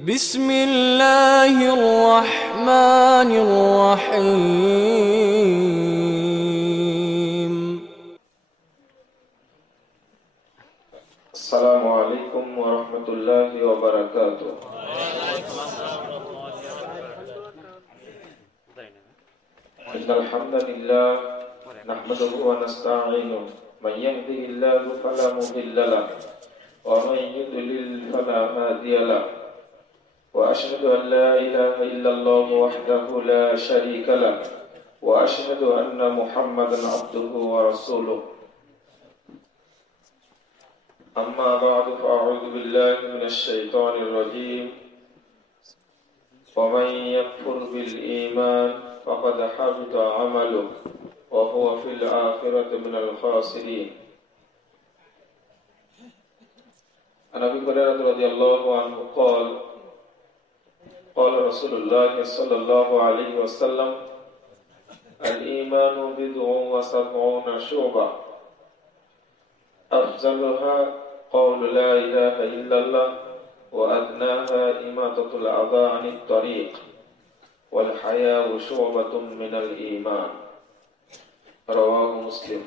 بسم الله الرحمن الرحيم. السلام عليكم ورحمة الله وبركاته. إن الحمد لله نحمده ونستعينه، من يهده الله فلا مضل له ومن يضلل فلا هادي له، وأشهد أن لا إله إلا الله وحده لا شريك له، وأشهد أن محمدا عبده ورسوله. أما بعد فأعوذ بالله من الشيطان الرجيم. ومن يكفر بالإيمان فقد حبط عمله وهو في الآخرة من الخاسرين. عن أبي هريرة رضي الله عنه قال قال رسول الله صلى الله عليه وسلم: الإيمان بضع وسبعون شعبة، أفضلها قول لا إله إلا الله، وأدناها إماطة الأذى عن الطريق، والحياء شعبة من الإيمان. رواه مسلم.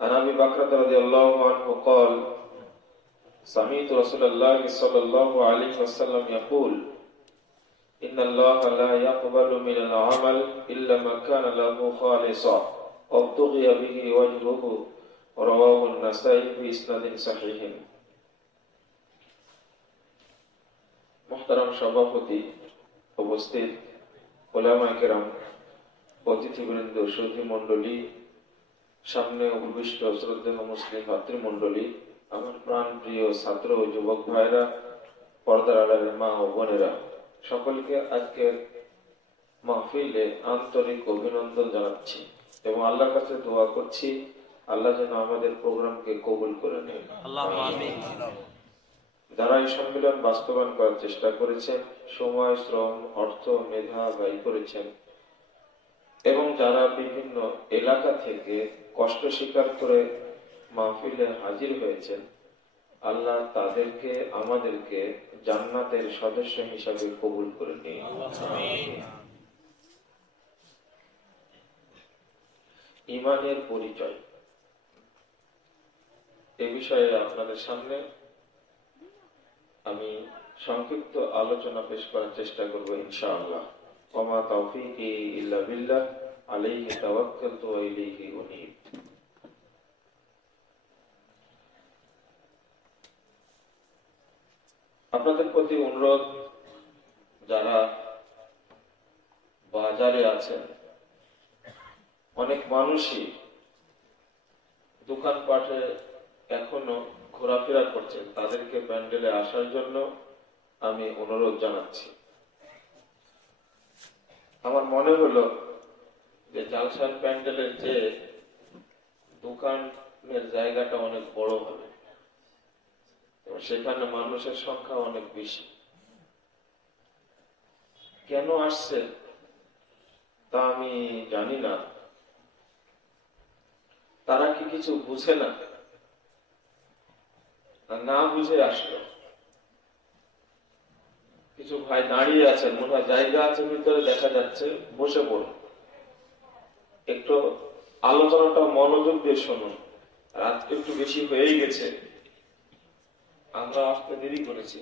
عن أبي بكر رضي الله عنه قال: سمعت رسول الله صلى الله عليه وسلم يقول: إن الله لا يقبل من العمل إلا ما كان له خالصا وابتغي به وجهه. رواه النسائي بإسناد صحيح. মুহতারাম সভাপতি, উপস্থিত উলামায়ে কেরাম, অতিথিবৃন্দ, সুধী মণ্ডলী, সামনে উপবিষ্ট শ্রদ্ধেয় মুসলিম ভাতৃমণ্ডলী, আমার প্রাণ প্রিয় ছাত্র ও যুবক ভাইরা, পর্দার আড়ালের মা ও বোনেরা, সকলকে আজকের মাহফিলে আন্তরিক অভিনন্দন জানাচ্ছি এবং আল্লাহর কাছে দোয়া করছি আল্লাহ যেন আমাদের প্রোগ্রামকে কবুল করে নেন। যারা এই সম্মেলন বাস্তবায়ন করার চেষ্টা করেছেন, সময়, শ্রম, অর্থ, মেধা ব্যয় করেছেন এবং যারা বিভিন্ন এলাকা থেকে কষ্ট স্বীকার করে মাহফিলে হাজির হয়েছেন, আল্লাহ তাদেরকে আমাদেরকে জান্নাতের সদস্য হিসাবে কবুল করে নিন। ঈমানের পরিচয় এ বিষয়ে আপনাদের সামনে আমি সংক্ষিপ্ত আলোচনা পেশ করার চেষ্টা করব ইনশাআল্লাহ। ওমা তাওফীকি ইল্লা বিল্লাহ, আলাইহি তাওয়াক্কালতু ওয়া ইলাইহি উনীব। আপনাদের প্রতি অনুরোধ, যারা বাজারে আছেন, অনেক মানুষই দোকানপাটে এখনো ঘোরাফেরা করছেন, তাদেরকে প্যান্ডেলে আসার জন্য আমি অনুরোধ জানাচ্ছি। আমার মনে হলো যে জালসার প্যান্ডেলের যে দোকানের জায়গাটা অনেক বড় হবে এবং সেখানে মানুষের সংখ্যা অনেক বেশি। কেন আসছে তা আমি জানি না। তারা কি কিছু বুঝে না, না বুঝে আসলো? কিছু ভাই দাঁড়িয়ে আছেন, মনে হয় জায়গা আছে ভিতরে, দেখা যাচ্ছে, বসে পড়ুন, একটু আলোচনাটা মনোযোগ দিয়ে শুনুন। রাত একটু বেশি হয়েই গেছে, আমরা আসতে দেরি করেছি।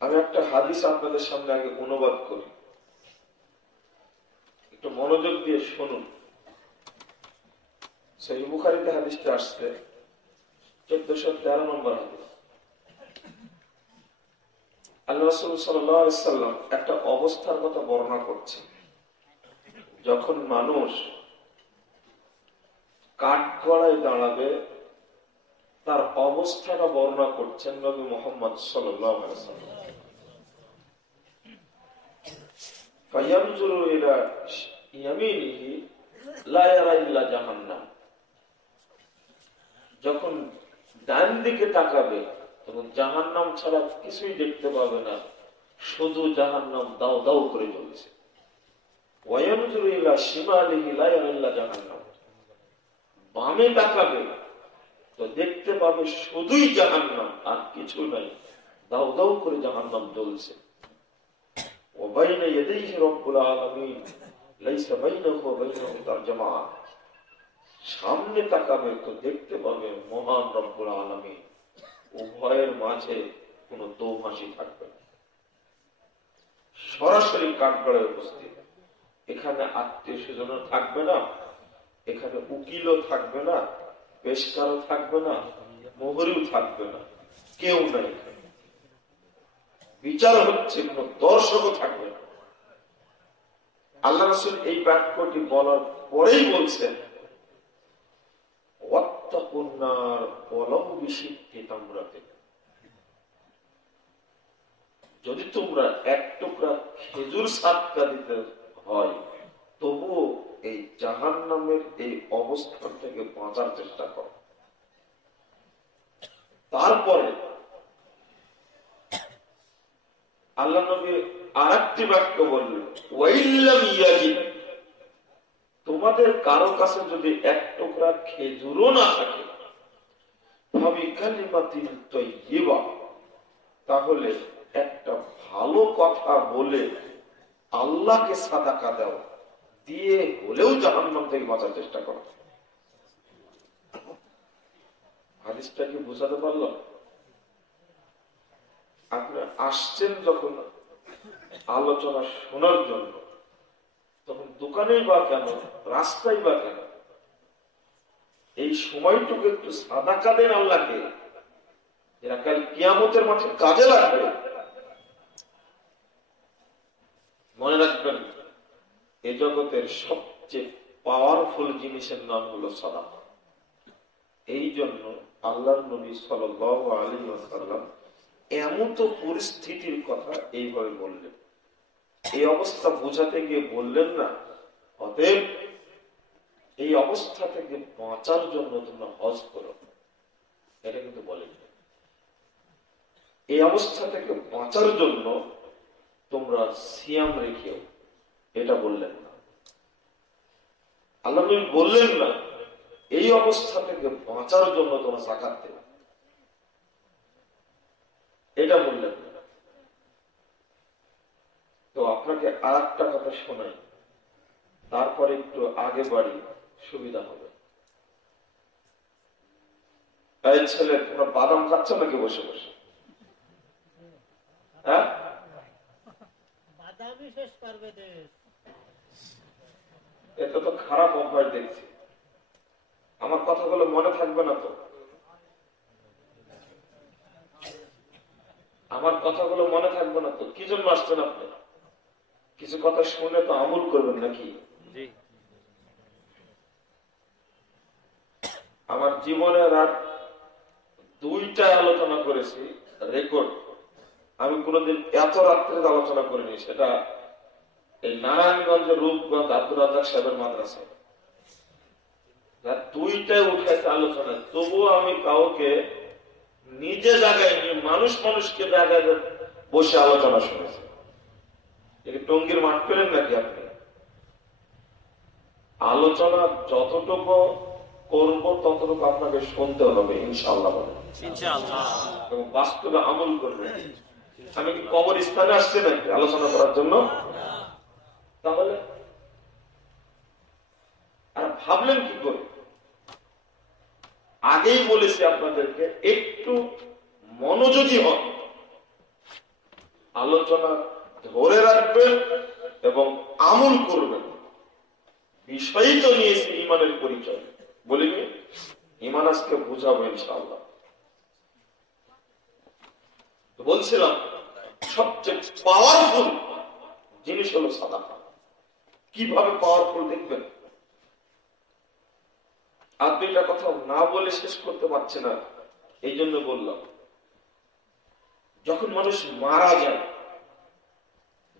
আমি একটা হাদিস আপনাদের সামনে আগে অনুবাদ করি, একটু মনোযোগ দিয়ে শুনুন। সহিহ বুখারীতে হাদিসটা আসছে, 1413 নম্বর হাদিস। আল্লাহ রাসূল সাল্লাল্লাহু আলাইহি ওয়াসাল্লাম একটা অবস্থার কথা বর্ণনা করছেন, যখন মানুষ কাঠগড়ায় দাঁড়াবে তার অবস্থাটা বর্ণনা করছেন নবী মুহাম্মদ সাল্লাল্লাহু আলাইহি ওয়াসাল্লাম। ফায়ানজুরু ইলা ইয়ামিনিহি লা ইয়ারা ইল্লা জাহান্নাম। যখন ডান দিকে তাকাবে তখন জাহান্নাম ছাড়া কিছুই দেখতে পাবে না, শুধু জাহান্নাম দাও দাও করে জ্বলছে। ওয়ায়ানজুরু ইলা শিমালিহি লা ইয়ারা ইল্লা জাহান্নাম, বামে তাকাবে তো দেখতে পাবে শুধুই জাহান্নাম আর কিছু নাই, দাও দাও করে জাহান্নাম জ্বলছে। ওয়া বাইনা ইয়াদাইহি রাব্বুল আলামিন লাইসা বাইনাহু ওয়া বাইনাহু তারজামা, সামনে তাকাবে তো দেখতে পাবে মহান রব্বুল আলামিন, উভয়ের মাঝে কোন দোহাসি থাকবে না, সরাসরি কাঠগড়ে উপস্থিত। এখানে আত্মীয় স্বজন থাকবে না, এখানে উকিলও থাকবে না, পেশকারও থাকবে না, মোহরিও থাকবে না, কেউ নাই। বিচার হচ্ছে, কোন দর্শকও থাকবে না। আল্লাহ রাসূল এই বাক্যটি বলার পরেই বলছেন, ওয়াত্তাকুন নার ওয়ালাউ বিশিক্কি তামরাতিন, যদি তোমরা এক টুকরা খেজুর সাদকা দিতে হয় তবুও এই জাহান্নামের এই অবস্থান থেকে বাঁচার চেষ্টা করো। তারপরে আল্লাহ নবী আরেকটি বাক্য বললেন, ওয়াইল্লাম ইয়াজিদ, তোমাদের কারো কাছে যদি এক টুকরা খেজুরও না থাকে, ফাবিকালিমাতিন তাইয়্যিবা, তাহলে একটা ভালো কথা বলে আল্লাহকে সাদাকা দাও, দিয়ে হলেও জাহান্নাম থেকে বাঁচার চেষ্টা করো। হাদিসটা কি বুঝাতে পারলাম? আপনি আসছেন যখন আলোচনা শোনার জন্য, তখন দোকানেই বা কেন, রাস্তায় বা কেন, এই সময়টুকু একটু সাদাকা দেন আল্লাহকে, যেটা কাল কিয়ামতের মাঠে কাজে লাগবে। মনে রাখবেন, এ জগতের সবচেয়ে পাওয়ারফুল জিনিসের নাম হলো সাদাকা। এই জন্য আল্লাহর নবী সাল্লাল্লাহু আলাইহি ওয়াসাল্লাম এমন তো পরিস্থিতির কথা এইভাবে বললেন। এই অবস্থা বোঝাতে গিয়ে বললেন না, অতএব এই অবস্থা থেকে বাঁচার জন্য তোমরা হজ করো, এটা কিন্তু বলেন। এই অবস্থা থেকে বাঁচার জন্য তোমরা সিয়াম রেখেও, এটা বললেন না। আল্লাহ নবী বললেন না এই অবস্থা থেকে বাঁচার জন্য তোমরা যাকাত দেবে, এটা বললেন না। তো আপনাকে আর একটা কথা শোনাই, তারপরে একটু আগে বাড়ি, সুবিধা হবে। এই ছেলে, তোমরা বাদাম খাচ্ছ নাকি বসে বসে? হ্যাঁ, এটা তো খারাপ অভ্যাস দেখছি। আমার কথাগুলো মনে থাকবে না তো? আমার কথাগুলো মনে থাকবে না তো? কি জন্য আসছেন আপনি? কিছু কথা শুনে তো আমল করবেন নাকি? আমার জীবনের আর দুইটা আলোচনা করেছি রেকর্ড, আমি কোনোদিন এত রাত্রে আলোচনা করিনি। সেটা এই নারায়ণগঞ্জ রূপগঞ্জ আব্দুর রাজ্জাক সাহেবের মাদ্রাসায় দুইটাই উঠেছে আলোচনা। তবুও আমি কাউকে নিজে জায়গায়নি, মানুষকে জায়গায় বসে আলোচনা শুনেছি। টঙ্গীর মাঠ পেলেন নাকি আপনি? আলোচনা যতটুকু করব ততটুকু আপনাকে শুনতে হবে ইনশাআল্লাহ, এবং বাস্তবে আমল করবেন। আমি কি কবরস্থানে আসছি নাকি আলোচনা করার জন্য? তাহলে আর ভাবলেন কি করে? আগেই বলেছি আপনাদেরকে, একটু মনোযোগী হন, আলোচনা ধরে রাখবেন এবং আমল করবেন। বিষয়ই তো নিয়েছি ইমানের পরিচয়, বলিনি? ইমান আজকে বুঝাবো ইনশাআল্লাহ। বলছিলাম সবচেয়ে পাওয়ারফুল জিনিস হলো সাদাকা। কিভাবে পাওয়ারফুল দেখবেন? আর দুইটা কথা না বলে শেষ করতে পারছি না, এই জন্য বললাম। যখন মানুষ মারা যায়,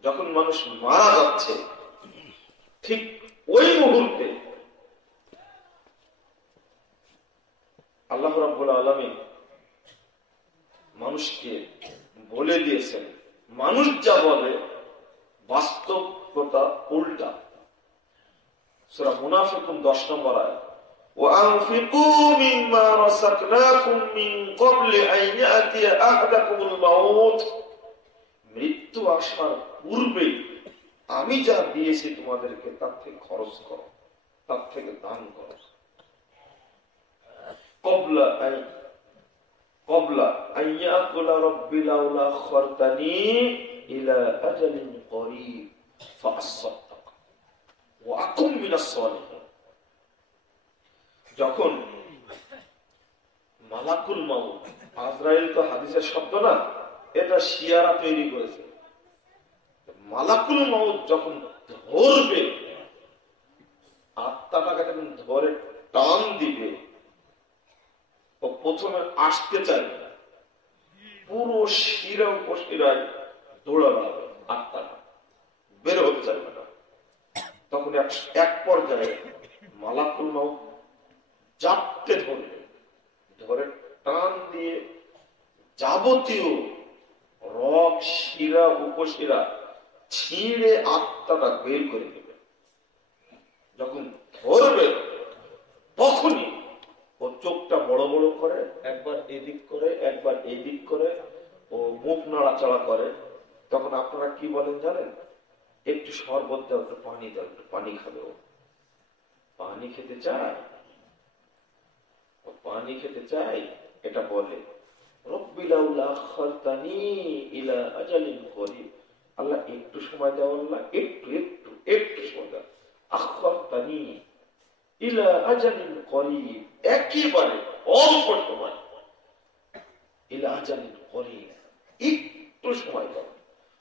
যখন মানুষ মারা যাচ্ছে, ঠিক ওই মুহূর্তে আল্লাহ রাব্বুল আলামিন মানুষকে বলে দিয়েছেন মানুষ যা বলে বাস্তবতা উল্টা। সূরা মুনাফিকুন 10 নম্বর আয়াত, وأنفقوا مما رزقناكم من قبل أن يأتي أحدكم الموت, মৃত্যু আসার পূর্বে আমি যা দিয়েছি তোমাদেরকে তার থেকে খরচ করো, তার থেকে দান করো। কবলা আন ইয়াকুলা রাব্বি লাউলা আখখারতানি ইলা আজালিন করিব ফাআসাদ্দাক ওয়া আকুম মিনাস সালিহিন। যখন মালাকুল মাউত, আজরাইল তো হাদিসের শব্দ না, এটা শিয়ারা তৈরি করেছে। মালাকুল মাউত যখন ধরবে, আত্মাটাকে যখন ধরে টান দিবে, ও প্রথমে আসতে চাইবে না, পুরো শিরা উপশিরায় দৌড়াবে, আত্মাটা বের হতে চাইবে না। তখন এক পর্যায়ে মালাকুল মাউত চাপতে ধরবে, ধরে টান দিয়ে যাবতীয় রগ, শিরা, উপশিরা ছিঁড়ে আত্মাটা বের করে দেবে। যখন ধরবে তখনই ও চোখটা বড় বড় করে, একবার এদিক করে একবার এদিক করে, ও মুখ নাড়াচাড়া করে। তখন আপনারা কি বলেন জানেন? একটু শরবত দাও, একটু পানি দাও, একটু পানি খাবে। ও পানি খেতে চায়, ও পানি খেতে চায়, এটা বলে রব্বি লাউলা আখখারতানি ইলা আজালিন করিব, আল্লাহ একটু সময় দাও, আল্লাহ একটু একটু একটু সময় দাও। আখখারতানি ইলা আজালিন করিব, একেবারে অল্প সময়, ইলা আজালিন করিব, একটু সময় দাও,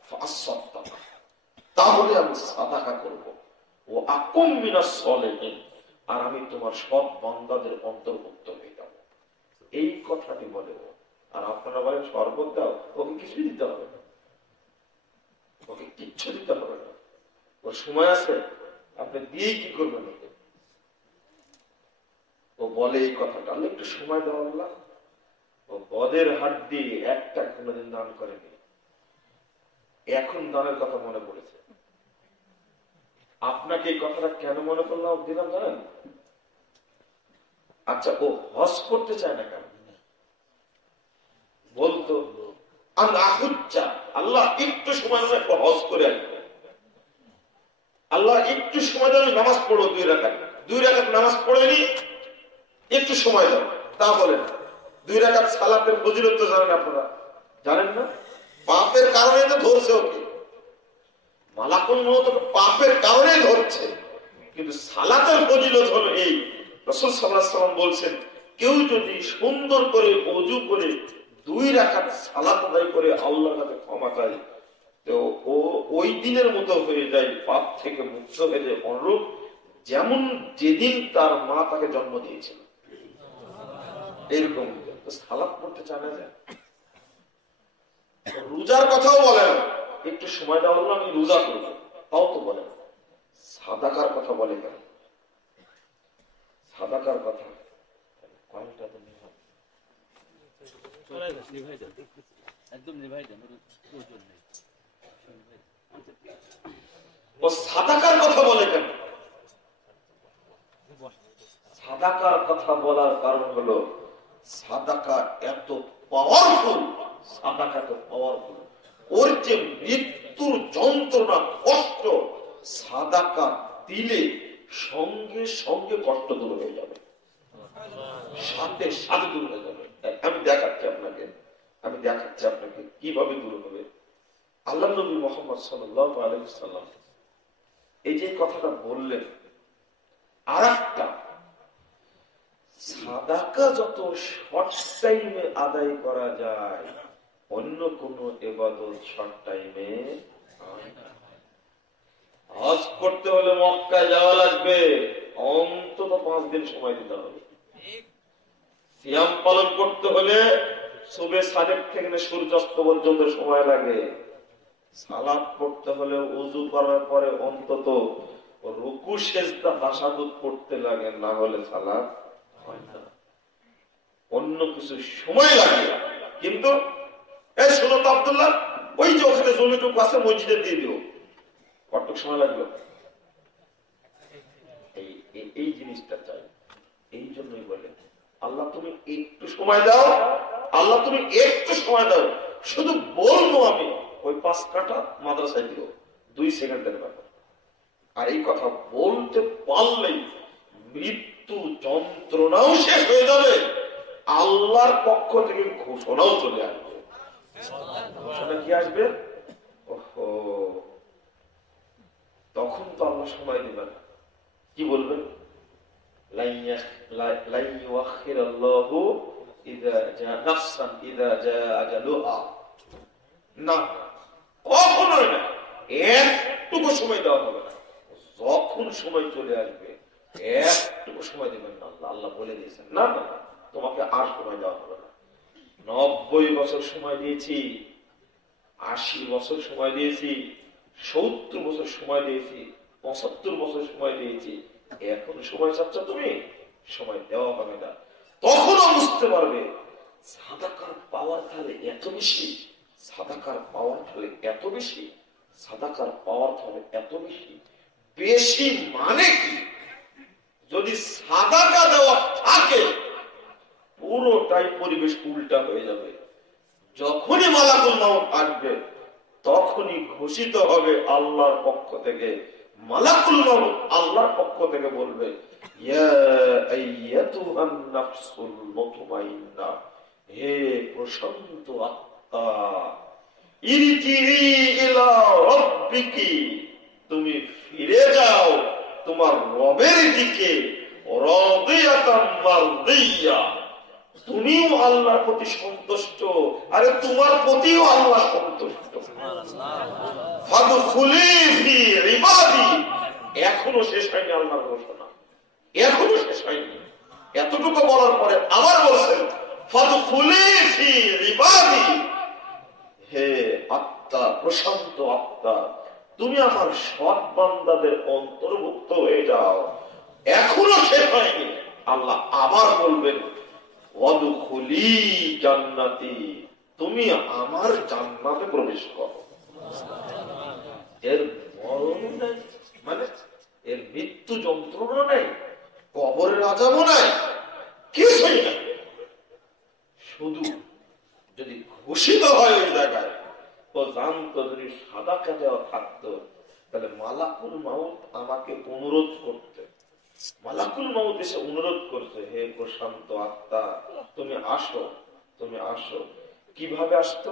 ফাআসাদ্দাক, তাহলে আমি সাদাকা করব, ও আকুম মিনাস সালিহিন, আর আমি তোমার সৎ বান্দাদের অন্তর্ভুক্ত হয়ে যাব। এই কথাটি বলে ও। আর আপনারা বলেন শরবত দাও, ওকে কিছু দিতে হবে না, ওকে কিচ্ছু দিতে হবে না, ওর সময় আছে, আপনি দিয়ে কি করবেন ওকে? ও বলে এই কথাটা, আল্লাহ একটু সময় দাও আল্লাহ। ও বদের হাত দিয়ে একটা কোনোদিন দান করেনি, এখন দানের কথা মনে পড়েছে। আপনাকে এই কথাটা কেন মনে পড়লো দিলাম জানেন? আচ্ছা, ও হজ করতে চায় না কেন? বলতো আল্লাহ একটু সময় হজ করে আসবে, আল্লাহ একটু সময় দাও, নামাজ পড়ো, 2 রাকাত নামাজ পড়েনি, একটু সময় দাও। তা বলেন 2 রাকাত সালাতের ফজিলত তো জানেন আপনারা? জানেন না? পাপের কারণে তো ধরছে ওকে, মালাকুল মাউত পাপের কারণে ধরছে, কিন্তু সালাতের ফজিলত হলো এই। রাসূল সাল্লাল্লাহু আলাইহি ওয়াসাল্লাম বলছেন, কেউ যদি সুন্দর করে ওযু করে 2 রাকাত সালাত আদায় করে আল্লাহর কাছে ক্ষমা চায়, তো ও ওই দিনের মতো হয়ে যায়, পাপ থেকে মুক্ত হয়ে যায়, অনুরূপ যেমন যেদিন তার মা তাকে জন্ম দিয়েছিল। এরকম সালাত পড়তে চায় না। রোজার কথাও বলে না, একটু সময় দেওয়া হলো আমি রোজা করবো, তাও তো বলে না। সাদাকার কথা বলে কেন? সাদাকার কথা কয়েকটা তো ও সাদাকার কথা বলে কেন? সাদাকার কথা বলার কারণ হলো সাদাকা এত পাওয়ারফুল, সাদাকা এত পাওয়ারফুল, ওর যে মৃত্যুর যন্ত্রণা, কষ্ট, সাদাকা দিলে সঙ্গে সঙ্গে কষ্ট দূর হয়ে যাবে, সাথে সাথে দূর হয়ে যাবে। আমি দেখাচ্ছি আপনাকে কিভাবে দূর হবে। আল্লাহ নবী মুহাম্মদ সাল্লাল্লাহু আলাইহি ওয়াসাল্লাম এই যে কথাটা বললেন, আরেকটা, সাদাকা যত শর্ট টাইমে আদায় করা যায়, অন্য কোন ইবাদত শর্ট টাইমে হজ করতে হলে মক্কায় যাওয়া লাগবে, অন্তত 5 দিন সময় দিতে হবে। সিয়াম পালন করতে হলে সুবে সাদেক থেকে সূর্যাস্ত পর্যন্ত সময় লাগে। সালাত পড়তে হলে ওযু করার পরে অন্তত রুকু সেজদা তাশাহুদ পড়তে লাগে, না হলে সালাত হয় না। অন্য কিছু সময় লাগে, কিন্তু এই শোনো তো আব্দুল্লাহ, ওই যে ওখানে জমিটুকু আছে মসজিদে দিয়ে দিও। কতটুকু সময় লাগলো? এই জিনিসটা চাই। এই জন্যই বলে আল্লাহ তুমি একটু সময় দাও, আল্লাহ তুমি একটু সময় দাও, শুধু বলবো আমি ওই 5 কাঠা মাদ্রাসায় দিও, 2 সেকেন্ডের ব্যাপার। আর এই কথা বলতে পারলেই মৃত্যু যন্ত্রণাও শেষ হয়ে যাবে, আল্লাহর পক্ষ থেকে ঘোষণাও চলে আসবে। ঘোষণা কি আসবে? ওহো, তখন তো আল্লাহ সময় দিবেন। কি বলবেন? না, কখনোই না, একটুকু সময় দেওয়া হবে না। যখন সময় চলে আসবে একটুকু সময় দেবেন না। আল্লাহ বলে দিয়েছেন না না, তোমাকে আর সময় দেওয়া হবে না। 90 বছর সময় দিয়েছি, 80 বছর সময় দিয়েছি, 70 বছর সময় দিয়েছি, 75 বছর সময় দিয়েছি, এখন সময় চাচ্ছ তুমি, সময় দেওয়া হবে না। তখনও বুঝতে পারবে সাদাকার পাওয়ার তাহলে এত বেশি, সাদাকার পাওয়ার তাহলে এত বেশি, সাদাকার পাওয়ার তাহলে এত বেশি। বেশি মানে কি? যদি সাদাকা দেওয়া থাকে পুরোটাই পরিবেশ উল্টা হয়ে যাবে। যখনই মালাকুল মাউত আসবে তখনই ঘোষিত হবে আল্লাহর পক্ষ থেকে, মালাকুল মাউত আল্লাহর পক্ষ থেকে বলবে, ইয়া আইয়াতুহান নাফসুল মুতমাইন্নাহ, হে প্রশান্ত আত্মা, ইরজিই ইলা রাব্বিকি, তুমি ফিরে যাও তোমার রবের দিকে, রাদিয়াতাম মারদিয়া, তুমিও আল্লাহর প্রতি সন্তুষ্ট, আরে তোমার প্রতিও আল্লাহ সন্তুষ্ট। ফাদখুলি ফি ইবাদি, এখনো শেষ হয়নি আল্লাহর ঘোষণা, এখনো শেষ হয়নি। এতটুকু বলার পরে আবার বলছেন ফাদখুলি ফি ইবাদি, হে আত্মা, প্রশান্ত আত্মা, তুমি আমার সৎ বান্দাদের অন্তর্ভুক্ত হয়ে যাও। এখনো শেষ হয়নি, আল্লাহ আবার বলবেন ওয়াদখুলি জান্নাতি, তুমি আমার জান্নাতে প্রবেশ করো। এর মরণ নাই, মানে এর মৃত্যু যন্ত্রণা নেই, কবরের আযাবও নাই, কিছুই নাই। শুধু যদি ঘোষিত হয় ওই জায়গায়, ও জানতো যদি সাদাকা দেওয়া থাকতো তাহলে মালাকুল মাউত আমাকে অনুরোধ করতে, মালাকুল মাউত এসে অনুরোধ করছে, হে প্রশান্ত আত্মা তুমি আসো, তুমি আসো। কিভাবে আসতো?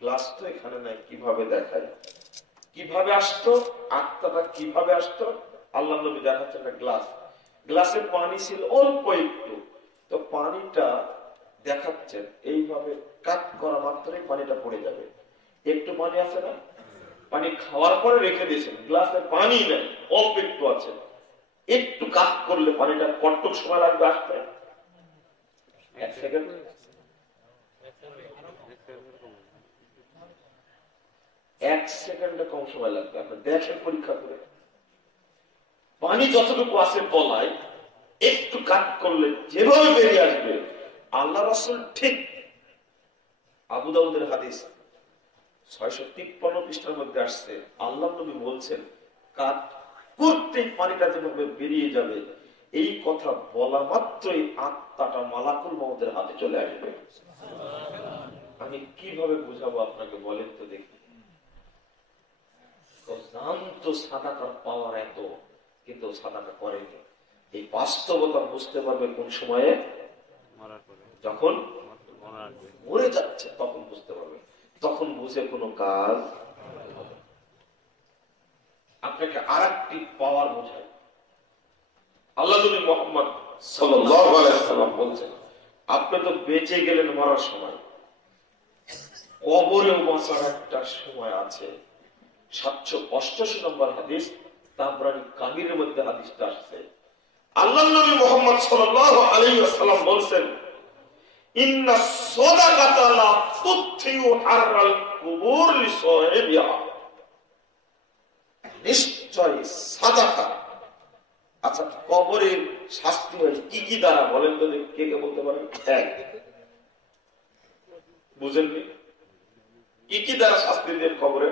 গ্লাস তো এখানে নাই, কিভাবে দেখায়? কিভাবে আসতো আত্মাটা? কিভাবে আসতো? আল্লাহ নবী দেখাচ্ছেন একটা গ্লাস, গ্লাসে পানি ছিল অল্প একটু, তো পানিটা দেখাচ্ছেন এইভাবে কাট করা মাত্রই পানিটা পড়ে যাবে। একটু পানি আছে না, পানি খাওয়ার পরে রেখে দিয়েছেন, গ্লাসে পানি নেই, অল্প একটু আছে, একটু কাট করলে পানিটা কতটুকু সময় লাগবে আসতে? 1 সেকেন্ড, 1 সেকেন্ডে কম সময় লাগবে। আপনি দেখেন পরীক্ষা করে, পানি যতটুকু আছে তলায় একটু কাট করলে যেভাবে বেরিয়ে আসবে। আল্লাহ রাসূল ঠিক আবু দাউদের হাদিস 653 পৃষ্ঠার মধ্যে আসছে, আল্লাহ নবী বলছেন কাট করতেই পানিটা যেভাবে বেরিয়ে যাবে, এই কথা বলা মাত্রই আত্মাটা মালাকুল মাউতের হাতে চলে আসবে। আমি কিভাবে বুঝাবো আপনাকে বলেন তো দেখি? জানতো সাদাকার পাওয়ার এত, কিন্তু সাদাকা করেনি। এই বাস্তবতা বুঝতে পারবে কোন সময়ে? যখন মরে যাচ্ছে তখন বুঝতে পারবে, তখন বুঝে কোনো কাজ। আপনাকে আর একটি পাওয়ার বোঝায়। আল্লাহ নবী মুহাম্মদ সাল্লাল্লাহু আলাইহি ওয়াসাল্লাম বলছেন, আপনি তো বেঁচে গেলেন মরার সময়, কবরেও বাঁচার একটা সময় আছে। 788 নম্বর হাদিস, তাবরানী কামিরের মধ্যে হাদিসটা আসছে। আল্লাহ নবী মুহাম্মদ সাল্লাল্লাহু আলাইহি ওয়াসাল্লাম বলেন, ইন্না সাদাকাতা লা তুতফিউ হাররাল কুবুর লিসাহিবিহা, নিশ্চয় সাদাকা। আচ্ছা, কবরের শাস্তি হয় কি কি দ্বারা বলেন তো, কে কে বলতে পারেন? এক, বুঝেননি? কি কি দ্বারা শাস্তি দেন কবরে?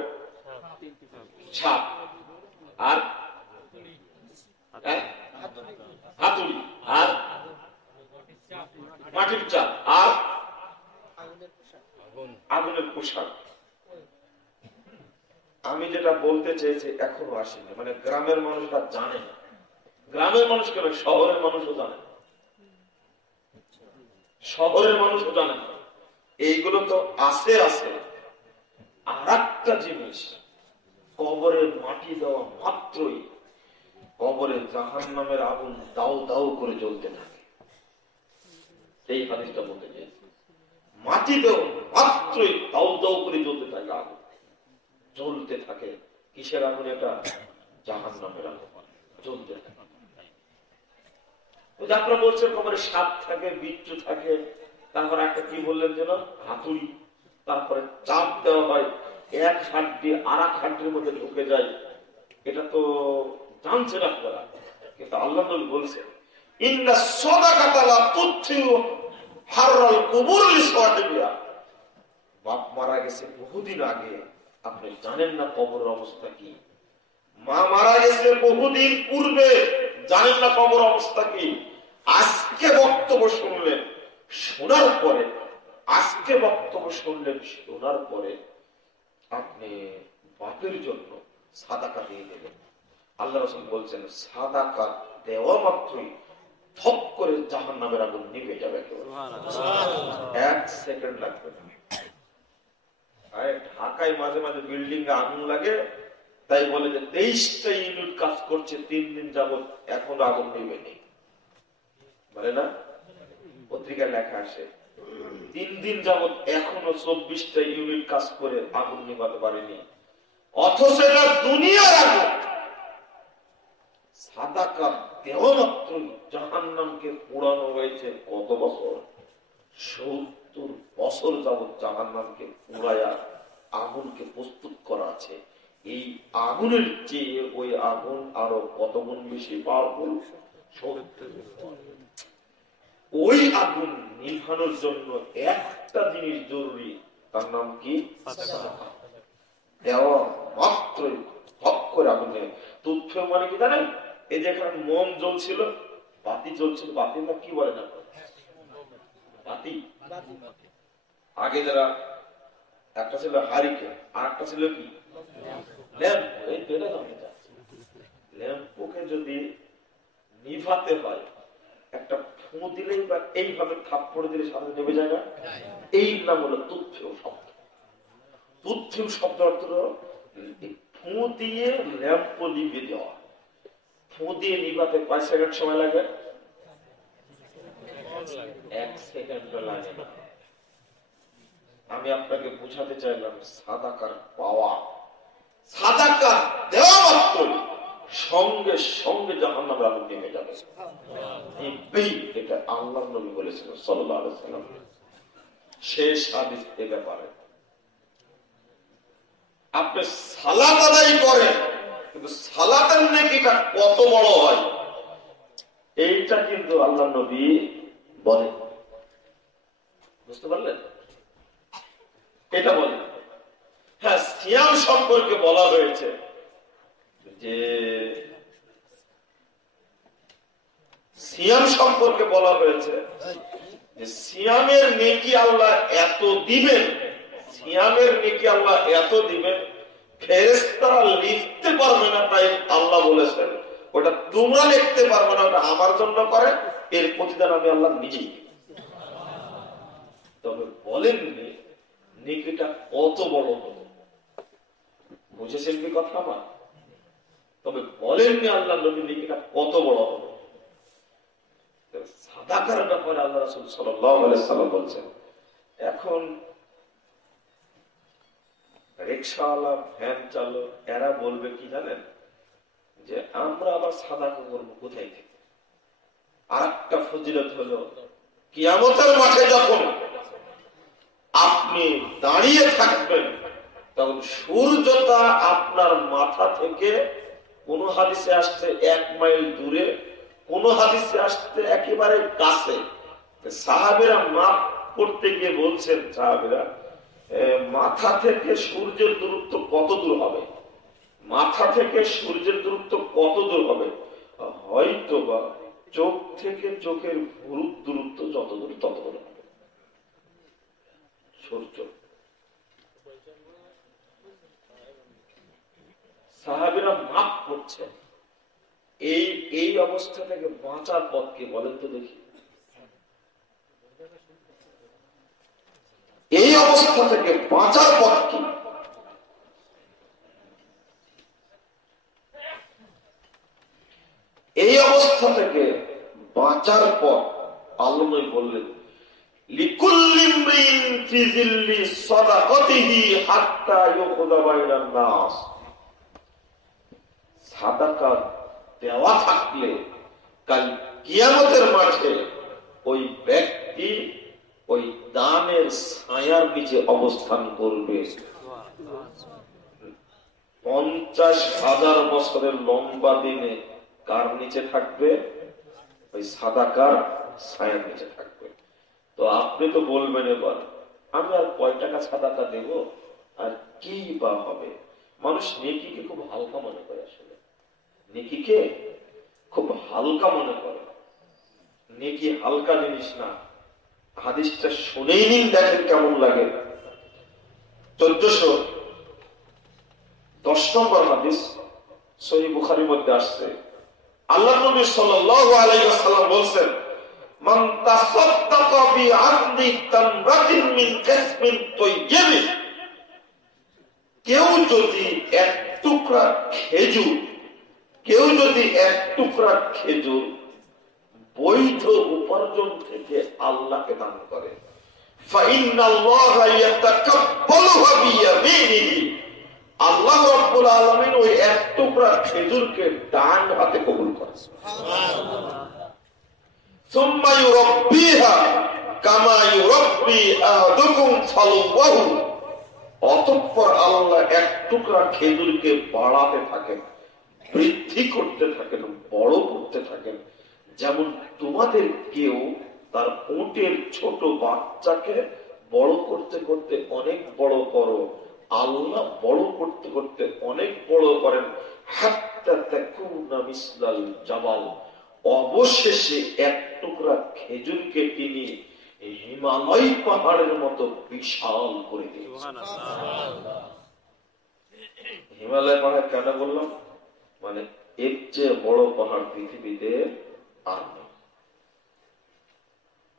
সাপ আর হাতুড়ি আর মাটির চাল আর আগুনের পোশাক। আমি যেটা বলতে চেয়েছি এখনো আসেনি, মানে গ্রামের মানুষরা জানে না। গ্রামের মানুষ কেন, শহরের মানুষও জানে না, শহরের মানুষও জানে না। এইগুলো তো আছে আছে। আর একটা জিনিস, কবরে মাটি দেওয়া মাত্রই কবরে জাহান্নামের আগুন দাউ দাউ করে জ্বলতে থাকে। এই হাদিসটা বলতে চেয়েছি, মাটি দেওয়া মাত্রই দাউ দাউ করে জ্বলতে থাকে আগুন, জ্বলতে থাকে। কিসের আগুন এটা? জাহান্নামের আগুন জ্বলতে থাকে। আপনারা বলছেন কবরে সাপ থাকে, বিচ্ছু থাকে, তারপর একটা কি বললেন যেন, হাতুড়ি, তারপরে চাপ দেওয়া হয়, এক হাড্ডি আর এক হাড্ডির মধ্যে ঢুকে যায়। এটা তো জানছেন আপনারা, কিন্তু আল্লাহ নবী বলছেন ইন্না সাদাকাতা লা তুথিউ হাররাল কুবুর লিসাহিবিহা। বাপ মারা গেছে বহুদিন আগে, আপনি জানেন না কবরের অবস্থা কি। মা মারা গেছে বহুদিন পূর্বে, জানেন না কবর অবস্থা কি। আজকে বক্তব্য শুনলেন, শোনার পরে, আজকে বক্তব্য শুনলেন, শোনার পরে আপনি বাপের জন্য সাদাকা দিয়ে দেবেন। আল্লাহ রাসূল বলছেন সাদাকা দেওয়া মাত্রই থপ করে জাহান্নামের আগুন নিভে যাবে, এক সেকেন্ড লাগবে না। ঢাকায় মাঝে মাঝে বিল্ডিং এ আগুন লাগে, তাই বলে যে 23টা ইউনিট কাজ করছে 3 দিন যাবত, এখনো আগুন নিভেনি, বলে না, পত্রিকায় লেখা আসে 3 দিন যাবত এখনো 24টা ইউনিট কাজ করে আগুন নিভাতে পারেনি। অথচ এটা দুনিয়ার আগুন। সাদাকা দেওয়া মাত্রই জাহান্নামকে পোড়ানো হয়েছে কত বছর? 70 বছর যাবত জাহান্নামকে পোড়ায়া আগুনকে প্রস্তুত করা আছে। এই আগুনের চেয়ে ওই আগুন আরো কত গুণ বেশি পাওয়ারফুল। ওই আগুন নিভানোর জন্য একটা জিনিস জরুরি, তার নাম কি? দেওয়া মাত্রই হক করে আগুন নেই। তুচ্ছ মানে কি জানেন? এই যে এখানে মোম জ্বলছিল, বাতি জ্বলছিল, বাতির না কি বলে না, বাতি। আগে যারা একটা ছিল হারিকেন, আর একটা ছিল কি ল্যাম্প। এই ল্যাম্পকে যদি নিভাতে হয়, একটা ফু দিলেই বা এইভাবে থাপ্পড় দিলে সাথে নেমে যায় না? এই নাম হলো তুচ্ছ শব্দ। তুচ্ছ শব্দ অর্থ ফু দিয়ে ল্যাম্প নিভে দেওয়া। ফু দিয়ে নিভাতে কয় সেকেন্ড সময় লাগবে? 1 সেকেন্ড লাগে না। আমি আপনাকে বুঝাতে চাইলাম সাদাকার পাওয়া, সাদাকা দেওয়া মাত্র সঙ্গে সঙ্গে জাহান্নামের আগুন নেমে যাবে। এটা আল্লাহর নবী বলেছেন সাল্লাল্লাহু আলাইহি ওয়াসাল্লাম। শেষ হাদিস এ ব্যাপারে। আপনি সালাত আদায় করেন, কিন্তু সালাতের নেকিটা কত বড় হয় এইটা কিন্তু আল্লাহর নবী বলেন। বুঝতে পারলেন? এটা বলেন। হ্যাঁ, সিয়াম সম্পর্কে বলা হয়েছে যে সিয়ামের নেকি আল্লাহ এত দিবেন, সিয়ামের নেকি আল্লাহ এত দিবেন, ফেরেশতারা লিখতে পারবে না। তাই আল্লাহ বলেছেন ওটা তোমরা লিখতে পারবে না, ওটা আমার জন্য করে, এর প্রতিদান আমি আল্লাহ নিজেই। তবে বলেননি নেকিটা কত বড় হলো, বুঝেছেন কি কথা আমার? তবে বলেননি আল্লাহ নবী নেকিটা কত বড় হলো। সাদাকার ব্যাপারে আল্লাহ রাসূল সাল্লাল্লাহু আলাইহি সাল্লাম বলছেন, এখন রিকশাওয়ালা, ভ্যান চালক, এরা বলবে কি জানেন, যে আমরা আবার সাদাকা করবো কোথায় থেকে? আর একটা ফজিলত হলো কিয়ামতের মাঠে যখন আপনি দাঁড়িয়ে থাকবেন, তখন সূর্যটা আপনার মাথা থেকে কোন হাদিসে আসছে 1 মাইল দূরে, কোন হাদিসে আসছে একেবারে কাছে। সাহাবীরা মাপ করতে গিয়ে বলছেন, সাহাবীরা মাথা থেকে সূর্যের দূরত্ব কত দূর হবে? মাথা থেকে সূর্যের দূরত্ব কত দূর হবে? হয়তো বা চোখ থেকে চোখের ভুরুর দূরত্ব যত দূর তত দূর হবে সূর্য। সাহাবীরা মাপ করছে। এই অবস্থা থেকে বাঁচার পথ কি বলেন তো দেখি? এই অবস্থা থেকে বাঁচার পথ কি? এই অবস্থা থেকে বাঁচার পথ আল্লাহ বললেন, লিকুল্লি ইমরিন ফি জিল্লি সাদাকাতিহি হাত্তা ইউখযা বাইনান নাস। সাদাকা দেওয়া থাকলে কাল কিয়ামতের মাঠে ওই ব্যক্তি ওই দানের ছায়ার নিচে অবস্থান করবে। 50,000 বছরের লম্বা দিনে কার নিচে থাকবে? ওই সাদাকার ছায়ার নিচে থাকবে। তো আপনি তো বলবেন এবার আমি আর কয় টাকা সাদাকা দেব আর কি বা হবে? মানুষ নেকিকে খুব হালকা মনে করে। আসলে নেকিকে খুব হালকা মনে করে। নেকি হালকা জিনিস না। হাদিসটা শুনেই নিন, দেখেন কেমন লাগে। 1410 নম্বর হাদিস, সহিহ বুখারীর মধ্যে আসছে। আল্লাহর নবী সাল্লাল্লাহু আলাইহি ওয়াসাল্লাম বলেন, মান তাসাদ্দাকা বিআদলি তামরাতিন মিন কাসমিন তাইয়্যিব। কেউ যদি এক টুকরা খেজুর বৈধ উপার্জন থেকে আল্লাহকে দান করে, ফাইন্নাল্লাহা ইয়াতাকাব্বালুহা বিয়ামিনিহি। আল্লাহ রাব্বুল আলামিন ওই এক টুকরা খেজুরকে ডান হাতে কবুল করে। সুবহানাল্লাহ। সুম্মা ইউরাব্বিহা কামা ইউরাব্বি আহাদুকুম ফালওয়াহু। অতঃপর আল্লাহ এক টুকরা খেজুরকে বাড়াতে থাকেন, বৃদ্ধি করতে থাকেন, বড় করতে থাকেন, যেমন তোমাদের কেউ তার উটের ছোট বাচ্চাকে বড় করতে করতে অনেক বড় করো, আল্লাহ বড় করতে করতে অনেক বড় করেন। হাত্তা তাকুনা মিসলাল জাবাল। অবশেষে এক টুকরা খেজুরকে তিনি হিমালয় পাহাড়ের মতো বিশাল করে দিয়েছেন। হিমালয় পাহাড় কেন বললাম? মানে এর চেয়ে বড় পাহাড় পৃথিবীতে আর নেই।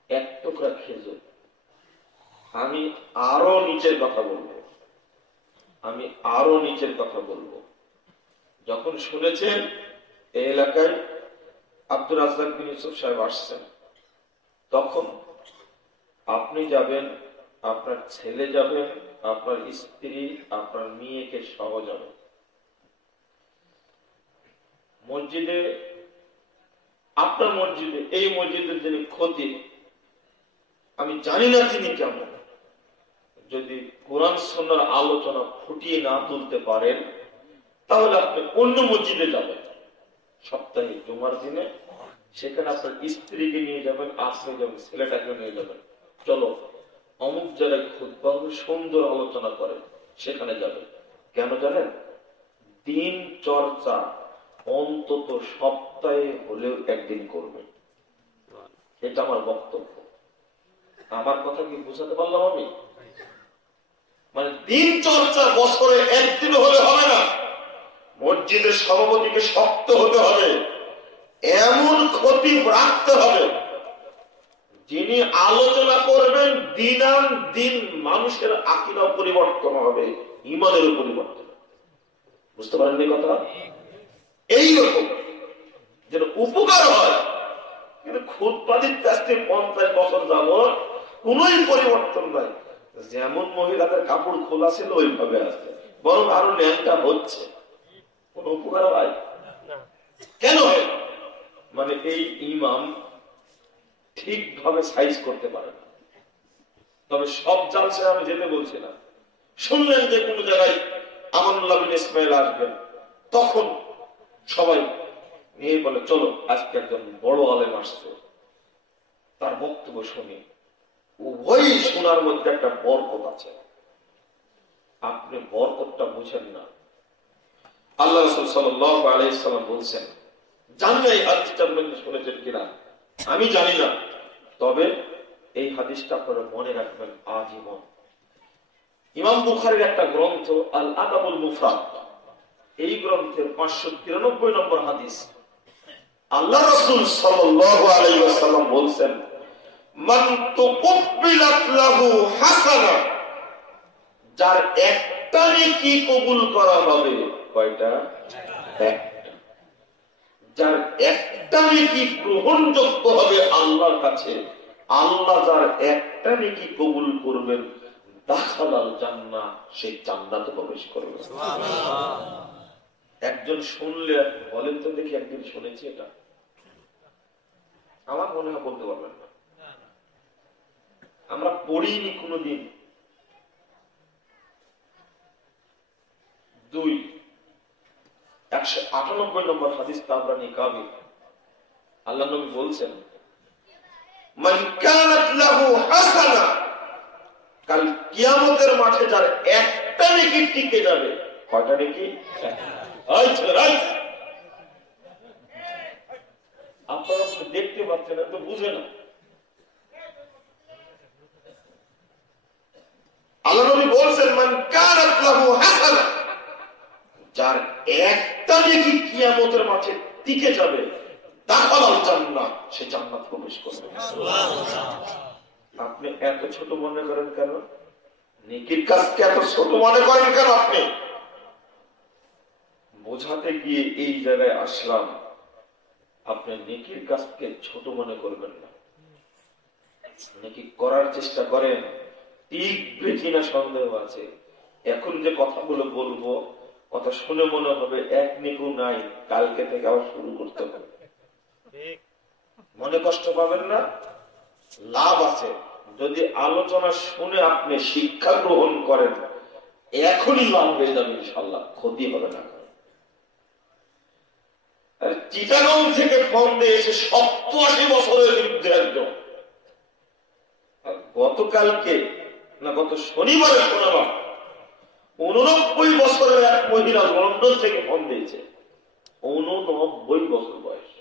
এক টুকরা খেজুর। আমি আরো নিচের কথা বলবো। যখন শুনেছেন এই এলাকায় আব্দুর রাজ্জাক বিন ইউসুফ সাহেব আসছেন, তখন আপনি যাবেন, আপনার ছেলে যাবেন, আপনার স্ত্রী, আপনার মেয়েকে সহ যাবেন মসজিদে। আপনার মসজিদে, এই মসজিদের যিনি খতিব, আমি জানি না তিনি কেমন, যদি কোরআন সুন্নাহর আলোচনা ফুটিয়ে না তুলতে পারেন তাহলে আপনি অন্য মসজিদে যাবেন সপ্তাহে জুমার দিনে, সেখানে আপনার স্ত্রীকে নিয়ে যাবেন, আপনি যাবেন, ছেলেটাকে নিয়ে যাবেন, চলো অমুক জায়গায় খুতবা হবে, সুন্দর আলোচনা করে, সেখানে যাবেন। কেন জানেন? দিন চর্চা অন্তত সপ্তাহে হলেও একদিন করবেন। এটা আমার বক্তব্য। আমার কথা কি বুঝাতে পারলাম আমি? মানে দিন চর্চা বছরে একদিন হলে হবে না। মসজিদের সভাপতিকে শক্ত হতে হবে, এমন খতিব রাখতে হবে যিনি আলোচনা করবেন দিনান দিন মানুষের আকীদা পরিবর্তন হবে, ঈমানের পরিবর্তন। বুঝতে পারেননি কথা? এইরকম যেন উপকার হয়। কিন্তু খুতবা দিতে আসতে 50 বছর যাবত কোনই পরিবর্তন নাই। যেমন মহিলাদের কাপড় খোলা ছিল ওইভাবে আছে, বরং আরো ন্যাংটা হচ্ছে। কোন উপকার হয় কেন? মানে এই ইমাম ঠিকভাবে সাইজ করতে পারে না। তবে সব জালসে আমি যেতে বলছি না। শুনলেন যে কোন জায়গায় আমানুল্লাহ বিন ইসমাইল আসবেন, তখন সবাই নিয়ে বলে চলো আজকে একজন বড় আলেম আসছে, তার বক্তব্য শুনি। ওই শোনার মধ্যে একটা বরকত আছে। আপনি বরকতটা বুঝেন না। আল্লাহ রাসূল সাল্লাল্লাহু আলাইহি সাল্লাম বলছেন, জানি না এই হাদিসটা আপনি শুনেছেন কিনা, আমি জানি না, তবে এই হাদিসটা আপনারা মনে রাখবেন আজীবন। ইমাম বুখারীর একটা গ্রন্থ আল আদাবুল মুফরাদ, এই গ্রন্থের 593 নম্বর হাদিস, আল্লাহ রাসূল সাল্লাল্লাহু আলাইহি ওয়াসাল্লাম বলছেন, মান তুকবিলাত লাহু হাসানা, যার একটা নেকি কবুল করা হবে। কয়টা? একটা। যার একটা নেকি গ্রহণযোগ্য হবে আল্লাহর কাছে, আল্লাহ যার একটা নেকি কবুল করবেন, দাখালাল জান্নাহ, সে জান্নাতে প্রবেশ করবে। সুবহানাল্লাহ। একজন শুনলে বলেন তো দেখি, একদিন শুনেছি এটা? আমার মনে হয় বলতে পারবেন না। আমরা পড়িনি কোনদিন। 2 198 নম্বর হাদিস তাবরানী কাবীর, আল্লাহ নবী বলছেন, মান কানাত লাহু হাসানা, কাল কিয়ামতের মাঠে যার একটা নেকি টিকে যাবে। কয়টা নেকি? আপনারা দেখতে পাচ্ছেন না তো বুঝে না। আল্লাহ নবী বলছেন, মান কানাত লাহু হাসানা, যার একটা নেকি কিয়ামতের মাঠে টিকে যাবে, দাখালাল জান্নাহ, সে জান্নাত প্রবেশ করবে। সুবহানাল্লাহ। আপনি এত ছোট মনে করেন কেন? নেকির কাজকে এত ছোট মনে করেন কেন? আপনি বোঝাতে গিয়ে এই জায়গায় আসলাম, আপনি নেকির কাজকে ছোট মনে করবেন না। নেকি করার চেষ্টা করেন, টিকবে কিনা সন্দেহ আছে। এখন যে কথাগুলো বলবো, কথা শুনে মনে হবে এক নেকু নাই, কালকে থেকে আবার শুরু করতে হবে। মনে কষ্ট পাবেন না, লাভ আছে। যদি আলোচনা শুনে আপনি শিক্ষা গ্রহণ করেন, এখনই লাভ হয়ে যাবে ইনশাআল্লাহ, ক্ষতি হবে না। চিটাগাং থেকে ফোন দিয়ে এসে 87 বছরের বিরুদ্ধে একজন, গতকালকে না গত শনিবারে শোনালাম 89 বছরের এক মহিলা লন্ডন থেকে ফোন দিয়েছে। 89 বছর বয়স।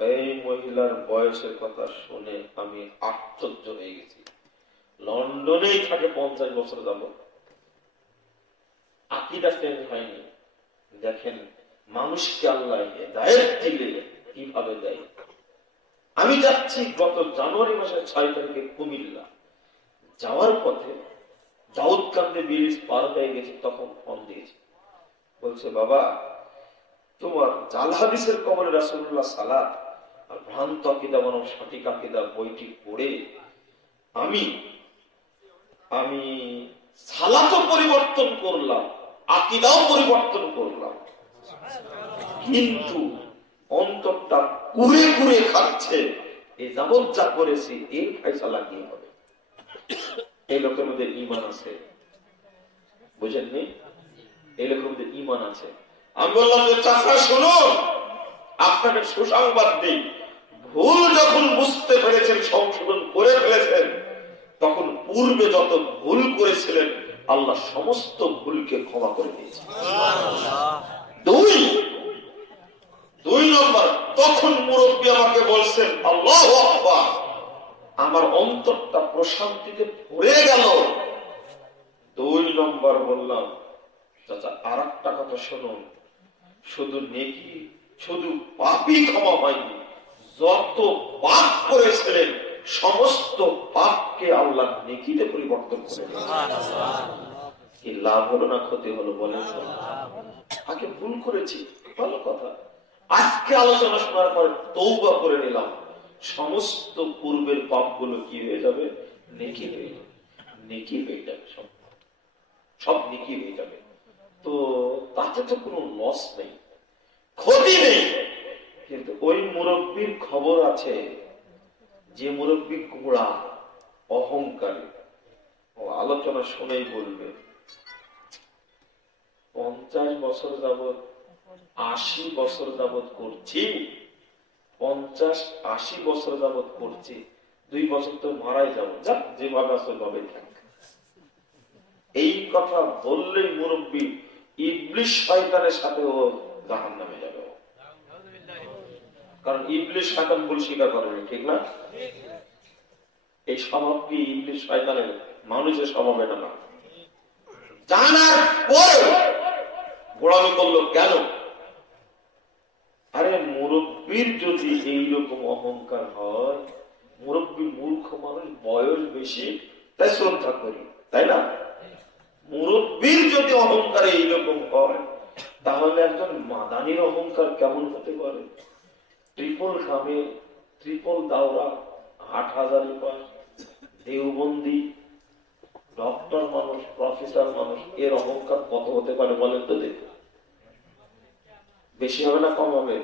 এই মহিলার বয়সের কথা শুনে আমি আশ্চর্য হয়ে গেছি। লন্ডনেই থাকে 50 বছর যাব, আকীদা চেঞ্জ হয়নি। দেখেন মানুষকে আল্লাহ হেদায়েত দিলে কিভাবে দেয়। আমি যাচ্ছি গত জানুয়ারি মাসের 6 তারিখে কুমিল্লা, যাওয়ার পথে দাউদকান্দি ব্রিজ পার হয়ে গেছে, তখন ফোন দিয়েছে। বলছে, বাবা তোমার জাল হাদিসের কবরে রাসূলুল্লাহ সালাত আর ভ্রান্ত আকীদা বনাম সঠিক আকীদা বইটি পড়ে আমি সালাতও পরিবর্তন করলাম, আকীদাও পরিবর্তন করলাম, কিন্তু অন্তরটা কুরে কুরে খাচ্ছে। এই যাবত যা করেছি এই ফয়সালা কি হবে? এই লোকের মধ্যে ঈমান আছে, বুঝেননি? এই লোকের মধ্যে ঈমান আছে। আমি বললাম যে চাচা শুনুন, আপনাকে সুসংবাদ দিই, ভুল যখন বুঝতে পেরেছেন, সংশোধন করে ফেলেছেন, তখন পূর্বে যত ভুল করেছিলেন আল্লাহ সমস্ত ভুলকে ক্ষমা করে দিয়েছেন। দুই নম্বর, তখন মুরব্বী আমাকে বলছেন, আল্লাহু আকবার, আমার অন্তরটা প্রশান্তিতে ভরে গেল। 2 নম্বর বললাম, চাচা আর একটা কথা শুনুন, শুধু নেকি, শুধু পাপই ক্ষমা হয়নি, যত পাপ করেছিলেন সমস্ত পাপকে আল্লাহ নেকিতে পরিবর্তন করে কি লাভ হলো না ক্ষতি হলো বলেন? আগে ভুল করেছি, ভালো কথা, আজকে আলোচনা শোনার পরে তওবা করে নিলাম, সমস্ত পূর্বের পাপগুলো কি হয়ে যাবে? নেকি হয়ে যাবে, নেকি হয়ে যাবে, সব নেকি হয়ে যাবে। তো তাতে তো কোনো লস নেই, ক্ষতি নেই। কিন্তু ওই মুরব্বীর খবর আছে, যে মুরব্বী গোড়া অহংকারী, ও আলোচনা শুনেই বলবে 50 বছর যাবৎ 80 বছর যাবৎ করছি, 50-80 বছর যাবৎ করছি, 2 বছর তো মারাই যাবো, যা যেভাবে আছে ভাবে থাক। কথা বললেই মুরব্বী ইবলিশ শয়তানের সাথে ও জাহান্নামে যাবে, কারণ ইবলিশ শয়তান ভুল স্বীকার করেনি, ঠিক না? এই স্বভাব কি ইবলিশ শয়তানের, মানুষের স্বভাব এটা না। জানার পরেও গোড়ামি করলো কেন? আরে মুরব্বীর যদি এইরকম অহংকার হয়, মুরব্বী মূর্খ মানুষ, বয়স বেশি তাই শ্রদ্ধা করি, তাই না? মুরব্বীর যদি অহংকার এইরকম হয়, তাহলে একজন মাদানির অহংকার কেমন হতে পারে? ট্রিপল খামে, ট্রিপল দাওরা, 8,000 পাস, দেওবন্দি, ডক্টর মানুষ, প্রফেসর মানুষ, এর অহংকার কত হতে পারে বলেন তো দেখুন। বেশি হবে না কম হবে?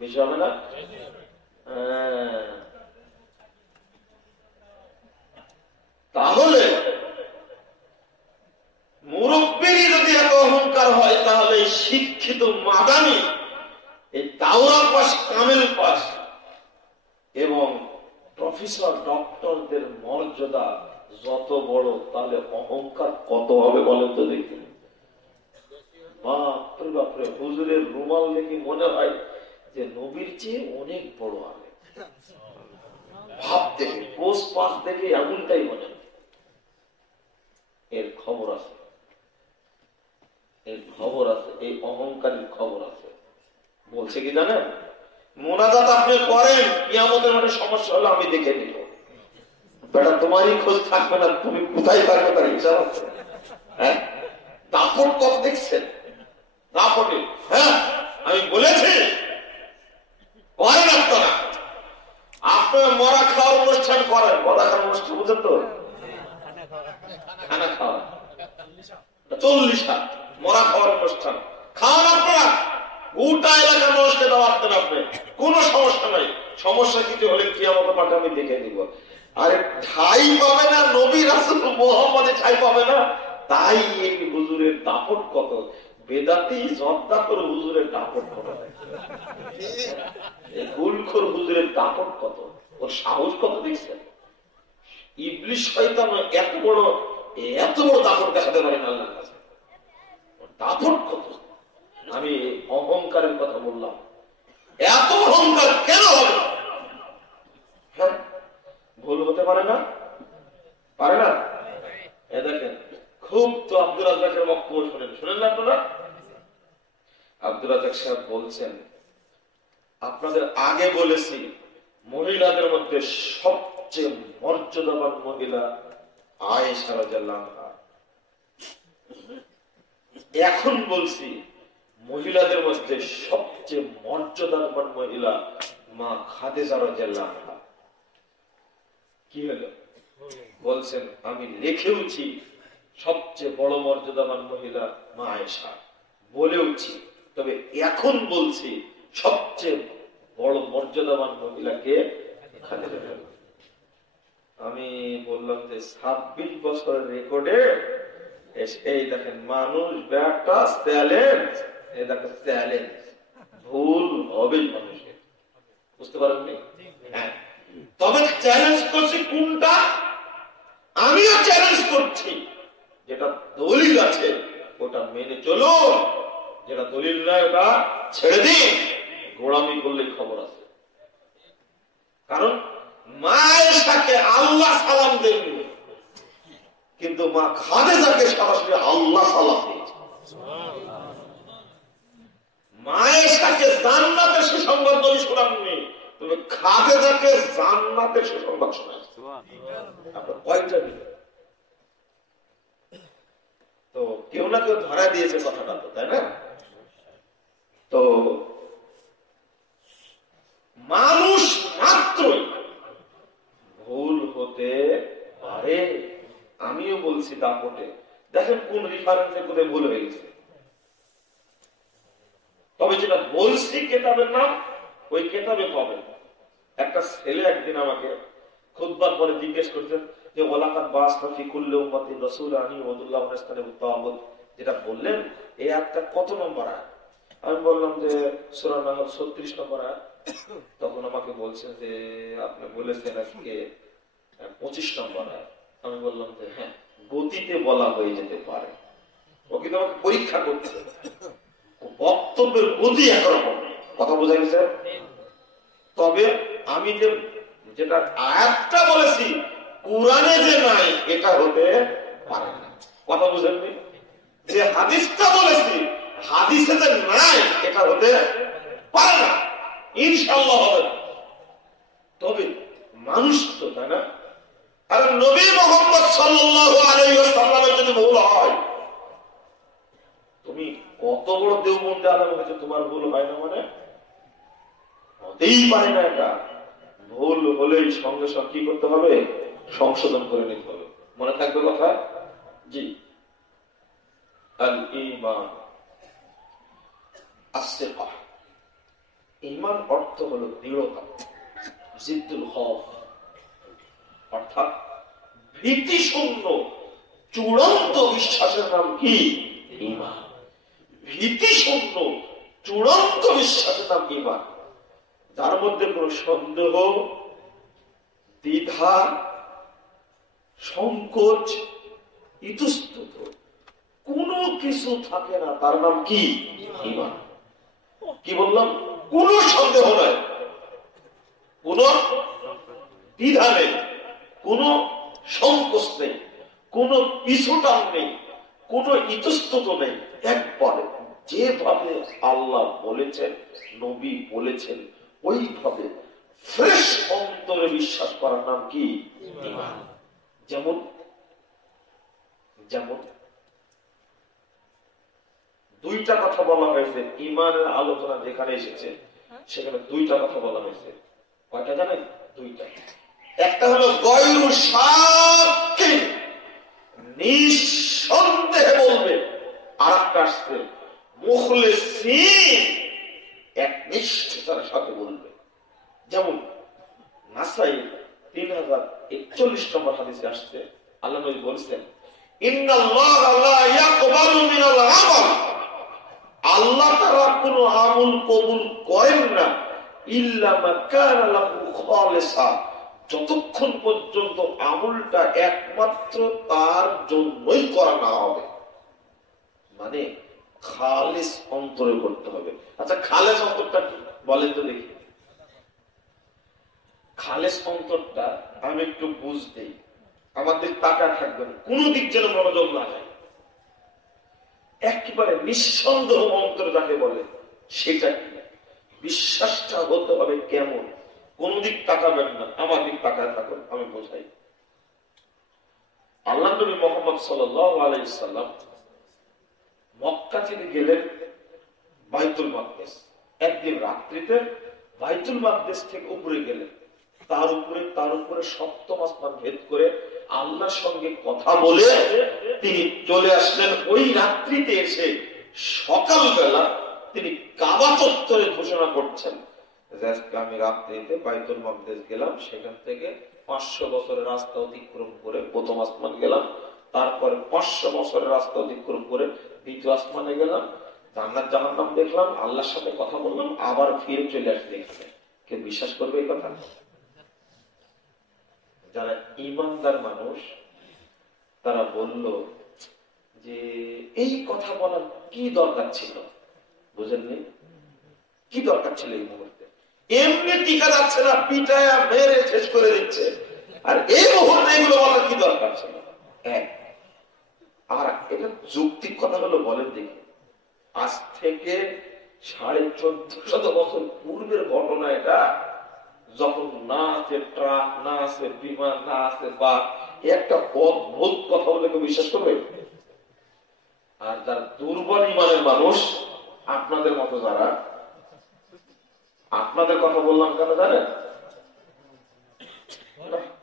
বেশি হবে না? তাহলে মুরব্বীর যদি এত অহংকার হয়, তাহলে শিক্ষিত মাদানি, এই দাওরা পাস, কামেল পাস এবং প্রফেসর ডক্টরদের মর্যাদা যত বড়, তাহলে অহংকার কত হবে বলেন তো দেখুন। বাপরে বাপরে, হুজুরের রুমাল দেখে মনে হয় যে নবীর চেয়ে অনেক বড় আলে। ভাব দেখে, পোস্ট পাস দেখে এমনটাই মনে হয়। এর খবর আছে, এর খবর আছে, এই অহংকারের খবর আছে। বলছে কি জানেন? মোনাজাত আপনি করেন, কিয়ামতের মাঠে সমস্যা হলে আমি দেখে নিব। বেটা তোমারই খোঁজ থাকবে না, তুমি কোথায় থাকবে তার হিসাব আছে। হ্যাঁ, দাপট কত দেখছেন? দাপটে, হ্যাঁ আমি বলেছি করেন আপনারা। আপনার মরা খাওয়ার অনুষ্ঠান করেন, বলা খাওয়ার অনুষ্ঠান বুঝেন তো? খানা খাওয়া 40 হাত মরা খাওয়ার অনুষ্ঠান খাওয়ান আপনারা। গোটা এলাকার মানুষকে দাওয়াত দেন আপনি, কোনো সমস্যা নাই। সমস্যা কিছু হলে কিয়ামতের মাঠে আমি দেখে দিব। আরে ঠাই পাবে না, নবী রাসূল মুহাম্মদে ঠাই পাবে না, তাই এই হুজুরের দাপট কত। বেদাতি জর্দা করে হুজুরের দাপট কত, গুলখোর হুজুরের দাপট কত, ওর সাহস কত দেখছেন? ইবলিশ শয়তান এত বড় দাপট দেখাতে পারে না আল্লাহর কাছে। দাপট কত! আমি অহংকারের কথা বললাম। এত অহংকার কেন হবে? হ্যাঁ, ভুল হতে পারে না? পারে না? এ দেখেন, খুব তো আব্দুর রাজ্জাকের বক্তব্য শুনেন না আপনারা? আব্দুর রাজ্জাক সাহেব বলছেন, আপনাদের আগে বলেছি মহিলাদের মধ্যে সবচেয়ে মর্যাদাবান মহিলা আয়েশা রাদিয়াল্লাহু আনহা। এখন বলছি মহিলাদের মধ্যে সবচেয়ে মর্যাদাবান মহিলা মা খাদিজা রাদিয়াল্লাহু আনহা। কি হলো? বলছেন আমি লিখেওছি সবচেয়ে বড় মর্যাদাবান মহিলা মা আয়েশা, বলেওছি, তবে এখন বলছি সবচেয়ে বড় মর্যাদাবান মহিলাকে খাদিজা রাদিয়াল্লাহু আনহা। আমি বললাম যে 26 বছরের রেকর্ডে এই দেখেন মানুষ ব্যাটা চ্যালেঞ্জ, এই দেখেন চ্যালেঞ্জ, ভুল হবে মানুষের, বুঝতে পারেননি? হ্যাঁ, তবে চ্যালেঞ্জ করছি কোনটা? আমিও চ্যালেঞ্জ করছি, যেটা দলিল আছে ওটা মেনে চলুন, যেটা দলিল নাই ওটা ছেড়ে দিন। গোড়ামি করলে খবর আছে। কারণ মা আয়েশাকে আল্লাহ সালাম দেননি, কিন্তু মা খাদিজাকে সরাসরি আল্লাহ সালাম দিয়েছে। মা আয়েশাকে জান্নাতের সুসংবাদ নবী শোনাননি, তবে খাদিজাকে জান্নাতের সুসংবাদ শোনাচ্ছে। আপনার কয়টা দিল? তো কেউ না কেউ ধরা দিয়েছে কথাটা, তো তাই না? তো মানুষ মাত্রই ভুল হতে পারে, আমিও বলছি দাপটে। দেখেন কোন রেফারেন্সে কোথায় ভুল হয়ে গেছে। তবে যেটা বলছি কেতাবের নাম, ওই কেতাবে পাবেন। একটা ছেলে একদিন আমাকে খুতবার পরে জিজ্ঞেস করছেন যে ওয়ালাকাদ বাসনা ফি কুল্লি উম্মাতিন রাসূলান ওয়াদুল্লাহু নাস্তানিবুত তাগুত, যেটা বললেন এই আয়াতটা কত নম্বর আয়াত? আমি বললাম যে সূরা নাহল 36 নম্বর আয়াত। তখন আমাকে বলছেন যে আপনি বলেছেন আজকে 25 নম্বর আয়াত। আমি বললাম যে হ্যাঁ গতিতে বলা হয়ে যেতে পারে। ও কিন্তু আমাকে পরীক্ষা করছে, বক্তব্যের গতি একরকম, কথা বোঝা গেছে। তবে আমি যেটা আয়াতটা বলেছি কোরআনে যে নাই এটা হতে পারে না, কথা বুঝেননি। যে হাদিসটা বলেছি হাদিসে যে নাই এটা হতে পারে না, ইনশাআল্লাহ হবে না। তবে মানুষ তো, তাই না? আর নবী মুহাম্মদ সাল্লাল্লাহু আলাইহি ওয়াসাল্লামের যদি ভুল হয়, তুমি কত বড় দেওবন্দি আলেম হয়েছে, তোমার ভুল হয় না মানে হতেই পারে না। এটা ভুল হলেই সঙ্গে সঙ্গে কি করতে হবে? সংশোধন করে নিতে হবে। মনে থাকবে কথা? জি। আল ঈমান আসিফা, ঈমান অর্থ হলো দৃঢ়তা, জিদ্দুল খৌফ, অর্থাৎ ভীতি শূন্য চূড়ান্ত বিশ্বাসের নাম কি? ঈমান। ভীতি শূন্য চূড়ান্ত বিশ্বাসের নাম ঈমান, যার মধ্যে কোন সন্দেহ, দ্বিধা, সংকোচ, ইতস্তত কোনো কিছু থাকে না, তার নাম কি? ঈমান। কি বললাম? কোন সন্দেহ নাই, কোন দ্বিধা নেই, কোন সংকোচ নেই, কোন পিছুটান নেই, কোন ইতস্তত নেই। একবারে যেভাবে আল্লাহ বলেছেন, নবী বলেছেন, ওইভাবে ফ্রেশ অন্তরে বিশ্বাস করার নাম কি? ঈমান। যেমন যেমন দুইটা কথা বলা হয়েছে ঈমানের আলোচনা যেখানে এসেছে, সেখানে দুইটা কথা বলা হয়েছে। কয়টা জানেন? দুইটা। একটা হলো গয়রু সাক্কি, নিঃসন্দেহে বলবে, আর একটা আসছে মুখলিসিন, একনিষ্ঠতার সাথে বলবে। যেমন নাসাই 3041 নম্বর হাদিসে আসছে, আল্লাহ নবী বলেছেন, ইন্নাল্লাহা লা ইয়াকবালু মিনাল আমাল, আল্লাহ তাআলা কোন আমল কবুল করেন না ইল্লা মা কানা লাহু খালিসা, যতক্ষণ পর্যন্ত আমলটা একমাত্র তার জন্যই করা না হবে। মানে খালিস অন্তরে করতে হবে। আচ্ছা, খালেস অন্তরটা কি বলেন তো দেখি। খালেস অন্তরটা আমি একটু বুঝতে, আমাদের টাকা থাকবেন, কোন দিক যেন মনোযোগ না যায়, একেবারে নিঃসন্দেহ অন্তর যাকে বলে সেটা কি? বিশ্বাসটা হতে হবে কেমন? কোন দিক তাকাবেন না, আমার দিক তাকায় থাকুন, আমি বোঝাই। আল্লাহ নবী মুহাম্মদ সাল্লাল্লাহু আলাইহি সাল্লাম মক্কা থেকে গেলেন বাইতুল মাকদিস। একদিন রাত্রিতে বাইতুল মাকদিস থেকে উপরে গেলেন, তার উপরে সপ্তম আসমান ভেদ করে আল্লাহর সঙ্গে কথা বলে তিনি চলে আসলেন। ওই রাত্রিতে এসে সকালবেলা তিনি কাবা চত্বরে ঘোষণা করছেন যে আমি রাত্রিতে বাইতুল মাকদিস গেলাম, সেখান থেকে 500 বছরের রাস্তা অতিক্রম করে প্রথম আসমান গেলাম, তারপরে 500 বছরের রাস্তা অতিক্রম করে দ্বিতীয় আসমানে গেলাম, জান্নাত জাহান্নাম দেখলাম, আল্লাহর সাথে কথা বললাম, আবার ফিরে চলে আসতে। কে বিশ্বাস করবে এই কথা? যারা ঈমানদার মানুষ তারা বলল যে এই কথা বলার কি দরকার ছিল? বুঝেননি? কি দরকার ছিল এই মুহূর্তে? এমনি টিকা যাচ্ছে না, পিটায়া মেরে শেষ করে দিচ্ছে, আর এই মুহূর্তে এগুলো বলার কি দরকার ছিল? আর এটা যৌক্তিক কথা হলো, বলেন দেখি, আজ থেকে 1450 বছর পূর্বের ঘটনা এটা, যখন না আছে ট্রাক, না আছে বিমান, না আছে বাস, একটা অদ্ভুত কথা বলে কেউ বিশ্বাস করবে? আর যারা দুর্বল ঈমানের মানুষ, আপনাদের মতো যারা, আপনাদের কথা বললাম কেন জানেন?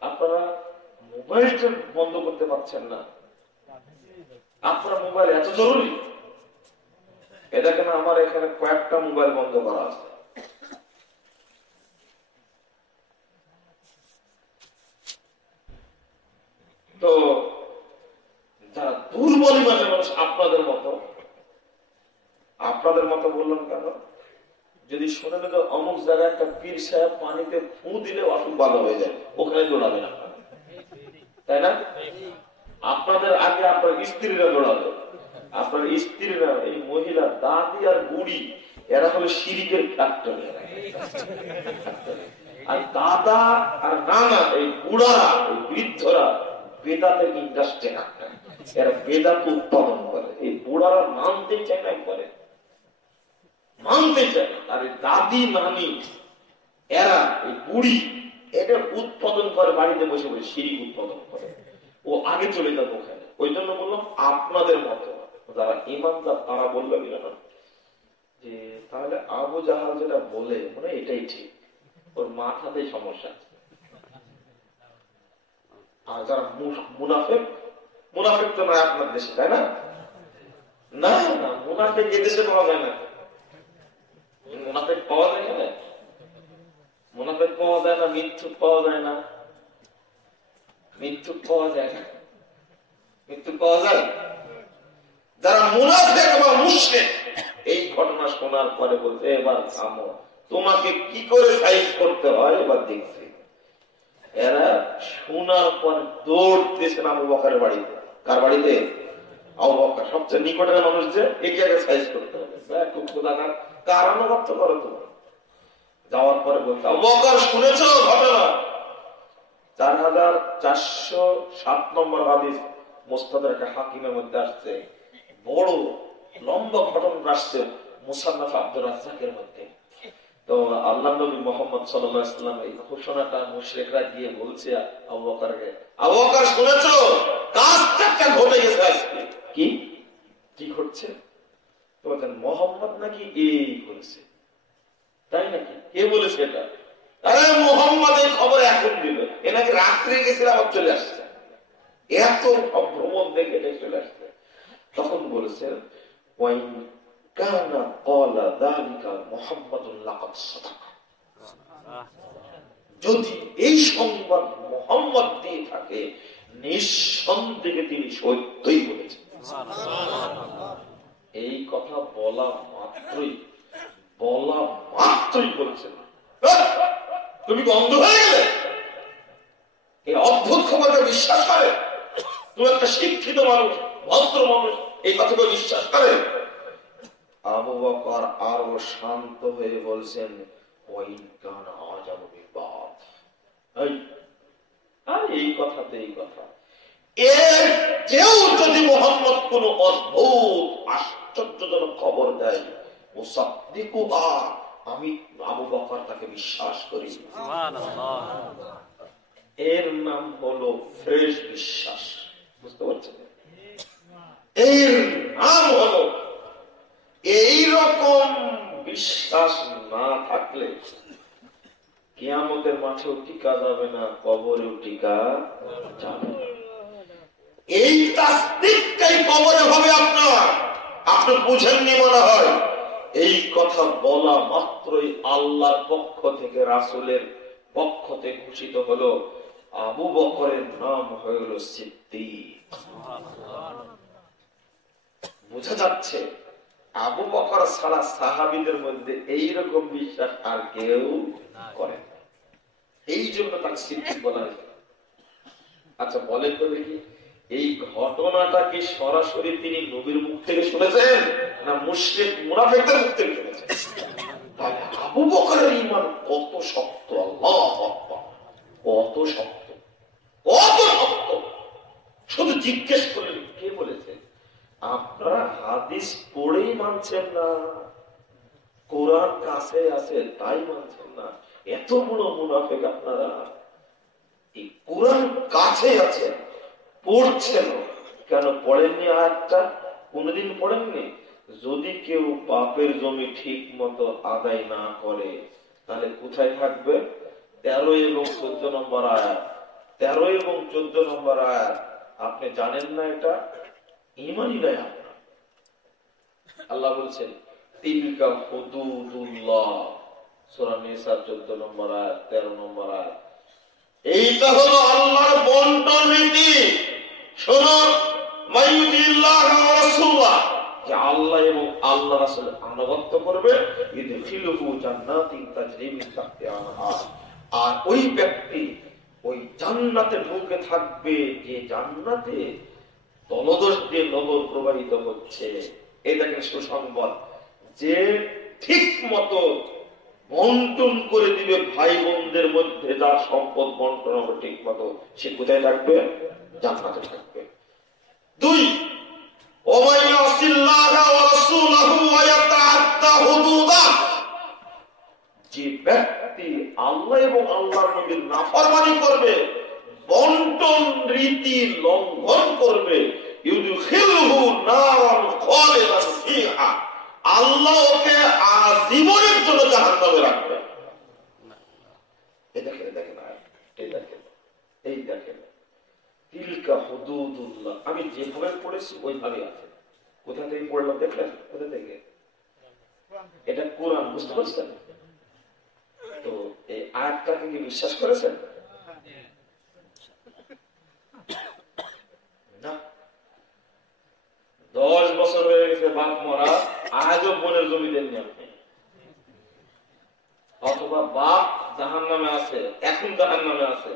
আপনারা মোবাইলটা বন্ধ করতে পারছেন না। আপনার মোবাইল এত জরুরি, এটা কেন আমার এখানে কয়েকটা মোবাইল বন্ধ করা আছে। তো যারা দুর্বল ঈমানের মানুষ, আপনাদের মতো বললাম কেন? যদি শুনে তো অমুক জায়গায় একটা পীর সাহেব পানিতে ফু দিলে অসুখ ভালো হয়ে যায়, ওখানে দৌড়াবেন আপনারা, তাই না? আপনাদের আগে আপনার স্ত্রীরা দৌড়াবে, আপনার স্ত্রীরা, এই মহিলা দাদি আর বুড়ি এরা হলো শিরিকের ফ্যাক্টরি। আর দাদা আর নানা এই বুড়ারা, এই বৃদ্ধরা বেদাতের ইন্ডাস্ট্রি রাখে, এরা বেদাত উৎপাদন করে। এই বুড়ারা মানতে চায় না, একবারে মানতে চায় না। আর এই দাদি নানি এরা, এই বুড়ি, এটা উৎপাদন করে, বাড়িতে বসে বসে শিরিক উৎপাদন করে। ও আগে চলে যাবো ওখানে। ওই জন্য বললাম আপনাদের মতো যারা ইমানদার তারা বললো না যে তাহলে আবু জাহাল যেটা বলে মানে এটাই ঠিক, ওর মাথাতে সমস্যা। আর যারা মুনাফেক, মুনাফেক তো নয় আপনার দেশে, তাই না? না না, মুনাফেক এদেশে পাওয়া যায় না। মুনাফেক পাওয়া যায় না, মুনাফেক পাওয়া যায় না, মিথ্যুক পাওয়া যায় না, মিথ্যুক পাওয়া যায় না, মিথ্যুক পাওয়া যায়। যারা মুনাফেক বা মুশরিক এই ঘটনা শোনার পরে বলতে এবার থামো, তোমাকে কি করে সাইজ করতে হয় এবার দেখছি। এরা শোনার পর দৌড়তেছেন আবু বকরের বাড়িতে। কার বাড়িতে? আবু বকর, সবচেয়ে নিকটের মানুষ, যে একে আগে সাইজ করতে হবে। খুব খোদাকার কার অনুগত করো তোমার। যাওয়ার পরে বলতে, আবু বকর শুনেছ ঘটনা? 4407 নম্বর হাদিস মুস্তাদরাক হাকিমের মধ্যে আসছে। বড় লম্বা ঘটনা আসছে মুসান্নাফ আব্দুর রাজ্জাকের মধ্যে। তো আল্লাহ নবী মুহাম্মদ সাল্লাল্লাহু আলাইহি ওয়াসাল্লাম এই ঘোষণাটা মুশরিকরা গিয়ে বলছে আবু বকরকে, আবু বকর শুনেছো কাজটা ঘটে গেছে আজকে। কি কি ঘটছে? তো বলেন মুহাম্মদ নাকি এই করেছে। তাই নাকি? কে বলেছে এটা? আরে মুহাম্মদ এই খবর এখন দিল, এ নাকি রাত্রে গেছিল আবার চলে আসছে। এত ভ্রমণ দেখে চলে আসছে। তখন বলেছেন ওয়াইন কানা ক্বালা যালিকা মুহাম্মাদুন লাকাদ সাদাকা, যদি এই সংবাদ মুহাম্মদ দিয়ে থাকে নিঃসন্দেহে তিনি সত্যই বলেছেন। এই কথা বলা মাত্রই বলছেন, তুমি গন্ধ হয়ে গেলে? এই অদ্ভুত খবরকে বিশ্বাস করে? তুমি একটা শিক্ষিত মানুষ, ভদ্র মানুষ, এই কথাকে বিশ্বাস করে? আবু বকর আরো শান্ত হয়ে বলছেন, এই কথাতে এই কথা, এর কেউ যদি মোহাম্মদ কোন অদ্ভুত আশ্চর্যজনক খবর দেয়, আমি আবু বকর তাকে বিশ্বাস করি। এর নাম হলো ফ্রেশ বিশ্বাস। বুঝতে পারছেন? এর নাম হলো, এইরকম বিশ্বাস না থাকলে কিয়ামতের মাঠেও টিকা যাবে না, কবরেও টিকা যাবে না। এই তাসদীকটাই কবরে হবে আপনার। আপনি বুঝেননি মনে হয়। এই কথা বলা মাত্রই আল্লাহর পক্ষ থেকে, রাসূলের পক্ষ থেকে ঘোষিত হলো আবু বকরের নাম হলো সিদ্দিক। বোঝা যাচ্ছে আবু বকর ছাড়া সাহাবীদের মধ্যে এইরকম বিশ্বাস আর কেউ করে না। এই জন্য তাকে সিদ্দিক বলা হয়েছে। আচ্ছা বলেন তো দেখি, এই ঘটনাটা কি সরাসরি তিনি নবীর মুখ থেকে শুনেছেন না মুশরিক মুনাফিকদের মুখ থেকে শুনেছেন? আবু বকরের ঈমান কত শক্ত! আল্লাহু আকবার, কত শক্ত, কত শক্ত! শুধু জিজ্ঞেস করলেন কে বলেছে? আপনারা হাদিস পড়েই মানছেন না, কোরআন কাছে আছে তাই মানছেন না। এত বড় মুনাফিক আপনারা। এই কোরআন কাছে আছে, পড়ছেন কেন? পড়েননি আয়াতটা? কোনদিন পড়েননি? যদি কেউ বাপের জমি ঠিক মতো আদায় না করে তাহলে কোথায় থাকবে? 13 এবং 14 নম্বর আয়াত, 13 এবং 14 নম্বর আয়াত আপনি জানেন না? এটা ঈমানই নাই আপনার। আল্লাহ বলছেন তিলকা হুদুদুল্লাহ, সূরা নিসা 14 নম্বর আয়াত, 13 নম্বর আয়াত। এইটা হলো আল্লাহর বন্টন নীতি। শোনো, মাইয়ুতিল্লাহ ওয়া রাসূলুল্লাহ, যে আল্লাহ এবং আল্লাহ রাসূলের আনুগত্য করবে, ইদখিলুহু জান্নাতিন তাজরি মিন তাহতিহা আল-আনহার, আর ওই ব্যক্তি ওই জান্নাতে ঢুকে থাকবে যে জান্নাতে তলদেশ দিয়ে নগর প্রবাহিত হচ্ছে। এই দেখেন সুসংবাদ, যে ঠিক মতো বন্টন করে দিবে ভাই বোনদের মধ্যে, যার সম্পদ বন্টন হবে ঠিক মতো, সে কোথায় থাকবে? জান্নাতে থাকবে। 2, যে ব্যক্তি আল্লাহ এবং আল্লাহর নবীর নাফরমানি করবে, বন্টন রীতি লঙ্ঘন করবে, ইউদখিলহু নারান খালিদান ফিহা, আল্লাহ ওকে আজীবনের জন্য জাহান্নামে রাখবে। এই দেখেন, এই দেখেন, তিলকা হুদুদুল্লাহ। আমি যেভাবে পড়েছি ওইভাবে আছে। কোথা থেকে পড়লাম দেখলেন? কোথা থেকে? এটা কোরআন, বুঝতে পারছেন? তো এই আয়াতটাকে কি বিশ্বাস করেছেন? না। 10 বছর হয়ে গেছে বাপ মরা, আজও বোনের জমি দেননি আপনি। অথবা বাপ জাহান্নামে আছে, এখন জাহান্নামে আছে,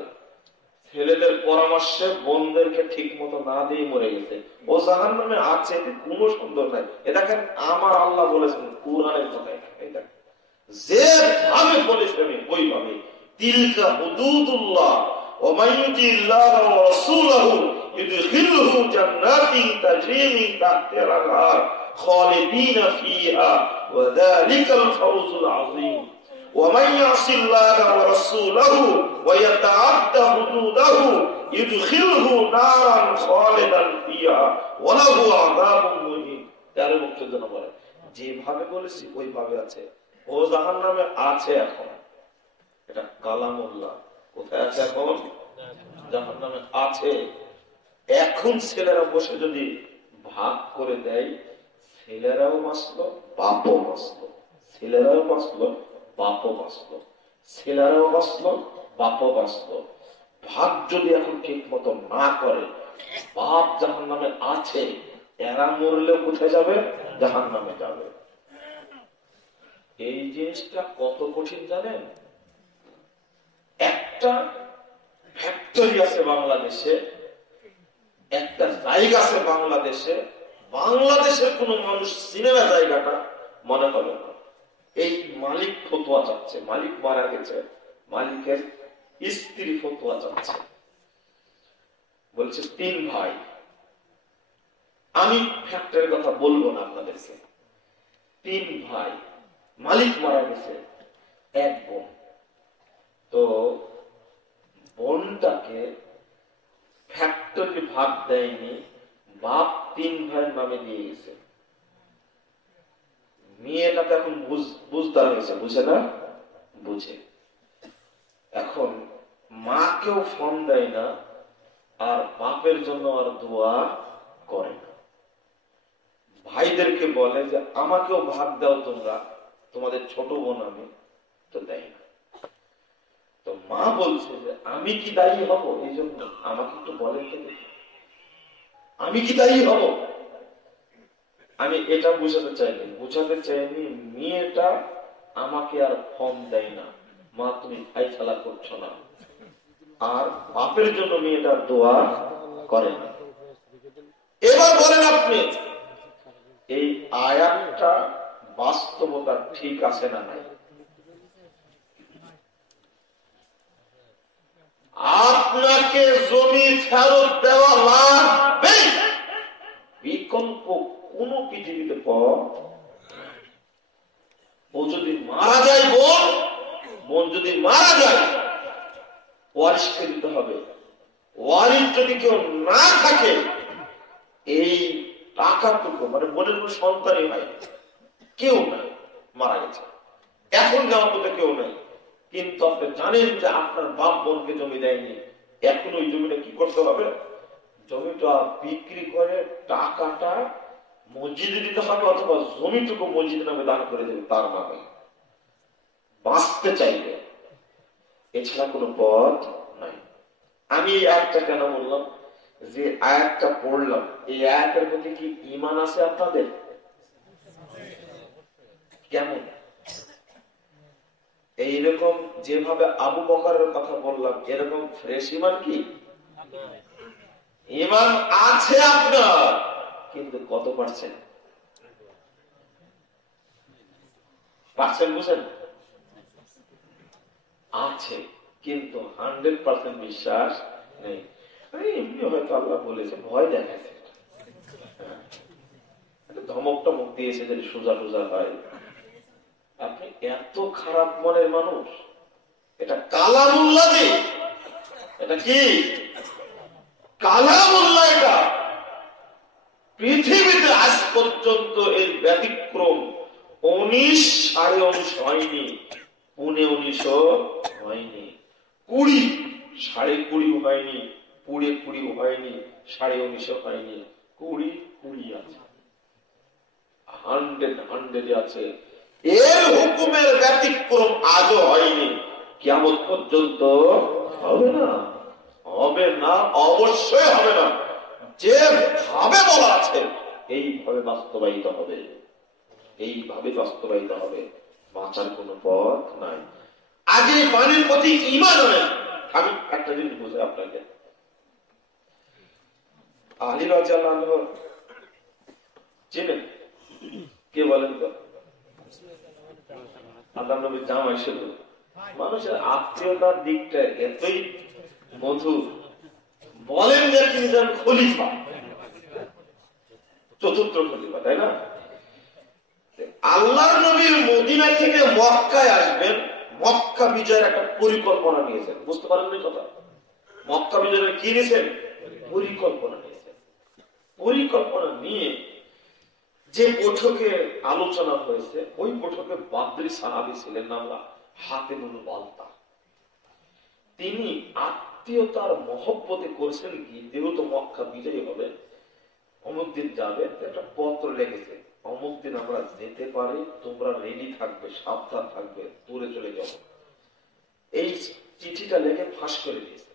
ছেলেদের পরামর্শে বোনদেরকে ঠিক মতো না দিয়ে মরে গেছে, ও জাহান্নামে আছে, এতে কোনো সুন্দর নাই। এটা কেন? আমার আল্লাহ বলেছেন কুরআনের কথায়, এটা যেভাবে বলেছেন ওইভাবে। তিলকা হুদুদুল্লাহ ওয়া মান ইউতিল্লাহ ওয়া রাসূলাহু ইউদখিলহু জান্নাতিন তাজরি মিন তাহতিহাল আনহার খালিদিনা ফিহা ওয়া যালিকাল ফাওজুল আযীম। ومن يعص الله ورسوله ويتعدى حدوده يدخله نارا خالدا فيها وله عذاب مهين। তার মুক্তির বলে যেভাবে বলেছি ওইভাবে আছে, ও জাহান্নামে আছে এখন। এটা কালামুল্লাহ। কোথায় আছে এখন? জাহান্নামে আছে। এখন ছেলেরা বসে যদি ভাগ করে দেয়, ছেলেরাও বাঁচলো, বাপও বাঁচলো, ছেলেরাও বাঁচলো, বাপও বাঁচলো, ছেলেরাও বাঁচলো, বাপও বাঁচলো। ভাগ যদি এখন ঠিক মতো না করে, বাপ জাহান্নামে আছে, এরা মরলে কোথায় যাবে? জাহান্নামে যাবে। এই জিনিসটা কত কঠিন জানেন? একটা ফ্যাক্টরি আছে বাংলাদেশে, একটা জায়গা আছে বাংলাদেশে, বাংলাদেশের কোন মানুষ সিনেমা জায়গাটা মনে হবে না। এই মালিক ফতোয়া চাচ্ছে, মালিক মারা গেছে, মালিকের স্ত্রী ফতোয়া চাচ্ছে, বলছে 3 ভাই। আমি ফ্যাক্টরির কথা বলবো না আপনাদেরকে। 3 ভাই, মালিক মারা গেছে, 1 বোন। তো বোনটাকে ফ্যাক্টরি ভাগ দেয়নি, বাপ 3 ভাইয়ের নামে দিয়ে গেছে। মেয়েটা তো এখন বুঝদার হয়েছে, বুঝে না? বুঝে। এখন মাকেও ফোন দেয় না, আর বাপের জন্য আর দোয়া করে না। ভাইদেরকে বলে যে আমাকেও ভাগ দাও তোমরা, তোমাদের ছোট বোন আমি, তো দেয় না। তো মা বলছে যে আমি কি দায়ী হব এই জন্য? আমাকে একটু বলেন তো, আমি কি দায়ী হব? আমি এটা বুঝাতে চাইনি মেয়েটা আমাকে আর ফোন দেয় না, মা তুমি ফাইসালা করছো না, আর বাপের জন্য মেয়েটা দোয়া করে না। এবার বলেন আপনি, এই আয়াতটা বাস্তবতা ঠিক আছে না নাই? আপনাকে জমি ফেরত দেওয়া লাগবে, বিকল্প কোন পৃথিবীতে পথ। ও যদি মারা যায়, বোন যদি মারা যায়, ওয়ারিশকে দিতে হবে। ওয়ারিশ যদি কেউ না থাকে, এই টাকাটুকু, মানে বোনের কোন সন্তানই হয়, কেউ নাই, মারা গেছে, এখন যাওয়ার মতো কেউ নাই। কিন্তু আপনি জানেন যে আপনার বাপ বোনকে জমি দেয়নি, এখন ওই জমিটা কি করতে হবে? জমিটা বিক্রি করে টাকাটা মসজিদে দিতে হবে, অথবা জমিটুকু মসজিদ নামে দান করে দেবে তার নামে, বাঁচতে চাইবে। এছাড়া কোনো পথ নাই। আমি এই আয়াতটা কেন বললাম? যে আয়াতটা পড়লাম, এই আয়াতের প্রতি কি ঈমান আছে আপনাদের? কেমন? এইরকম যেভাবে আবু বকরের কথা বললাম, এরকম ফ্রেশ ঈমান কি? ইমান আছে আপনার, কিন্তু কত পারছেন বুঝেন? আছে, কিন্তু 100% বিশ্বাস নেই। এমনি হয়তো আল্লাহ বলেছে, ভয় দেখাচ্ছে, ধমক টমক দিয়েছে যদি সোজা সোজা হয়। আপনি এত খারাপ মনের মানুষ। এটা কালামুল্লাহ, এটা কি কালামুল্লাহ? এটা পৃথিবীতে আজ পর্যন্ত এর ব্যতিক্রম 19 সাড়ে 19 হয়নি, 19 হয়নি, 20 সাড়ে 20 হয়নি, 20 হয়নি, সাড়ে 19 হয়নি, 20 আছে, 100 আছে। এর হুকুমের ব্যতিক্রম আজও হয়নি, কিয়ামত পর্যন্ত হবে না, হবে না, অবশ্যই হবে না। যেভাবে বলা আছে এইভাবে বাস্তবায়িত হবে, এইভাবে বাস্তবায়িত হবে, বাঁচার কোন পথ নাই। আগে পানির প্রতি ঈমান আনেন। আমি একটা জিনিস বুঝে আপনাকে, আলী রাদিয়াল্লাহু আনহু চিনেন? কে বলেন তো? আল্লাহর নবীর জামাই ছিল। মানুষের আত্মীয়তার দিকটা এতই মধুর, বলেন যে তিনি যেন খলিফা, চতুর্থ খলিফা, তাই না? আল্লাহর নবীর মদিনা থেকে মক্কায় আসবেন, মক্কা বিজয়ের একটা পরিকল্পনা নিয়েছেন। বুঝতে পারেননি কথা? মক্কা বিজয়ের কি নিয়েছেন? পরিকল্পনা নিয়েছেন। পরিকল্পনা নিয়ে যে বৈঠকে আলোচনা হয়েছে, ওই বৈঠকে বাদরি সাহাবী ছিলেন নাম হাতিবুল বালতা। তিনি আত্মীয়তার মহব্বতে করেছেন কি, যেহেতু মক্কা বিজয়ী হবে, অমুক দিন যাবে, একটা পত্র লেগেছে, অমুক দিন আমরা যেতে পারি, তোমরা রেডি থাকবে, সাবধান থাকবে, দূরে চলে যাবো। এই চিঠিটা লেখে ফাঁস করে দিয়েছে,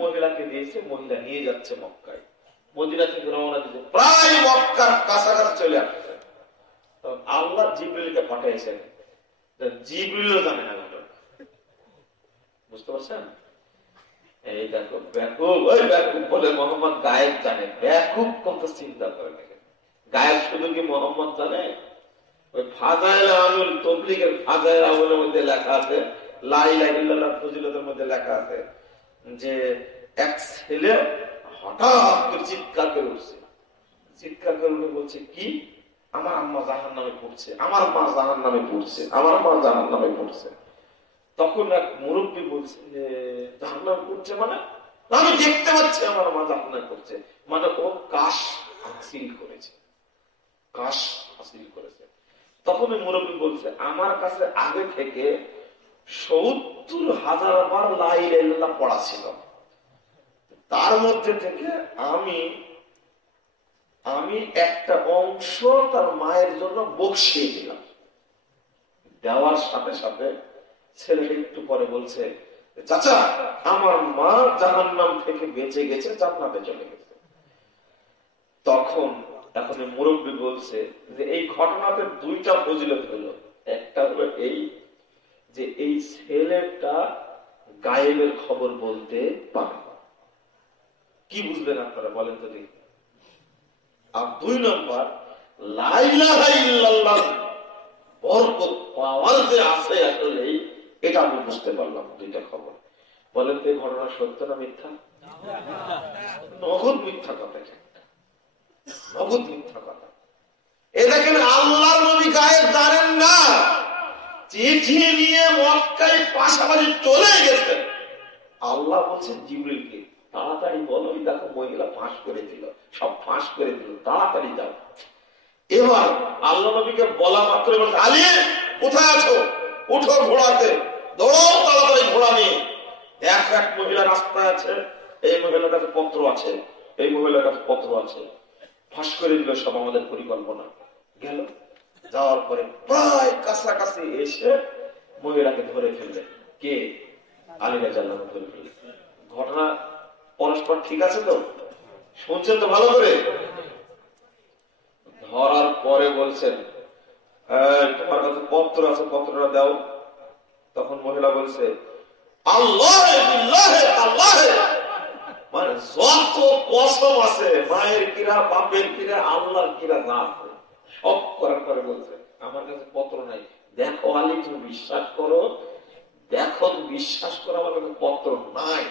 মহিলাকে দিয়েছে, মহিলা নিয়ে যাচ্ছে মক্কায়। মদিনা থেকে রওনা দিয়েছে, প্রায় মক্কার কাছাকাছি চলে আসছে। আল্লাহ জিবরিলকে পাঠিয়েছেন, জিবরিলও জানে না। বুঝতে পারছেন? এই দেখো ব্যাকুব, ওই ব্যাকুব বলে মোহাম্মদ গায়েব জানে। ব্যাকুব কত চিন্তা করে দেখেন, গায়েব শুধু কি মোহাম্মদ জানে? ওই ফাজাইল আমল, তাবলীগের ফাজাইল আমলের মধ্যে লেখা আছে, লা ইলাহা ইল্লাল্লাহ ফজিলতের মধ্যে লেখা আছে যে এক ছেলে হঠাৎ করে চিৎকার করে উঠছে, চিৎকার করে উঠে বলছে কি, আমার আম্মা জাহান্নামে পড়ছে, আমার মা জাহান্নামে পড়ছে, আমার মা জাহান্নামে পড়ছে। তখন এক মুরব্বী বলছে যে জাহান্নামে পড়ছে মানে? আমি দেখতে পাচ্ছি আমার মা জাহান্নামে পড়ছে, মানে ও কাশ হাসিল করেছে, কাশ হাসিল করেছে। তখন ওই মুরব্বী বলছে, আমার কাছে আগে থেকে ৭০,০০০ বার লা ইলাহা ইল্লাল্লাহ পড়া ছিল, তার মধ্যে থেকে আমি একটা অংশ তার মায়ের জন্য বকশিয়ে দিলাম। দেওয়ার সাথে সাথে ছেলেটা একটু পরে বলছে, চাচা আমার মা জাহান্নাম থেকে বেঁচে গেছে, জান্নাতে চলে গেছে। তখন এখন মুরব্বী বলছে যে এই ঘটনাতে দুইটা ফজিলত হলো। একটা হলো এই যে এই ছেলেটা গায়েবের খবর বলতে পারে। কি বুঝলেন আপনারা বলেন তো দেখি? আর ২ নম্বর, লা ইলাহা ইল্লাল্লাহ বরকত পাওয়ার যে আছে আসলে, এটা আমি বুঝতে পারলাম। 2টা খবর। বলেন তো এই ঘটনা সত্য না মিথ্যা? নগদ মিথ্যা কথা, নগদ মিথ্যা কথা। এ দেখেন আল্লাহর নবী গায়েব জানেন না, চিঠি নিয়ে মক্কায় পাশাপাশি চলে গেছে। আল্লাহ বলছেন জিবরিলকে, তাড়াতাড়ি বলো, দেখো মহিলা ফাঁস করে দিল, সব ফাঁস করে দিল, তাড়াতাড়ি যাও। এবার আল্লাহ নবীকে বলা মাত্র বলছে, আলী কোথায় আছো, উঠো ঘোড়াতে, দৌড়াও তাড়াতাড়ি ঘোড়া নিয়ে। এক মহিলা রাস্তায় আছে, এই মহিলার কাছে পত্র আছে, এই মহিলার কাছে পত্র আছে, ফাঁস করে দিল সব আমাদের পরিকল্পনা। গেল, যাওয়ার পরে প্রায় কাছাকাছি এসে মহিলাকে ধরে ফেললে। কে? আলী রাদিয়াল্লাহু আনহু ধরে ফেললে। ঘটনা পরস্পর ঠিক আছে তো? শুনছেন তো ভালো করে? ধরার পরে বলছেন, তোমার কাছে পত্র আছে, পত্রটা দাও। তখন মহিলা বলছে, আল্লাহ মানে যত কসম আছে, মায়ের কিরা, বাপের কিরা, আল্লাহর কিরা না আছে, সব করার পরে বলছে আমার কাছে পত্র নাই। দেখো আলী, তুমি বিশ্বাস করো, দেখো বিশ্বাস করো, আমার কাছে পত্র নাই,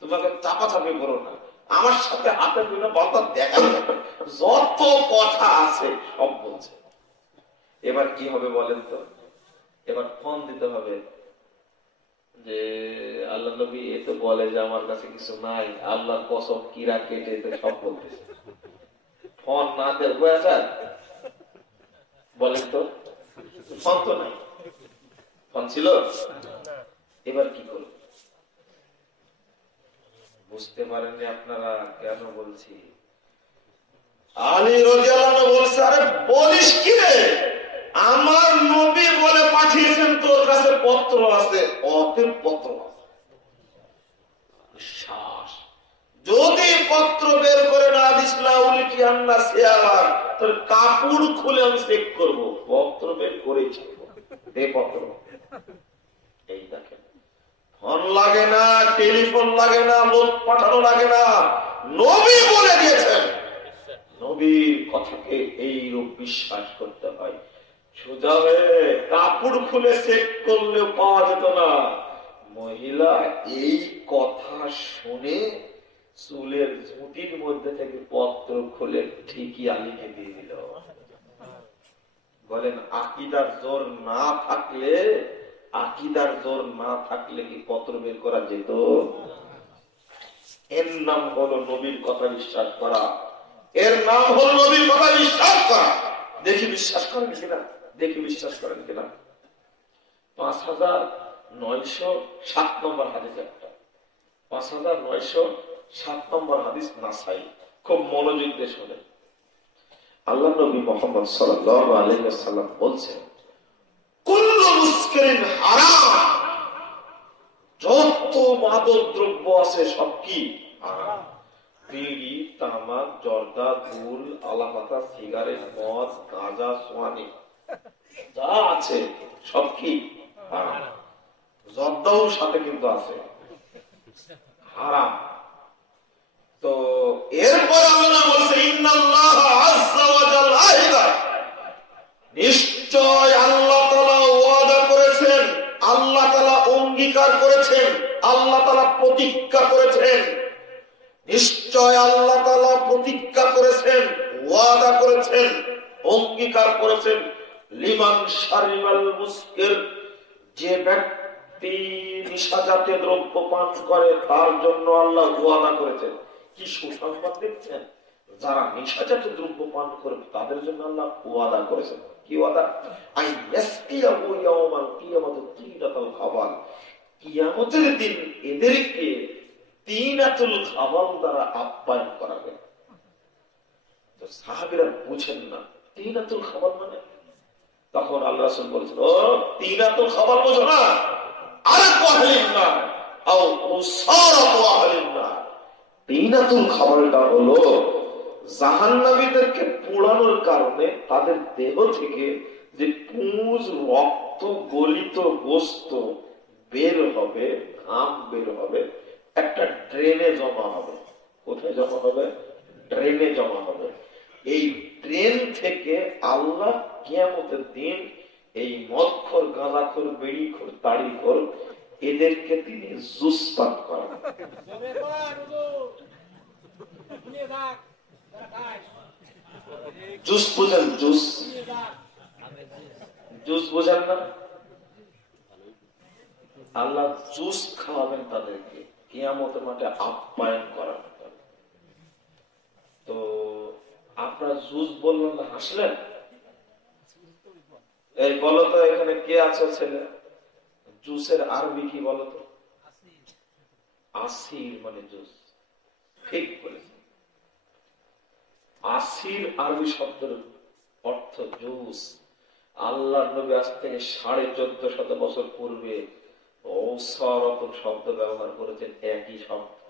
তোমাকে চাপাচাপি করো না, আমার সাথে হাতে দুটো বলতা দেখা, যত কথা আছে সব বলছে। এবার কি হবে বলেন তো? এবার ফোন দিতে হবে যে আল্লাহ নবী এ তো বলে যে আমার কাছে কিছু নাই, আল্লাহর কসম কিরা কেটে সব বলতেছে। ফোন না দেবো স্যার বলেন তো, ফোন তো নাই, ফোন ছিল, এবার কি করব? বুঝতে পারেননি আপনারা কেন বলছি? আলী রাদিয়াল্লাহু আনহু বলছে, আরে বলিস কি রে, আমার নবী বলে পাঠিয়েছেন তোর কাছে পত্র আছে, অতএব পত্র আছে। শ্বাস যদি পত্র বের করে না দিস না, উল্কি আন্না সিয়ালার, তোর কাপড় খুলে আমি চেক করবো, পত্র বের করেছি, এই পত্র। এই দেখেন, ফোন লাগে না, টেলিফোন লাগে না, লোক পাঠানো লাগে না, নবী বলে দিয়েছেন। নবীর কথাকে এই রূপ বিশ্বাস করতে হয়। সোজা হয়ে কাপড় খুলে চেক করলেও পাওয়া যেত না। মহিলা এই কথা শুনে চুলের ঝুঁটির মধ্যে থেকে পত্র খুলে ঠিকই আলীকে দিয়ে দিল। বলেন আকীদার জোর না থাকলে, আকীদার জোর না থাকলে কি পত্র বের করা যেত? এর নাম হলো নবীর কথা বিশ্বাস করা, এর নাম হলো নবীর কথা বিশ্বাস করা। দেখি বিশ্বাস করেন কিনা, দেখি বিশ্বাস করেন কিনা। 5907 নম্বর হাদিস, একটা 5907 নম্বর হাদিস নাসাই। খুব মনোযোগ দিয়ে শোনেন। আল্লাহ নবী মুহাম্মদ সাল্লাল্লাহু আলাইহি ওয়াসাল্লাম বলছেন, কুল্লু মুসকিরিন হারাম, যত মাদক দ্রব্য আছে সব কি হারাম। বিড়ি, তামাক, জর্দা, গুল, আলাপাতা, সিগারেট, মদ, গাঁজা, সোয়ানি যা আছে সব কি হারাম। জর্দাও সাথে কিন্তু আছে, হারাম। তো এরপর আল্লাহ বলছে, ইন্নাল্লাহ আযজা ওয়া জাল্লা, নিশ্চয় আল্লাহ তাআলা ওয়াদা করেছেন, আল্লাহ তাআলা অঙ্গীকার করেছেন, আল্লাহ তাআলা প্রতিজ্ঞা করেছেন, নিশ্চয় আল্লাহ তাআলা প্রতিজ্ঞা করেছেন, ওয়াদা করেছেন, অঙ্গীকার করেছেন, লিমান শারিবাল মুসকির, যে ব্যক্তি নিশাজাতীয় দ্রব্য পান করে তার জন্য আল্লাহ ওয়াদা করেছেন। কি সুসংবাদ দেখছেন? যারা নিশাজাতীয় দ্রব্য পান করে তাদের জন্য আল্লাহ ওয়াদা করেছেন। কি ওয়াদা? আই ইয়াসকিয়াহু ইয়াওমাল কিয়ামাতি তিনাতুল খাবাল, কিয়ামতের দিন এদেরকে তিনাতুল খাবাল দ্বারা আপ্যায়ন করাবে। তো সাহাবীরা বুঝেন না তিনাতুল খাবাল মানে। তখন আল্লাহ রাসূল বলেছেন, ও তিনাতুল খাবাল বোঝো না, আরে আহলিন নার আও উসারাতু আহলিন নার। তিনাতুল খাবালটা হলো জাহান্নামীদেরকে পোড়ানোর কারণে তাদের দেহ থেকে যে পুঁজ, রক্ত, গলিত গোস্ত বের হবে, ঘাম বের হবে, একটা ড্রেনে জমা হবে। কোথায় জমা হবে? ড্রেনে জমা হবে। এই ড্রেন থেকে আল্লাহ কিয়ামতের দিন এই মদখোর, গাঁজাখোর, বেড়িখোর, তাড়িখোর এদেরকে তিনি জুস পান করান। জুস বুঝেন? জুস, জুস বুঝেন না? আল্লাহ জুস খাওয়াবেন তাদেরকে, কিয়ামতের মাঠে আপ্যায়ন করাবেন। তো আপনারা জুস বললেন না, হাসলেন। এই বলো তো এখানে কে আছে ছেলে? জুসের আরবি কি বলো তো? আসির মানে জুস। ঠিক বলেছে। আসির আরবি শব্দের অর্থ জুস। আল্লাহ নবী আজ থেকে 1450 বছর পূর্বে ঔসারতুন শব্দ ব্যবহার করেছেন, একই শব্দ।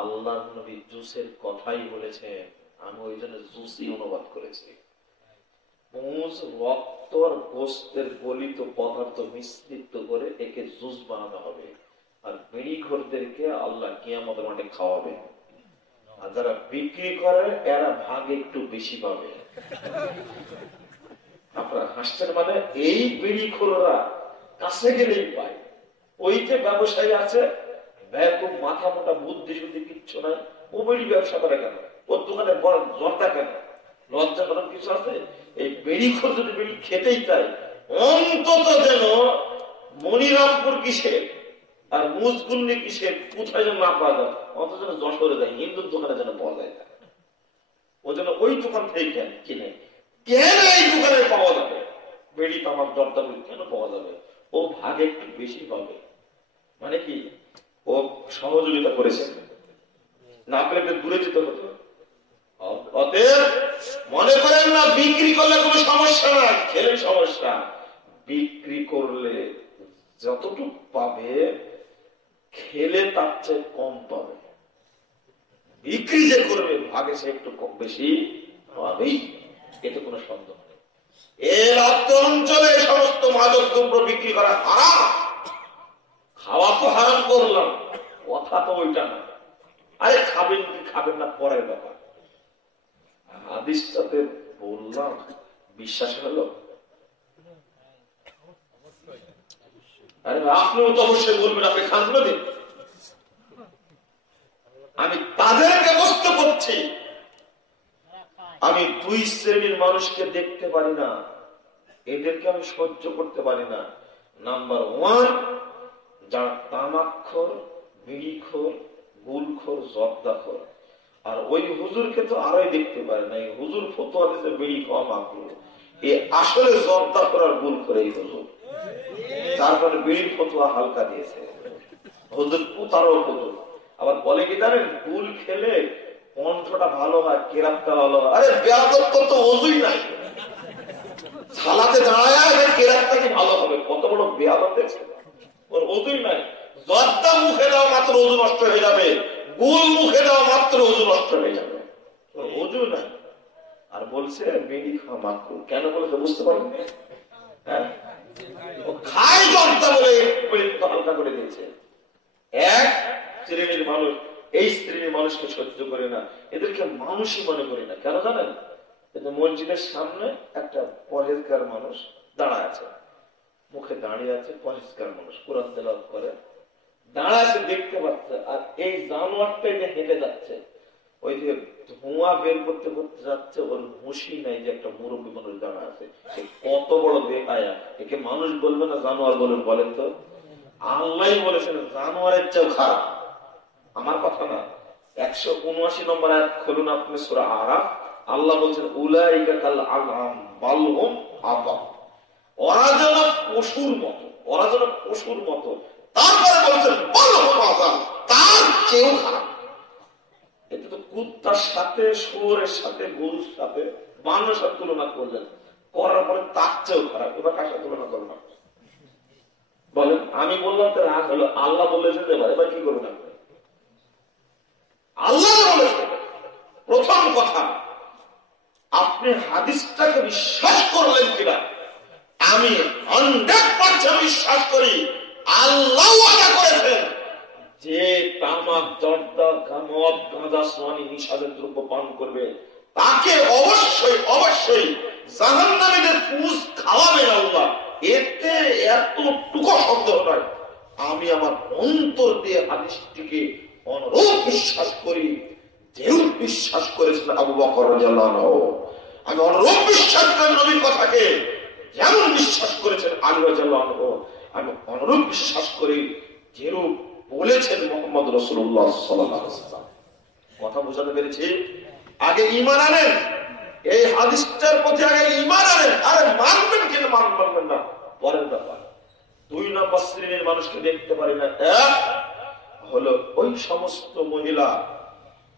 আল্লাহ নবী জুসের কথাই বলেছেন, আমি ওই জন্য জুসই অনুবাদ করেছি। পুঁজ, রক্ত আর গোস্তের গলিত পদার্থ মিশ্রিত করে একে জুস বানানো হবে। আর বিড়িখোরদেরকে আল্লাহ কিয়ামতের মাঠে খাওয়াবে। আর যারা বিক্রি করে এরা ভাগ একটু বেশি পাবে। আপনারা হাসছেন, মানে এই বিড়িখোররা কাছে গেলেই পায়। ওই যে ব্যবসায়ী আছে, খুব মাথা মোটা, বুদ্ধি শুদ্ধি কিচ্ছু নাই, ও বিড়ি ব্যবসা করে কেন? ওর দোকানে বড় জর্দা কেন? লজ্জা করার কিছু আছে? এই বিড়িখোর যদি বিড়ি খেতেই চায়, অন্তত যেন মনিরামপুর কিসের আর মুজগুন্নি কিসের কোথায় যেন না পাওয়া যায়, অন্তত যেন যশোরে যায়, হিন্দুর দোকানে যেন পাওয়া যায় না। ও যেন ওই দোকান থেকে কিনে। কেন এই দোকানে পাওয়া যাবে? বেড়ি তামাক জর্দা বিড়ি কেন পাওয়া যাবে? ও ভাগে একটু বেশি পাবে। মানে কি, ও সহযোগিতা করেছে, না পেলে দূরে যেতে হতো। অতএব মনে করেন না বিক্রি করলে কোনো সমস্যা না, খেলে সমস্যা। বিক্রি করলে যতটুকু পাবে, খেলে তার চেয়ে কম পাবে। বিক্রি যে করবে ভাগে সে একটু কম বেশি পাবেই, এতে কোনো সন্দেহ নেই। এর অঞ্চলে সমস্ত মাদক দ্রব্য বিক্রি করা হারাম। খাওয়া তো হারাম করলাম, কথা তো ওইটা না। আরে খাবেন কি খাবেন না পরের ব্যাপার। হাদিসটাতে বললাম, বিশ্বাস হলো? আরে আপনিও তো অবশ্যই বলবেন আপনি খান দিন। আমি তাদেরকে বুঝতে করছি, আমি দুই শ্রেণীর মানুষকে দেখতে পারি না, এদেরকে আমি সহ্য করতে পারি না। নাম্বার ওয়ান, যারা তামাকখোর, বিড়িখোর, গুলখোর, জর্দাখোর। আর ওই হুজুরকে তো আরোই দেখতে পারে না, এই হুজুর ফতোয়া দিতে বিড়ি খাওয়া মাকরুহ, এ আসলে জর্দাখোর আর গুলখোর এই হুজুর। তারপরে বিড়ির ফতোয়া হালকা দিয়েছে হুজুর, তারও হুজুর। আবার বলে কি জানেন, গুল খেলে কণ্ঠটা ভালো হয়, কেরাতটা ভালো হয়। আরে বেয়াদত্ব তো ওজুই নাই, সালাতে দাঁড়ায় কেরাতটা কি ভালো হবে? কত বড় বেয়াদত দেখছে, ওর ওজুই নাই। জর্দা মুখে দেওয়া মাত্র ওজু নষ্ট হয়ে যাবে, গুল মুখে দেওয়া মাত্র ওজু নষ্ট হয়ে যাবে, ওর ওজু নাই। আর বলছে বিড়ি খাওয়া মাকরুহ। কেন বলেছে বুঝতে পারেন? হ্যাঁ, ও খায় জর্দা বলে হালকা করে দিয়েছে। এক শ্রেণীর মানুষ এই শ্রেণীর মানুষকে সহ্য করে না, এদেরকে মানুষই মনে করি না। কেন জানেন? মসজিদের সামনে একটা পরেজগার মানুষ দাঁড়ায় আছে, মুখে দাঁড়িয়ে আছে, পরেজগার মানুষ কোরআন তেলাওয়াত করে দাঁড়ায় আছে, দেখতে পাচ্ছে। আর এই জানোয়ারটা যে হেঁটে যাচ্ছে, ওই যে ধোঁয়া বের করতে করতে যাচ্ছে, ওর হুঁশি নাই যে একটা মুরব্বী মানুষ দাঁড়া আছে। কত বড় বেহায়া! একে মানুষ বলবে না জানোয়ার বলবেন? বলেন তো। আল্লাহ বলেছেন জানোয়ারের চেয়েও খারাপ, আমার কথা না। 179 নম্বর আয়াত খুলুন আপনি, সূরা আরাফ। আল্লাহ বলছেন উলাইকা কাল আনআম বাল হুম আযাল, ওরা যেন পশুর মতো, ওরা যেন পশুর মতো। তারপরে বলছেন বাল হুম আযাল, তার চেয়েও খারাপ। এটা তো কুত্তার সাথে, শুয়োরের সাথে, গরুর সাথে, বানরের সাথে তুলনা করলেন, করার পরে তার চেয়েও খারাপ। এবার কার সাথে তুলনা করবেন বলেন? আমি বললাম তো রাগ হলো, আল্লাহ বলেছেন এবার কি করবেন আপনি? আল্লাহ বলেছেন। প্রথম কথা, আপনি হাদিসটাকে বিশ্বাস করলেন কিনা? আমি 100% বিশ্বাস করি। আল্লাহ ওয়াদা করেছেন যে তামাক, জর্দা, মদ, গাঁজা, সোয়ানি, নিশাদের দ্রব্য পান করবে, তাকে অবশ্যই অবশ্যই জাহান্নামীদের পুষ খাওয়াবেন আল্লাহ। এতে এতটুকু সন্দেহ নয়। আমি আমার অন্তর দিয়ে হাদিসটিকে অনুরূপ বিশ্বাস করি, যেরূপ বিশ্বাস করেছেন আবু বকর রাদিয়াল্লাহু আনহু। আমি অনুরূপ বিশ্বাস করি নবীর কথাকে, যেমন বিশ্বাস করেছেন আলী রাদিয়াল্লাহু আনহু। আমি অনুরূপ বিশ্বাস করি যেরূপ বলেছেন মুহাম্মদ রাসূলুল্লাহ সাল্লাল্লাহু আলাইহি ওয়াসাল্লাম। কথা বুঝাতে পেরেছি? আগে ঈমান আনেন, এই হাদিসটার প্রতি আগে ঈমান আনেন। আরে মানবেন কিনা মানবেন না পরের ব্যাপার। দুই নম্বর শ্রেণীর মানুষকে দেখতে পারি না। এক হলো ওই সমস্ত মহিলা,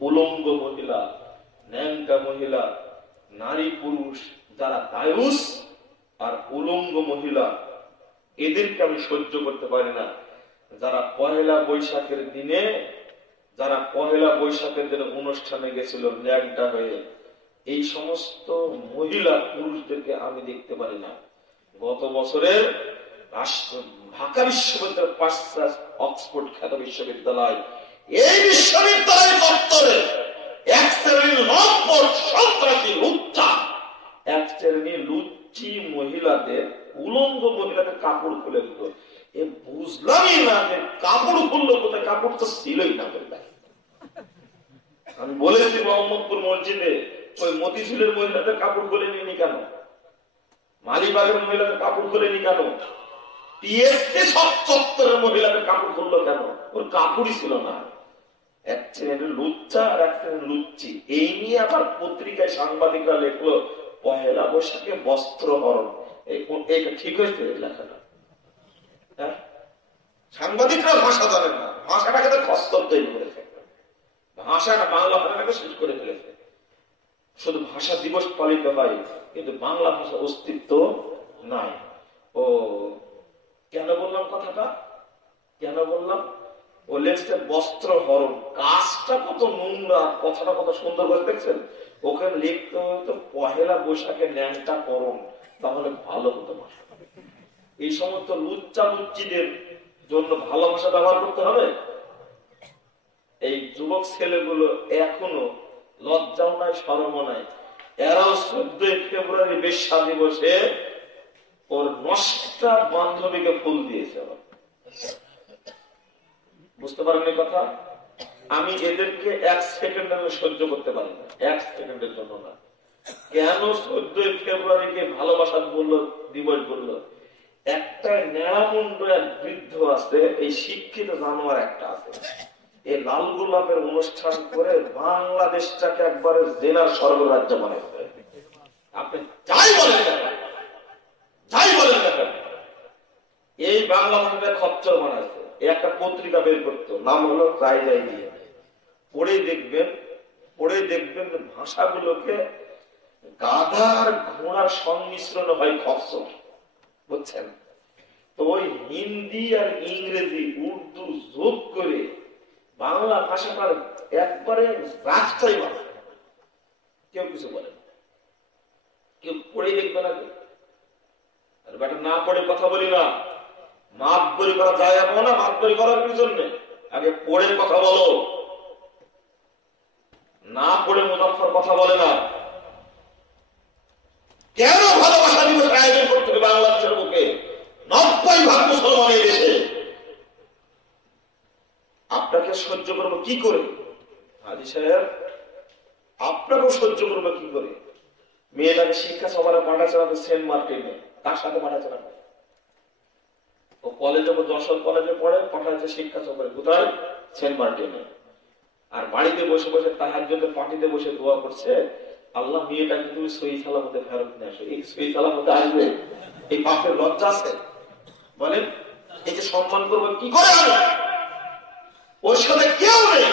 উলঙ্গ মহিলা, ন্যাংটা মহিলা, নারী পুরুষ যারা দায়ুস আর উলঙ্গ মহিলা, এদেরকে আমি সহ্য করতে পারি না। যারা পহেলা বৈশাখের দিনে, যারা পহেলা বৈশাখের দিনে অনুষ্ঠানে গেছিল ন্যাংটা হয়ে, এই সমস্ত মহিলা পুরুষদেরকে আমি দেখতে পারি না। গত বছরের ঢাকা বিশ্ববিদ্যালয়, পাশ্চাত্য অক্সফোর্ড খ্যাত বিশ্ববিদ্যালয়, এই বিশ্ববিদ্যালয় চত্বরে এক শ্রেণীর লম্পট সন্ত্রাসী লুচ্চা, এক শ্রেণীর লুচ্চি মহিলাদের, উলঙ্গ মহিলাদের কাপড় খুলে দিত। এ বুঝলামই না যে কাপড় খুললো কোথায়, কাপড় তো ছিলই না। আমি বলেছি মোহাম্মদপুর মসজিদে ওই মতিঝিলের মহিলাদের কাপড় খুলে নিনি কেন, মালিবাগের মহিলাদের কাপড় খুলেনি কেন, টিএসসি সব চত্বরের মহিলাদের কাপড় খুললো কেন? ওর কাপড়ই ছিল না। এক শ্রেণীর লুচ্চা আর এক শ্রেণীর লুচ্চি। এই নিয়ে আবার পত্রিকায় সাংবাদিকরা লেখলো পহেলা বৈশাখে বস্ত্র হরণ। এটা ঠিক হয়েছে লেখাটা? হ্যাঁ, সাংবাদিকরা ভাষা জানেন না, ভাষাটাকে তো কস্তর তৈরি করেছে, ভাষাটা বাংলা ভাষাটাকে শেষ করে ফেলেছে। শুধু ভাষা দিবস পালিত হয় কিন্তু বাংলা ভাষার অস্তিত্ব নাই। ও কেন বললাম কথাটা, কেন বললাম? ও লেখছে বস্ত্র হরণ। কাজটা কত নোংরা, কথাটা কত সুন্দর করে দেখছেন। ওখানে লিখতে হতো পহেলা বৈশাখে ন্যাংটা করণ, তাহলে ভালো হতো ভাষা। এই সমস্ত লুচ্চা লুচ্চিদের জন্য ভালো ভাষা ব্যবহার করতে হবে। এই যুবক ছেলেগুলো এখনো লজ্জাও নাই, শরমও নাই। এরাও 14 ফেব্রুয়ারি বেশ্যা দিবসে ওর নষ্টা বান্ধবীকে ফুল দিয়েছে। বুঝতে পারেন এই কথা? আমি এদেরকে 1 সেকেন্ড সহ্য করতে পারি না, 1 সেকেন্ডের জন্য না। কেন 14 ফেব্রুয়ারিকে ভালোবাসার দিবস বললো? একটা ন্যাড়ামুন্ড এক বৃদ্ধ আছে, এই শিক্ষিত জানোয়ার একটা আছে, এই লাল গোলাপের অনুষ্ঠান করে বাংলাদেশটাকে একবারে জেলার স্বর্গরাজ্য বানাইছে। আপনি যাই বলেন যাই বলেন না কেন, এই বাংলা ভাষাটা খচ্চর বানাইছে। একটা পত্রিকা বের করতো, নাম হলো যাই যাই দিয়ে। পড়ে দেখবেন ভাষাগুলোকে গাধার ঘোড়ার সংমিশ্রণ হয় খচ্চর, বুঝছেন? তো ওই হিন্দি আর ইংরেজি উর্দু যোগ করে বাংলা ভাষাটার একবারে রাস্তাই বানায়। কেউ কিছু বলে না, কেউ পড়ে দেখবে না। আর বেটা না পড়ে কথা বলি না, মাপ বরি করা যায় না, মাপ বরি করার কি জন্য? আগে পড়ে কথা বলো। না পড়ে মুজাফফর কথা বলে না। কেন ভালোবাসা দিবস আয়োজন করতে হবে বাংলাদেশের বুকে? 90% মুসলমান এই দেশে। আপনাকে সহ্য করবো কি করে হাজী সাহেব? আপনাকেও সহ্য করবো কি করে? মেয়েটাকে শিক্ষা সভারে পাঠাচ্ছে না সেন্ট মার্টিনে, তার সাথে পাঠাচ্ছে না। ও কলেজে, যশোর কলেজে পড়ে, পাঠাচ্ছে শিক্ষা সভারে কোথায়? সেন্ট মার্টিনে। আর বাড়িতে বসে বসে তাহাজ্জুদের পার্টিতে বসে দোয়া করছে, আল্লাহ মেয়েটাকে তুমি সহি সালামতে ফেরত নিয়ে আসো। এই সহি সালামতে আসবে, এই পাপের লজ্জা আছে? বলেন, এই যে সম্মান করবো কি করে? ওর সাথে কেউ নেই,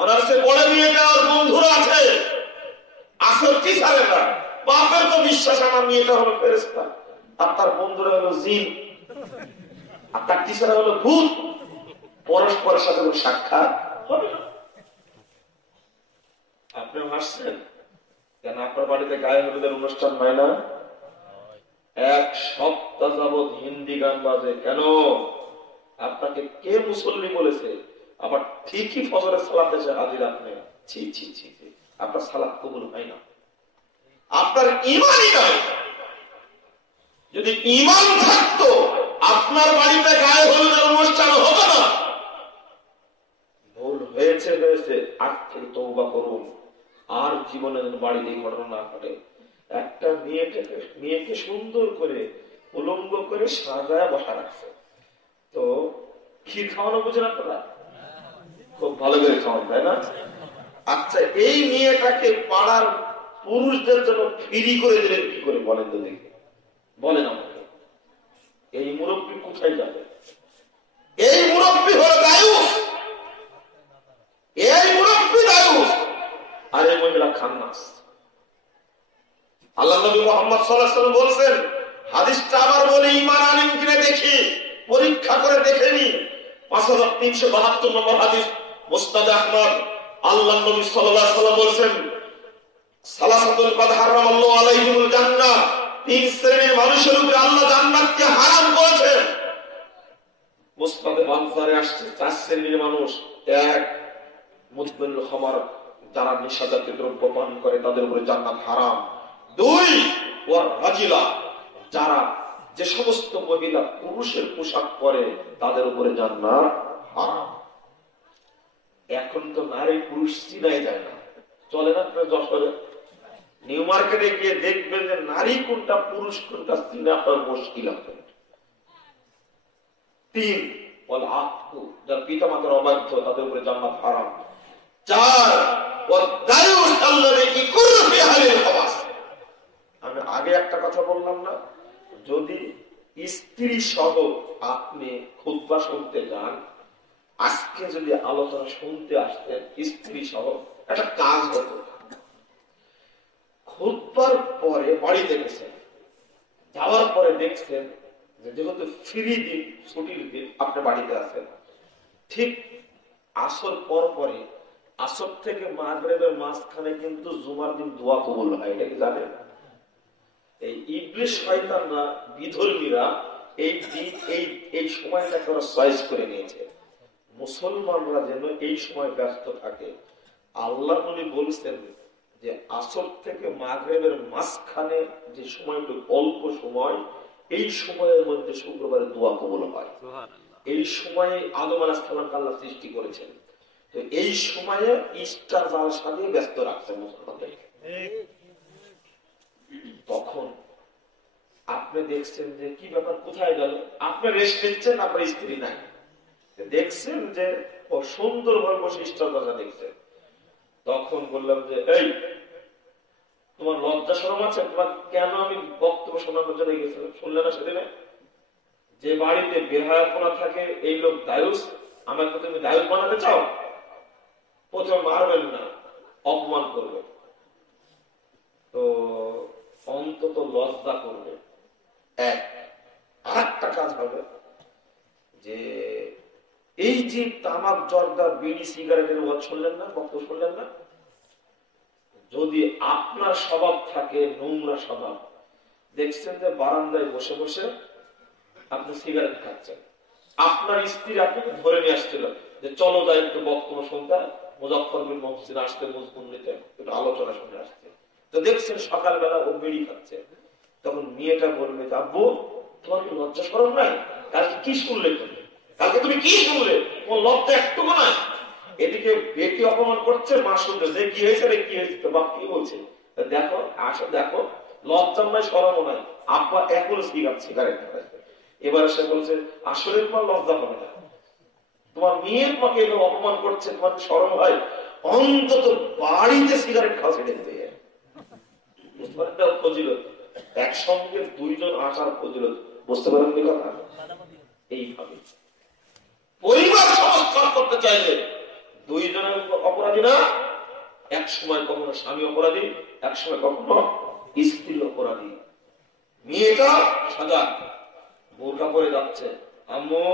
অনার্সে পড়ে মেয়েটা, ওর বন্ধুরা আছে, আসল টিচারেরা। বাপের তো বিশ্বাস আমার মেয়েটা হলো ফেরেশতা, আর তার বন্ধুরা হলো জিন, আর তার টিচার হলো ভূত। পরস্পরের সাথে সাক্ষাৎ হবে না। আপনি হাসছেন কেন? আপনার বাড়িতে গায়ে হলুদের অনুষ্ঠান হয় না? 1 সপ্তাহ যাবৎ হিন্দি গান বাজে কেন? আপনাকে কে মুসল্লি বলেছে? আবার ঠিকই ফজরের সালাত দেশে হাজির আপনি। ছি ছি ছি, আপনার সালাত কবুল হয় না, আপনার ঈমানই নাই। যদি ঈমান থাকতো আপনার বাড়িতে গায়ে হলুদের অনুষ্ঠান হতো না। ভুল হয়েছে, আজ থেকে তওবা করুন, আর জীবনে বাড়িতে ঘটনা না ঘটে। একটা মেয়েকে সুন্দর করে উলঙ্গ করে সাজায় বসা রাখছে, তো ক্ষীর খাওয়ানো বুঝেন আপনারা? খুব ভালো করে খাওয়ান, তাই না? আচ্ছা, এই মেয়েটাকে পাড়ার পুরুষদের জন্য ফ্রি করে দিলেন কি করে বলেন তো দেখি? বলেন আমাকে, এই মুরব্বী কোথায় যাবে? এই মুরব্বী হলো দায়ুস, এই মুরব্বী দায়ুস, আর এই মহিলা খান্নাস। আল্লাহ নবী মুহাম্মদ সাল্লাল্লাহু আলাইহি ওয়াসাল্লাম বলেন, হাদিসটা আবার বলি, ঈমান আনেন কিনা দেখি, পরীক্ষা করে দেখেনি। 5372 নম্বর হাদিস, মুসনাদ আহমদ। আল্লাহ নবী সাল্লাল্লাহু আলাইহি ওয়াসাল্লাম বলেন, সালাসাতুল কাদ হারামাল্লাহু আলাইহিমুল জান্নাহ, তিন শ্রেণীর মানুষের উপরে আল্লাহ জান্নাতকে হারাম করেছেন। মুসনাদে বানসারে আসছে 4 শ্রেণীর মানুষ। এক, মুদমিনুল খামার, যারা নেশাজাতীয় দ্রব্য পান করে তাদের উপরে জান্নাত হারাম। 2, ওয়ার রাজিলা, যারা যে সমস্ত মহিলা পুরুষের পোশাক পরে তাদের উপরে জান্নাত হারাম। এখন তো নারী পুরুষ চিনাই যায় না, চলে না আপনার যশোরে নিউ মার্কেটে গিয়ে দেখবেন যে নারী কোনটা পুরুষ কোনটা চিনা আপনার মুশকিল আছে। 3, বল আকু, যার পিতা মাতার অবাধ্য তাদের উপরে জান্নাত হারাম। 4, ওয়াদায়ুস আল্লাযী ইকুরু ফি আহলিল খাবাস। আমি আগে একটা কথা বললাম না, যদি স্ত্রী সহ আপনি খুতবা শুনতে যান, আজকে যদি আলোচনা শুনতে আসতেন স্ত্রী সহ, একটা কাজ হতো। খুতবার পরে বাড়িতে গেছেন, যাওয়ার পরে দেখছেন যে যেহেতু ফ্রি দিন, ছুটির দিন, আপনি বাড়িতে আছেন, ঠিক আসর পর পরে, আসর থেকে মাগরিবের মাঝখানে কিন্তু জুমার দিন দোয়া কবুল হয়, এটা কি জানেন? এই ইবলিস শয়তানরা, বিধর্মীরা এই দিন এই সময়টাকে ওরা চয়েস করে নিয়েছে, মুসলমানরা যেন এই সময় ব্যস্ত থাকে। আল্লাহ নবী বলছেন যে আসর থেকে মাগরিবের মাঝখানে যে সময়টুকু অল্প সময়, এই সময়ের মধ্যে শুক্রবারে দোয়া কবুল হয়। এই সময়ে আদম আলাইহিস সালামকে আল্লাহ সৃষ্টি করেছেন, তো এই সময়ে ইস্টার জালসা দিয়ে ব্যস্ত রাখছেন মুসলমানদের। তখন আপনি দেখছেন যে কি ব্যাপার, কোথায় গেল? আপনি রেস্ট নিচ্ছেন, আপনার স্ত্রী নাই, দেখছেন যে ও সুন্দর ভাবে বসে ইস্টার জালসা দেখছেন। তখন বললাম যে এই, তোমার লজ্জা শরম আছে? তোমার কেন আমি বক্তব্য শোনানোর জন্য গেছিলাম, শুনলে না সেদিনে? যে বাড়িতে বেহায়াপনা থাকে এই লোক দায়ুস, আমাকে তুমি দায়ুস বানাতে চাও? প্রথমে মারবেন না, অপমান করবে, তো অন্তত লজ্জা করবে। আরেকটা কাজ হবে যে এই যে তামাক, জর্দা, বিড়ি, সিগারেটের ওয়াজ শুনলেন না, বক্তব্য শুনলেন না? যদি আপনার স্বভাব থাকে নোংরা স্বভাব, দেখছেন যে বারান্দায় বসে বসে আপনি সিগারেট খাচ্ছেন, আপনার স্ত্রী আপনাকে ধরে নিয়ে আসছিল যে চলো যাই একটু বক্তব্য শুনতে, মুজাফফর বিন মুহসিন আসতে, মুজফুর নিতে একটু আলোচনা শুনে আসছে, তো দেখছেন সকালবেলা ও বিড়ি খাচ্ছে। তখন মেয়েটা বলবে, আব্বু তোমার কি লজ্জা শরম নাই? কালকে কি শুনলে তুমি? কালকে তুমি কি শুনলে? তোমার লজ্জা একটুকু নাই? এদিকে বেটি অপমান করছে, মা শুনতে যে কি হয়েছে রে, কি হয়েছে? তো বাপ কি বলছে? দেখো, আসো দেখো, লজ্জা নাই, শরম নাই, আব্বা এখন সিগারেট খাচ্ছে। এবার সে বলছে, আসলে তোমার লজ্জা হবে না, তোমার মেয়ে তোমাকে এভাবে অপমান করছে, তোমার শরম হয়? অন্তত বাড়িতে সিগারেট খাওয়া ছেড়ে দিতে। ফজিলত, একসঙ্গে দুইজন আসার ফজিলত, বুঝতে পারেন কথা? এইভাবে পরিবার সংস্কার করতে চাইলে দুইজনের অপরাধী না, এক সময় কখনো স্বামী অপরাধী, এক সময় কখনো স্ত্রী অপরাধী। মেয়েটা সাজা বোরকা পরে যাচ্ছে, আম্মু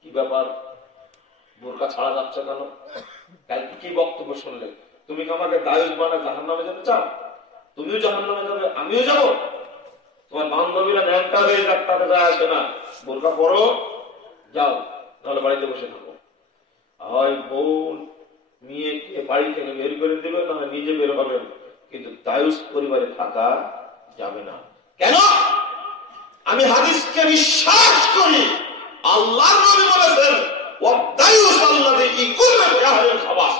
কি ব্যাপার, বোরকা ছাড়া যাচ্ছে কেন? কালকে কি বক্তব্য শুনলে? তুমি কি আমাকে দায়ুস বানা জাহান্নামে যেতে চাও? তুমিও জাহান্নামে যাবে, আমিও যাব? তোমার বান্ধবীরা ন্যাংটা হয়ে যাক, তাতে যায় আসে না, বোরকা পরো, যাও, তাহলে বাড়িতে বসে থাকো। হয় বোন মেয়েকে বাড়ি থেকে বের করে দিবে, তাহলে নিজে বের হবেন, কিন্তু দায়ুস পরিবারে থাকা যাবে না। কেন? আমি হাদিসকে বিশ্বাস করি, আল্লাহর নবী বলেছেন ওয়াদায়ুস আল্লাযী ইকুরু ফি আহলিল খাবাস,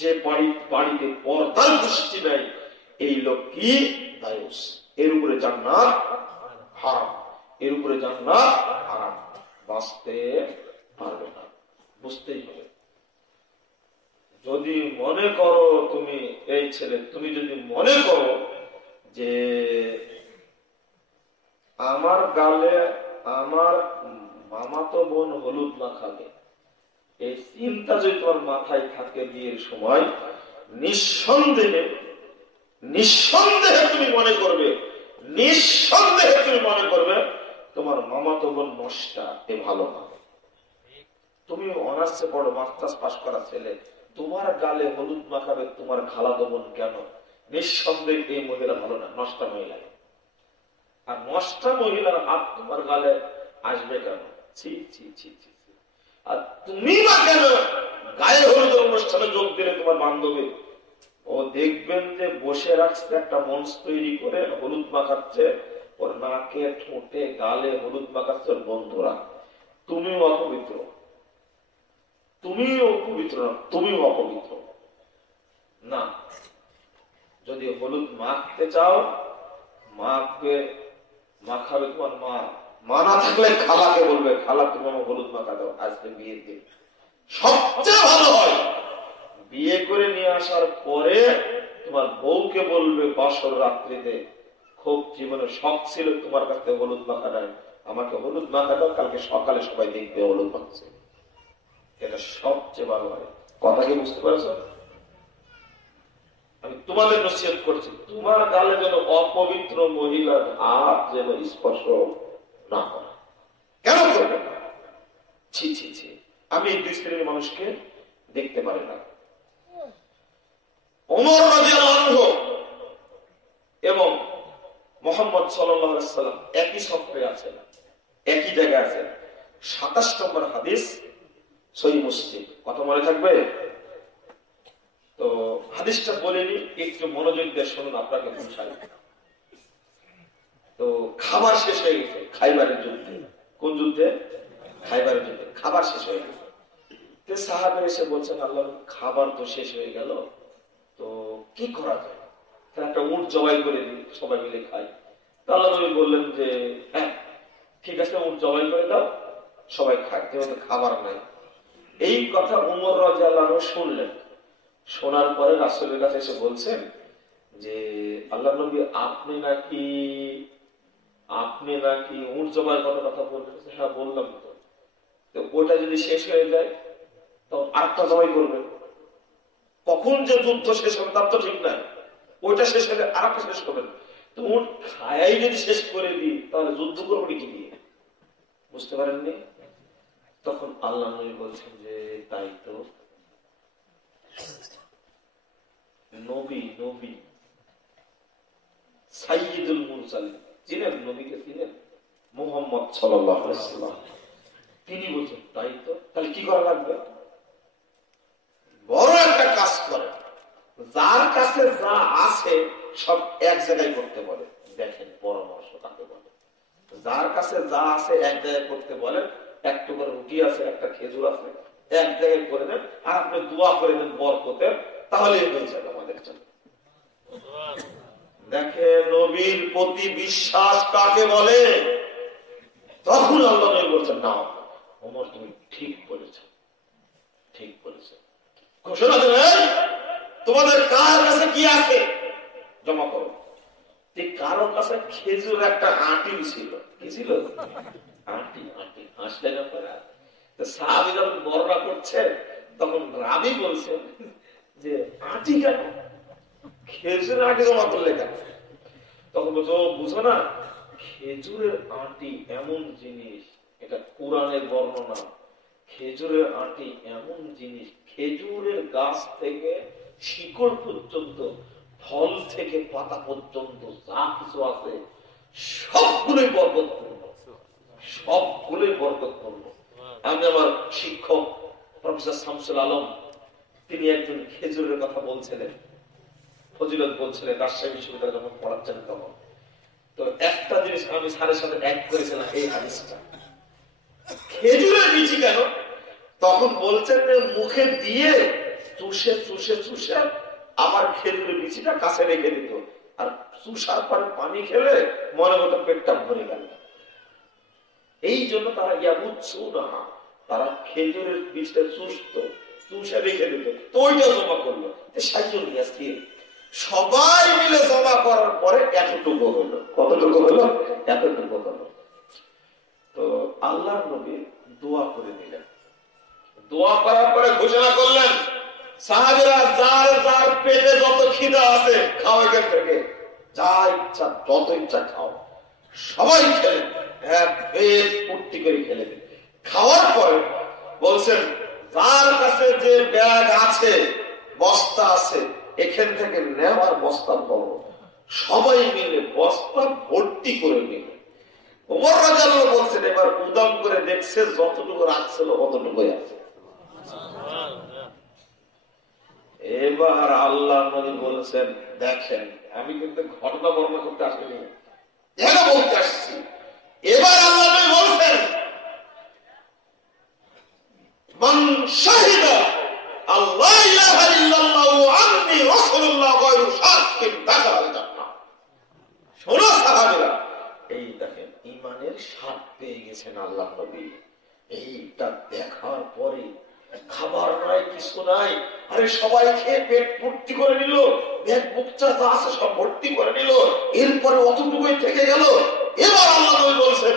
যে বাড়িতে পর্দার দৃষ্টি নাই, এই লোক কি দায়ুস, এর উপরে জান্নাত হারাম, এর উপরে জান্নাত হারাম, বাঁচতে পারবে না। বুঝতেই হবে। যদি মনে করো তুমি, এই ছেলে, তুমি যদি মনে করো যে আমার গালে আমার মামাতো বোন হলুদ না খাবে, এই চিন্তা যদি তোমার মাথায় থাকে বিয়ের সময়, নিঃসন্দেহে তুমি মনে করবে, তোমার মামাতো বোন নষ্টা, এ ভালো না। তুমি অনার্সে পড়ো, মাস্টার্স পাস করা ছেলে, তোমার গালে হলুদ মাখাবে তোমার খালাতো বোন কেন? নিঃসন্দেহে এই মহিলা ভালো না, নষ্টা মহিলা। আর নষ্টা মহিলার হাত তোমার গালে আসবে কেন? ছি ছি ছি ছি। আর তুমি বা কেন গায়ে হলুদ অনুষ্ঠানে যোগ দিলে তোমার বান্ধবী? ও দেখবেন যে বসে রাখছে একটা মঞ্চ তৈরি করে হলুদ মাখাচ্ছে, ওর নাকে ঠোঁটে গালে হলুদ মাখাচ্ছে ওর বন্ধুরা। তুমিও অপবিত্র, তুমিও অপবিত্র না, তুমিও অপবিত্র না। যদি হলুদ মাখতে চাও মাখবে, মাখাবে তোমার মা। মা না থাকলে খালাকে বলবে, খালা তুমি আমার হলুদ মাখা দাও আজকে বিয়ের দিন। সবচেয়ে ভালো হয় বিয়ে করে নিয়ে আসার পরে তোমার বউকে বলবে বাসর রাত্রিতে, খুব জীবনে শখ ছিল তোমার কাছে হলুদ মাখা নাই, আমাকে হলুদ মাখা দাও, কালকে সকালে সবাই দেখবে হলুদ মাখছে। এটা সবচেয়ে ভালো হয়। কথা কি বুঝতে পারছো? আমি তোমাদের নসিহত করছি, তোমার গালে যেন অপবিত্র মহিলার হাত যেন স্পর্শ না করে। কেন করবে না? ছি ছি ছি। আমি এই দুই শ্রেণীর মানুষকে দেখতে পারি না। ওমর রাদিয়াল্লাহু আনহু এবং মুহাম্মদ সাল্লাল্লাহু আলাইহি সাল্লাম একই সফরে আছেন, একই জায়গায় আছেন। 27 নম্বর হাদিস সহিহ মুসলিম। কথা মনে থাকবে তো? হাদিসটা বলেনি, একটু মনোযোগ দিয়ে শুনুন, আপনাকে বুঝাই। তো খাবার শেষ হয়ে গেছে খাইবারের যুদ্ধে। কোন যুদ্ধে? খাইবারের যুদ্ধে। খাবার শেষ হয়ে গেছে। সাহাবা এসে বলছেন, আল্লাহ খাবার তো শেষ হয়ে গেল, তো কি করা যায়? একটা উট জবাই করে দিই, সবাই মিলে খাই। তো আল্লাহ নবী বললেন যে হ্যাঁ ঠিক আছে, উট জবাই করে দাও, সবাই খায়, যেহেতু খাবার নাই। এই কথা ওমর রাদিয়াল্লাহু আনহু শুনলেন। শোনার পরে রাসূলের কাছে এসে বলছেন যে আল্লাহ নবী আপনি নাকি উট জবাইয়ের কথা বললেন। হ্যাঁ বললাম তো। ওটা যদি শেষ হয়ে যায় তখন আরেকটা জবাই করবেন। কখন যে যুদ্ধ শেষ হবে তার তো ঠিক নাই, ওইটা শেষ হলে আরেকটা শেষ করবেন। তো উট খায়াই যদি শেষ করে দিই তাহলে যুদ্ধ করবো কি দিয়ে? বুঝতে পারেননি? তখন আল্লাহ নবী বলছেন যে তাই তো, নবী সাইয়্যিদুল মুরসালিন চিনেন? নবীকে চিনেন? মুহাম্মদ সাল্লাল্লাহু আলাইহি ওয়াসাল্লাম। তিনি বলছেন তাই তো, তাহলে কি করা লাগবে? বড় একটা কাজ করে, যার কাছে যা আছে সব এক জায়গায় করতে বলে। দেখেন পরামর্শ কাকে বলে? যার কাছে যা আছে এক জায়গায় করতে বলেন। একটু করে রুটি আছে, একটা খেজুর আছে, এক জায়গায় করে দেন, আর আপনি দোয়া করে দেন বরকতের, তাহলে হয়ে যাবে আমাদের জন্য। দেখে নবীর প্রতি বিশ্বাস কাকে বলে? তখন আল্লাহ নবী বলছেন না ওমর তুমি ঠিক বলেছ, ঠিক বলেছ। ঘোষণা দেবেন তোমাদের কার কাছে কি আছে জমা করো। কারো কাছে খেজুর একটা আঁটি ছিল, কি ছিল? আঁটি। হাসলে না পারা। সাহাবী যখন বর্ণনা করছে তখন রাবি বলছেন যে আঁটি কেন, খেজুরের আঁটি জমা করলে কেন? তখন বলছো বুঝো না, খেজুরের আঁটি এমন জিনিস, এটা কোরআনের বর্ণনা। খেজুরের আঁটি এমন জিনিস, খেজুরের গাছ থেকে শিকড় পর্যন্ত, ফল থেকে পাতা পর্যন্ত যা কিছু আছে সবগুলোই বরকতপূর্ণ, সবগুলোই বরকতপূর্ণ। আমি আমার শিক্ষক প্রফেসর শামসুল আলম, তিনি একজন খেজুরের কথা বলছিলেন, ফজিলত বলছিলেন, রাজশাহী বিশ্ববিদ্যালয়ে যখন পড়াচ্ছেন তখন। তো একটা জিনিস আমি স্যারের সাথে এক করেছিলাম, এই হাদিসটা খেজুরের বিচি কেন? তখন বলছেন যে মুখে দিয়ে চুষে চুষে চুষে আবার খেজুরের বিচিটা কাছে রেখে দিত, আর চুষার পরে পানি খেলে মনে হতো পেটটা ভরে গেল। এই জন্য তারা তারা খেজুরের বীজটা চুষত, চুষে রেখে দিত, তো ওইটা জমা করলো। সবাই মিলে জমা করার পরে এতটুকু হলো। কতটুকু হলো? এতটুকু হলো। তো আল্লাহ নবী দোয়া করে দিলেন। দোয়া করার পরে ঘোষণা করলেন সাহাবীরা যার যার পেটে যত খিদা আছে খাও, এখান থেকে যা ইচ্ছা যত ইচ্ছা খাও। সবাই খেলেন, এক পেট পূর্তি করে খেলেন। খাওয়ার পরে বলছেন যার কাছে যে ব্যাগ আছে, বস্তা আছে, এখান থেকে নেওয়ার বস্তা বড়, সবাই মিলে বস্তা ভর্তি করে নিল। ওমর রাদিয়াল্লাহু আনহু বলছেন, এবার উদাম করে দেখছে যতটুকু রাখছিল অতটুকুই আছে। এবার আল্লাহ নবী বলেছেন, দেখেন আমি কিন্তু ঘটনা বর্ণনা করতে আসিনি, এটা বলতে আসছি। এবার আল্লাহ নবী বলছেন, মান শাহিদা আল্লাহ ইলাহা ইল্লাল্লাহু আন্নী রাসূলুল্লাহ গায়রু শাক্কিন দাখালাল জান্নাহ। শোনো সাহাবীরা, এই দেখেন ঈমানের স্বাদ পেয়ে গেছেন আল্লাহ নবী। এইটা দেখার পরে খাবার নাই, কিছু নাই, আরে সবাই খেয়ে পেট ভর্তি করে নিল, পেট মুখটা যা আছে সব ভর্তি করে নিল, এরপরে অতটুকুই থেকে গেল। এবার আল্লাহ নবী বলছেন,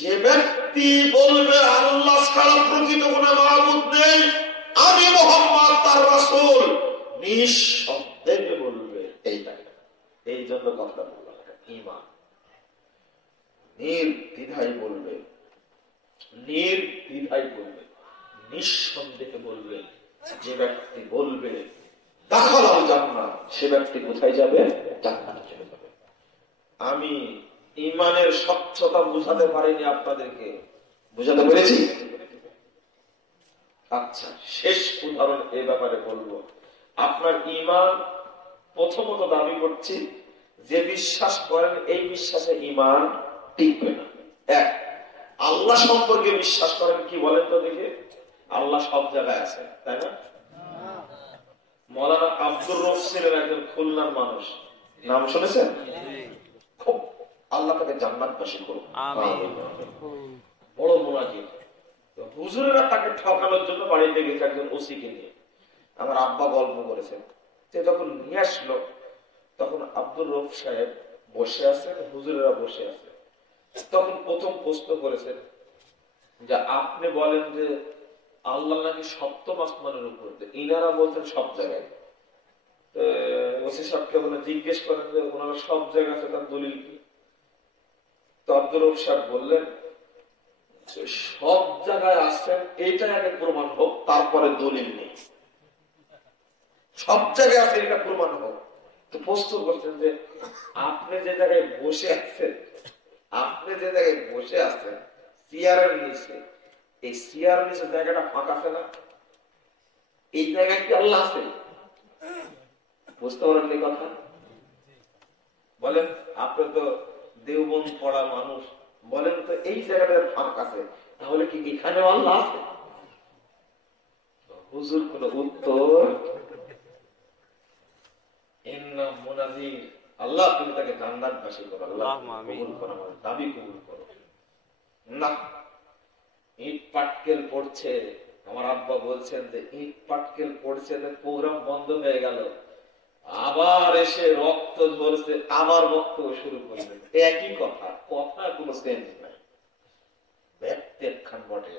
যে ব্যক্তি বলবে আল্লাহ ছাড়া প্রকৃত কোনো মাবুদ নেই, আমি মুহাম্মদ তার রাসূল, নিঃশব্দে বলবে। এই জন্য কথা বললাম, ঈমান নির্দ্বিধায় বলবে, নিঃসন্দেহে বলবে। যে ব্যক্তি বলবে দাখালাল জান্নাহ, সে ব্যক্তি কোথায় যাবে? জান্নাতে চলে যাবে। আমি ঈমানের স্বচ্ছতা বুঝাতে পারিনি আপনাদেরকে, বুঝাতে পেরেছি? আচ্ছা, শেষ উদাহরণ এই ব্যাপারে বলবো। আপনার ঈমান প্রথমত দাবি করছি, যে বিশ্বাস করেন এই বিশ্বাসে ঈমান টিকবে না। এক, আল্লাহ সম্পর্কে বিশ্বাস করেন, কি বলেন তো দেখে? আল্লাহ সব জায়গায় আছে, তাই না? মৌলানা আব্দুর রউফ ছিলেন একজন খুলনার মানুষ, নাম শুনেছেন? খুব আল্লাহ তাকে জান্নাতবাসী করুন, আমিন। বড় মুনাফিক। হুজুরেরা তাকে ঠকানোর জন্য বাড়িতে গেছে একজন ওসিকে নিয়ে। আমার আব্বা গল্প করেছেন যে যখন নিয়ে আসলো, তখন আব্দুর রউফ সাহেব বসে আছেন, হুজুরেরা বসে আছে। তখন প্রথম প্রশ্ন করেছেন যে আপনি বলেন যে আল্লাহ নাকি সপ্তম আসমানের উপর, ইনারা বলছেন সব জায়গায়। ওসি সাহেবকে বলে জিজ্ঞেস করেন যে ওনারা সব জায়গায় আছে, তার দলিল কি? তো আব্দুর রউফ সাহেব বললেন, সব জায়গায় আসছেন এইটা আগে প্রমাণ হোক, তারপরে দলিল নেই। সব জায়গায় আছে এটা প্রমাণ হোক। তো প্রশ্ন করছেন যে আপনি যে জায়গায় বসে আছেন, চেয়ারের নিচে, এই চেয়ার নিচে জায়গাটা ফাঁকা আছে না? এই জায়গায় কি আল্লাহ আছে? বুঝতে পারেন এই কথা? বলেন, আপনি তো দেওবন্দ পড়া মানুষ, বলেন তো এই জায়গাটা ফাঁকা আছে, তাহলে কি এখানে আল্লাহ আছে? হুজুর কোন উত্তর। আল্লাহ তুমি তাকে জান্নাতবাসী করো, আল্লাহ কবুল করো, আমাদের দাবি কবুল করো। না, ইট পাটকেল পড়ছে, আমার আব্বা বলছেন যে ইট পাটকেল পড়ছে, প্রোগ্রাম বন্ধ হয়ে গেল, আবার এসে রক্ত ঝরছে, আবার বক্তব্য শুরু করলেন। একই কথা, কথা কোনো সেন্স নাই, ব্যাখ্যান বটে।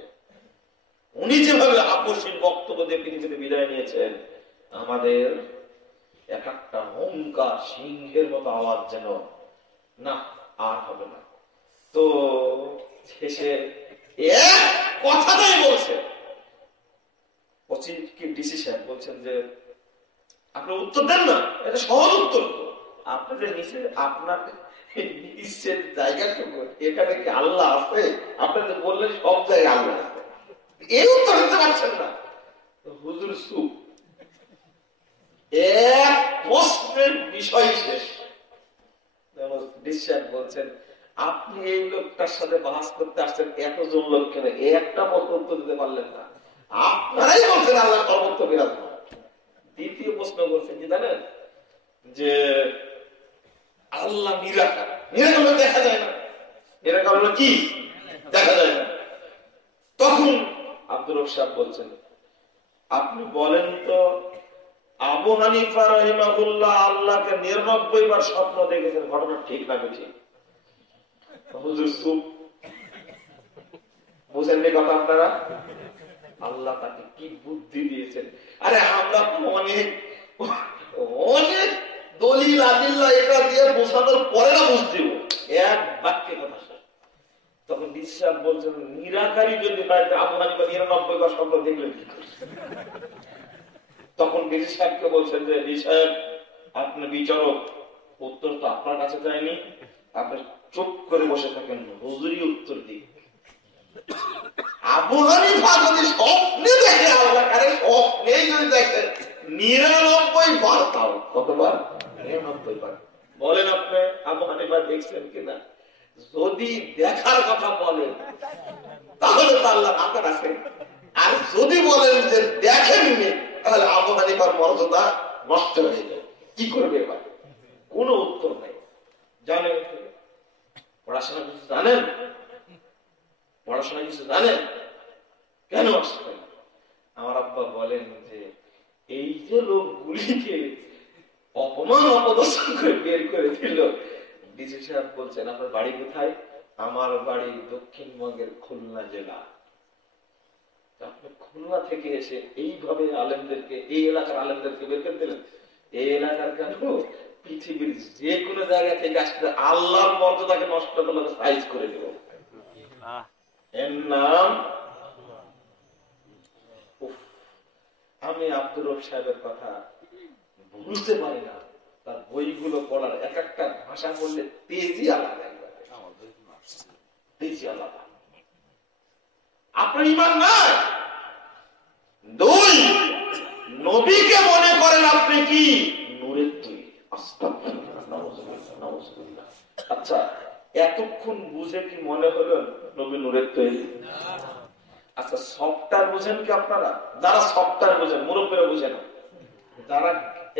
উনি যেভাবে আকস্মিক বক্তব্য দিয়ে পৃথিবীতে বিদায় নিয়েছেন, আমাদের এক একটা হুঙ্কার সিংহের মতো আওয়াজ যেন না আর হবে না। তো শেষে এক কথাটাই বলছে, ডিসি সাহেব বলছেন যে আপনি উত্তর দেন না, এটা সহজ উত্তর। আপনাদের নিচে, আপনার নিচের জায়গাটুকু, এখানে কি আল্লাহ আছে? আপনাদের বললেন সব জায়গায় আল্লাহ আছে, এই উত্তর দিতে পারছেন না। হুজুর চুপ, এক প্রশ্নের বিষয় শেষ। বলছেন আপনি এই লোকটার সাথে বাস করতে আসছেন, এতজন লোক কেন একটা প্রশ্ন উত্তর দিতে পারলেন না? আপনারাই বলছেন আল্লাহ সর্বত্র বিরাজমান। দ্বিতীয় প্রশ্ন করছেন কি জানেন? যে আল্লাহ নিরাকার, নিরাকার দেখা যায় না, নিরাকার হলো কি দেখা যায় না। তখন আব্দুর রউফ সাহেব বলছেন, আপনি বলেন তো আবু হানিফা রাহিমাহুল্লাহ আল্লাহকে 99 বার স্বপ্ন দেখেছেন, ঘটনা ঠিক না ঠিক? হুজুর চুপ। বুঝেননি কথা আপনারা? আল্লাহ তাকে কি বুদ্ধি দিয়েছেন! আরে আমরা তো অনেক অনেক দলিল আদিল্লাহ এটা দিয়ে বোঝানোর পরে না বুঝতে এক বাক্যে কথা শেষ। তখন ডিসি সাহেব বলছেন, নিরাকারী যদি হয় আবু হানিফা 99 বার স্বপ্ন দেখলেন কি? তখন ডিসি সাহেবকে বলছেন যে ডিসি সাহেব আপনি বিচারক, উত্তর তো আপনার কাছে চাইনি, আপনি চুপ করে বসে থাকেন, হুজুরই উত্তর দিক। আবু হানিফা যদি স্বপ্নে দেখে আল্লাহ কারে, স্বপ্নে যদি দেখে 99 বার, তাও কতবার? 99 বার। বলেন আপনি আবু হানিফা দেখছেন কিনা? যদি দেখার কথা বলেন তাহলে তো আল্লাহ আপনার আছে। আর যদি বলেন যে দেখেননি, তাহলে আবু হানিফার মর্যাদা নষ্ট হয়ে যায়। কি করবে এবার? কোনো উত্তর নেই। জানেন পড়াশোনা কিছু জানেন? পড়াশোনা কিছু জানেন? কেন আসতেন? আমার আব্বা বলেন যে এই যে লোকগুলিকে অপমান অপদর্শন করে বের করে দিল, ডিসি সাহেব বলছেন আপনার বাড়ি কোথায়? আমার বাড়ি দক্ষিণবঙ্গের খুলনা জেলা। আপনি খুলনা থেকে এসে এইভাবে আলেমদেরকে, এই এলাকার আলেমদেরকে বের করে দিলেন। এই এলাকার কেন, পৃথিবীর যে কোনো জায়গা থেকে আসলে আল্লাহর মর্যাদাকে নষ্ট করলে সাইজ করে দেব। এর নাম আমি আব্দুর রব সাহেবের কথা ভুলতে পারি না। তার বইগুলো পড়ার এক একটা ভাষা বললে তেজি আলাদা, তেজি আলাদা। আপনার ঈমান নাই। 2, নবীকে মনে করেন আপনি কি নূরের তৈরি। আস্তাগফিরুল্লাহ, নাউযুবিল্লাহ, নাউযুবিল্লাহ। আচ্ছা, এতক্ষণ বুঝে কি মনে হলো নবী নূরের তৈরি? আচ্ছা, সফটওয়্যার বুঝেন কি আপনারা? যারা সফটওয়্যার বুঝেন, মুরব্বীরা বুঝে না, যারা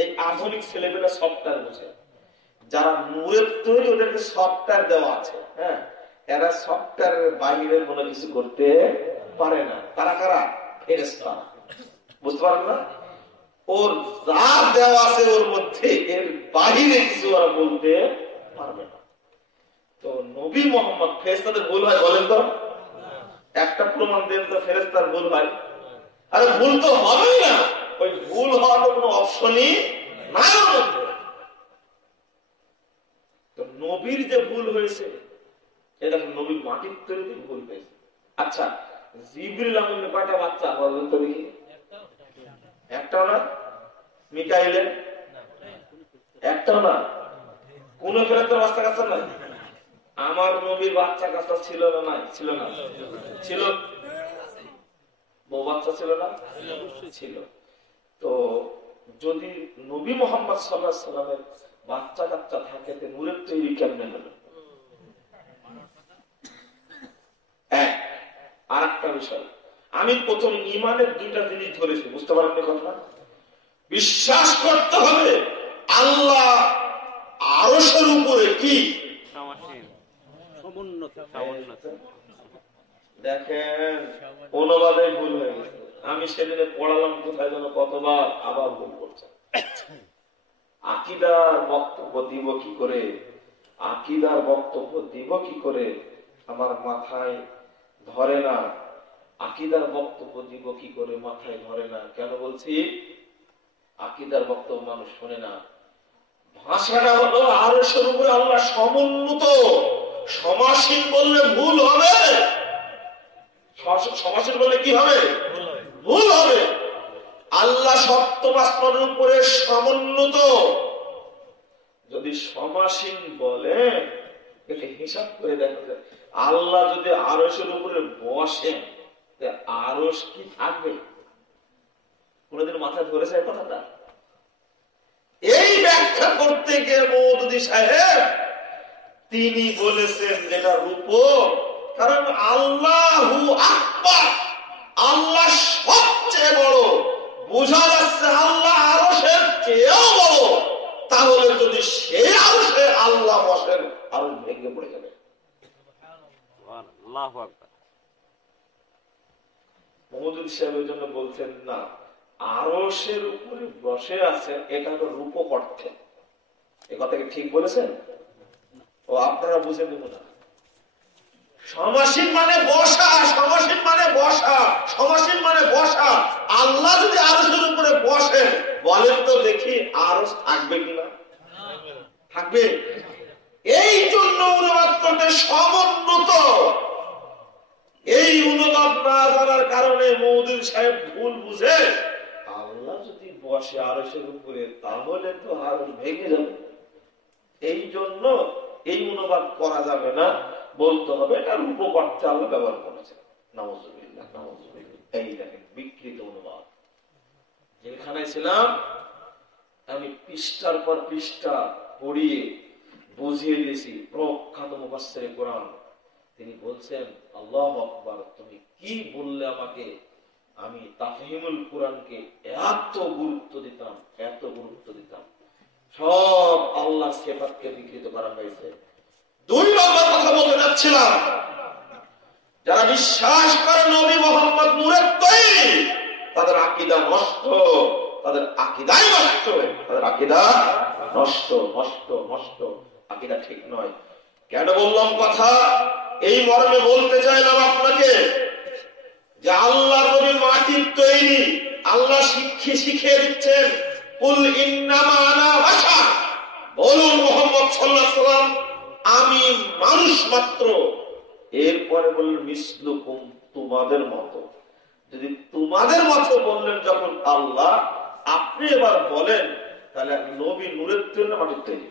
এই আধুনিক ছেলেমেয়েরা সফটওয়্যার বুঝে। যারা নূরের তৈরি ওদেরকে সফটওয়্যার দেওয়া আছে, হ্যাঁ, এরা সফটওয়্যারের বাইরে কোনো কিছু করতে পারে না। তারা কারা? ফেরেশতা। বুঝতে পারেন না? ওর যা দেওয়া আছে ওর মধ্যে, এর বাইরে কিছু ওরা বলতে পারবে না। তো নবী মোহাম্মদ, ফেরেশতাদের ভুল হয় বলেন তো? একটা প্রমাণ দেন তো ফেরেশতার ভুল হয়? আরে ভুল তো হবেই না, ওই ভুল হওয়ার কোনো অপশনই নাই ওর মধ্যে। তো নবীর যে ভুল হয়েছে, এটা নবীর মাটির তৈরি ভুল হয়েছে। আচ্ছা, জিবরিল আমিনের কয়টা বাচ্চা বলেন তো দেখি? একটাও না। মিকাইলের একটাও না। কোন ফেরেশতার বাচ্চা কাচ্চা নাই? আমার নবীর বাচ্চা কাচ্চা ছিল না? নাই, ছিল না? ছিল। বউ বাচ্চা ছিল না? ছিল। তো যদি নবী মোহাম্মদ সাল্লাল্লাহু আলাইহি সাল্লামের বাচ্চা কাচ্চা থাকে, তো নূরের তৈরি কেমনে হলো? আর একটা বিষয়, আমি প্রথম ইমানের 2টা জিনিস ধরেছি, বুঝতে পারেন কথা? বিশ্বাস করতে হবে আল্লাহ আরশের উপরে কি দেখেন, অনুবাদে ভুল হয়ে গেছে। আমি সেদিনে পড়ালাম কোথায় যেন, কতবার আবার ভুল করছে। আকীদার বক্তব্য দিব কি করে, আকীদার বক্তব্য দিব কি করে, আমার মাথায় ধরে না। আকীদার বক্তব্য দিব কি করে মাথায় ধরে না। কেন বলছি? আকীদার বক্তব্য মানুষ শোনে না। ভাষাটা হলো আরশের উপরে আল্লাহ সমুন্নত। সমাসীন বললে ভুল হবে, সমাসীন বললে কি হবে? ভুল হবে। আল্লাহ সপ্তম আসমানের উপরে সমুন্নত। যদি সমাসীন বলে, হিসাব করে দেখা যায়, আল্লাহ যদি আরশের উপরে বসেন, আরশ কি থাকবে? কোনদিন মাথায় ধরেছে কথাটা? এই ব্যাখ্যা করতে গিয়ে মওদুদী সাহেব তিনি বলেছেন যেটা রূপ, কারণ আল্লাহু আকবার, আল্লাহ সবচেয়ে বড়। বোঝা যাচ্ছে আল্লাহ আরশের চেয়েও বড়। তাহলে যদি সেই আরশে আল্লাহ বসেন, আরশ ভেঙে পড়ে যাবে। আল্লাহু আকবার। মওদুদী সাহেবের জন্য বলছেন না, আরশের উপরে বসে আছে, এটা হলো রূপক অর্থে। এ কথা কি ঠিক বলেছেন? ও আপনারা বুঝে নেব না। সমাসীন মানে বসা, সমাসীন মানে বসা, সমাসীন মানে বসা। আল্লাহ যদি আরশের উপরে বসেন, বলেন তো দেখি আরশ থাকবে কিনা? থাকবে। এই জন্য অনুবাদ করতে সমুন্নত। এই অনুবাদ না জানার কারণে মওদুদী সাহেব ভুল বুঝে আল্লাহ যদি বসে আরশের উপরে, তাহলে তো আরশ ভেঙে যাবে। এই জন্য এই অনুবাদ করা যাবে না, বলতে হবে এটার উপপাঠ্যে আল্লাহ ব্যবহার করেছে। নাউযুবিল্লাহ, নাউযুবিল্লাহ। এই দেখেন বিকৃত অনুবাদ। যেখানে ছিলাম আমি পৃষ্ঠার পর পৃষ্ঠা পড়িয়ে বুঝিয়ে দিয়েছি প্রখ্যাত মুফাসসিরে কোরআন, তিনি বলছেন আল্লাহু আকবার, তুমি কি বললে আমাকে, আমি তাফহিমুল কোরআনকে এত গুরুত্ব দিতাম, এত গুরুত্ব দিতাম। সব আল্লাহর সিফাতকে বিকৃত করা হয়েছে। 2 নম্বর কথা বলতে যাচ্ছিলাম, যারা বিশ্বাস করে নবী মুহাম্মদ নূরের তৈরি, তাদের আকীদা নষ্ট, তাদের আকীদাই নষ্ট, তাদের আকীদা নষ্ট, নষ্ট, নষ্ট, আকীদা ঠিক নয়। কেন বললাম কথা? এই মর্মে বলতে চাইলাম আপনাকে যে আল্লাহর নবী মাটির তৈরি। আল্লাহ শিখিয়ে দিচ্ছেন, কুল ইন্নামা আনা বাশার, বলুন মুহাম্মদ সাল্লাল্লাহু আলাইহি ওয়াসাল্লাম আমি মানুষ মাত্র। এরপরে বললেন মিসলুকুম, তোমাদের মতো। যদি তোমাদের মতো বললেন যখন আল্লাহ, আপনি এবার বলেন তাহলে নবী নূরের তৈরি না মাটির তৈরি?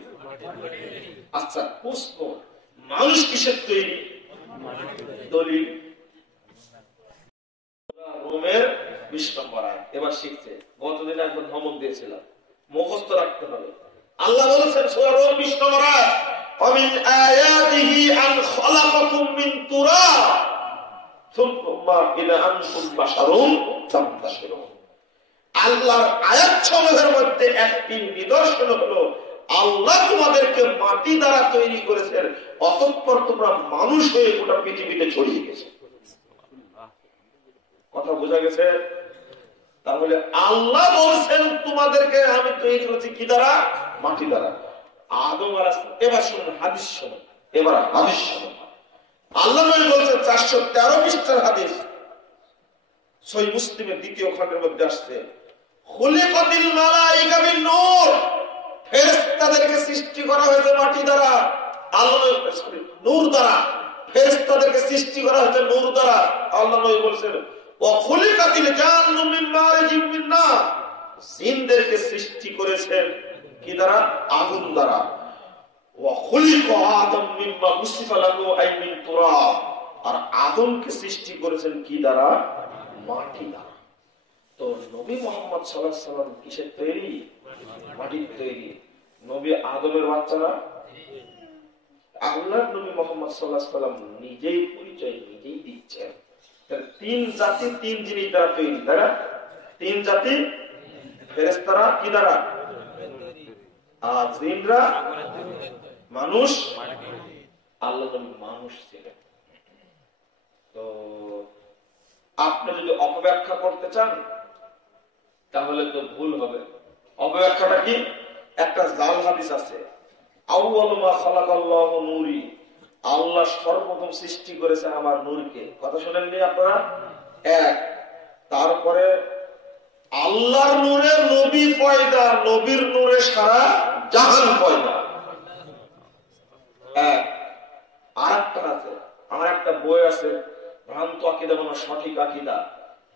আচ্ছা প্রশ্ন, মানুষ কিসের তৈরি? দলিল রোমের 20 নম্বর আয়াত। এবার শিখছে, গতদিন একবার ধমক দিয়েছিলাম, মুখস্থ রাখতে হবে। আল্লাহ বলেছেন সূরা রোম 20 নম্বর আয়াত, ومن آياته أن خلقكم من تراب ثم إذا أنتم بشر تنتشرون। আল্লাহর আয়াতসমূহের মধ্যে একটি নিদর্শন হলো আল্লাহ তোমাদেরকে মাটি দ্বারা তৈরি করেছেন, অতঃপর তোমরা মানুষ হয়ে গোটা পৃথিবীতে ছড়িয়ে গেছে। কথা বোঝা গেছে? তাহলে আল্লাহ বলছেন তোমাদেরকে আমি তৈরি করেছি কি দ্বারা? মাটি দ্বারা। আদম আলাইহিস সালাম। এবার শুনুন হাদিস শুনুন, এবার হাদিস শুনুন। আল্লাহ নবী বলেছেন 413 পৃষ্ঠার হাদিস, সহিহ মুসলিমের 2য় খণ্ডের মধ্যে আসছে, খুলিকাতিল মালাইকা বিন নূর, ফেরেশতাদেরকে সৃষ্টি করা হয়েছে মাটি দ্বারা, আল্লাহ নূর দ্বারা। ফেরেশতাদেরকে সৃষ্টি করা হয়েছে নূর দ্বারা। আল্লাহ নবী বলেছেন ওয়া খুলিকাতিল জান্নু মিন মারিজিম মিন নার, জিনদেরকে সৃষ্টি করেছেন কি দ্বারা? আগুন দ্বারা। ওয়া খুলিকা আদম মিম্মা মুসিফা লাহু আই মিন তুরাব, আর আদমকে সৃষ্টি করেছেন কি দ্বারা? মাটি দ্বারা। তো নবী মুহাম্মদ সাল্লাল্লাহু আলাইহি ওয়াসাল্লাম কিসের তৈরি? মাটির তৈরি। নবী আদমের বাচ্চা না? আল্লাহর নবী মুহাম্মদ সাল্লাল্লাহু আলাইহি ওয়াসাল্লাম নিজেই পরিচয় নিজেই দিচ্ছেন। 3 জাতি 3 জিনিস দ্বারা তৈরি, তাই না? 3 জাতি, ফেরেশতারা কি দ্বারা? আর জিনরা, মানুষ। আল্লাহ নবী মানুষ ছিলেন। তো আপনি যদি অপব্যাখ্যা করতে চান তাহলে তো ভুল হবে। অপব্যাখ্যাটা কি? একটা জাল হাদিস আছে, আউয়ালু মা খালাকাল্লাহু নূরি, আল্লাহ সর্বপ্রথম সৃষ্টি করেছেন আমার নূরকে। কথা শুনেননি আপনারা? এক, তারপরে আল্লাহর নূরে নবী পয়দা, নবীর নূরে সারা জাহান পয়দা। এক। আরেকটা আছে, আমার একটা বই আছে ভ্রান্ত আকীদা মানে সঠিক আকীদা,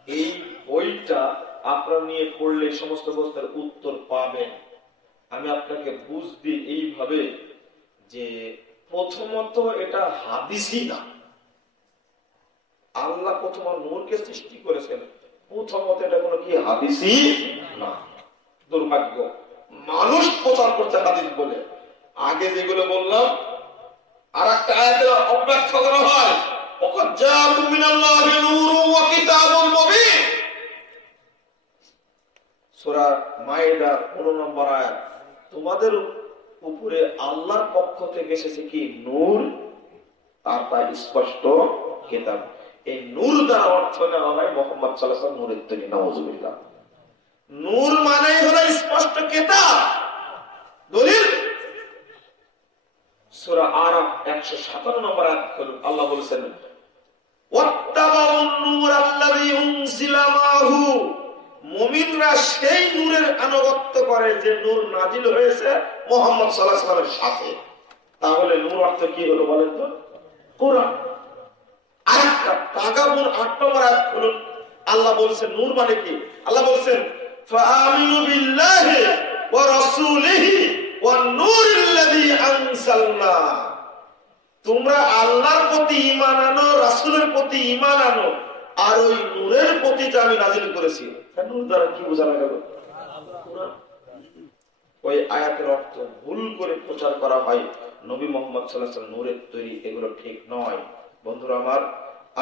এই বইটা আপনারা নিয়ে পড়লে সমস্ত প্রশ্নের উত্তর পাবেন। আমি আপনাকে বুঝবি এইভাবে যে প্রথমত এটা হাদিসই না। আল্লাহ প্রথম নূরকে সৃষ্টি করেছেন, প্রথমত এটা কোনো কি হাদিসই না। দুর্ভাগ্য, মানুষ প্রচার করছে হাদিস বলে। আগে যেগুলো বললাম, আর একটা আয়াতের অব্যাখ্যা করা হয়, ওয়াকাদ জাআকুম মিনাল্লাহি নূরুন ওয়া কিতাবুম মুবিন, সূরা মাইদা 15 নম্বর আয়াত। তোমাদের উপরে আল্লাহর পক্ষ থেকে এসেছে কি? নূর, আর তার স্পষ্ট কিতাব। এই নূর দ্বারা অর্থ নেওয়া হয় মুহাম্মদ সাল্লাল্লাহু আলাইহি ওয়াসাল্লাম নূরের তৈরি। নাউযুবিল্লাহ। নূর মানে হলো স্পষ্ট কিতাব। দলিল সূরা আরাফ 157 নম্বর আয়াত খুলুন। আল্লাহ বলেছেন ওয়াত্তাবাউন নূরাল্লাযী উনজিলা মাহু, মুমিনরা সেই নূরের আনুগত্য করে যে নূর নাজিল হয়েছে মুহাম্মদ সাল্লাল্লাহু আলাইহি ওয়াসাল্লামের সাথে। তাহলে নূর অর্থ কি হলো বলেন তো? কোরআন। আরেকটা তাগাবুন 8 নম্বর আয়াত খুলুন। আল্লাহ বলেছেন নূর মানে কি? আল্লাহ বলেছেন فآمنوا بالله ورسوله والنور الذي أنزلنا তোমরা আল্লাহর প্রতি ঈমান আনো, রাসূলের প্রতি ঈমান আনো, আর ওই নূরের প্রতি যা আমি নাযিল করেছি। নূর দ্বারা কি বোঝানো গেল? ওই আয়াতের অর্থ ভুল করে প্রচার করা হয় নবী মুহাম্মদ সাল্লাল্লাহু আলাইহি ওয়াসাল্লাম নূরের তৈরি, এগুলো ঠিক নয়। বন্ধুরা আমার,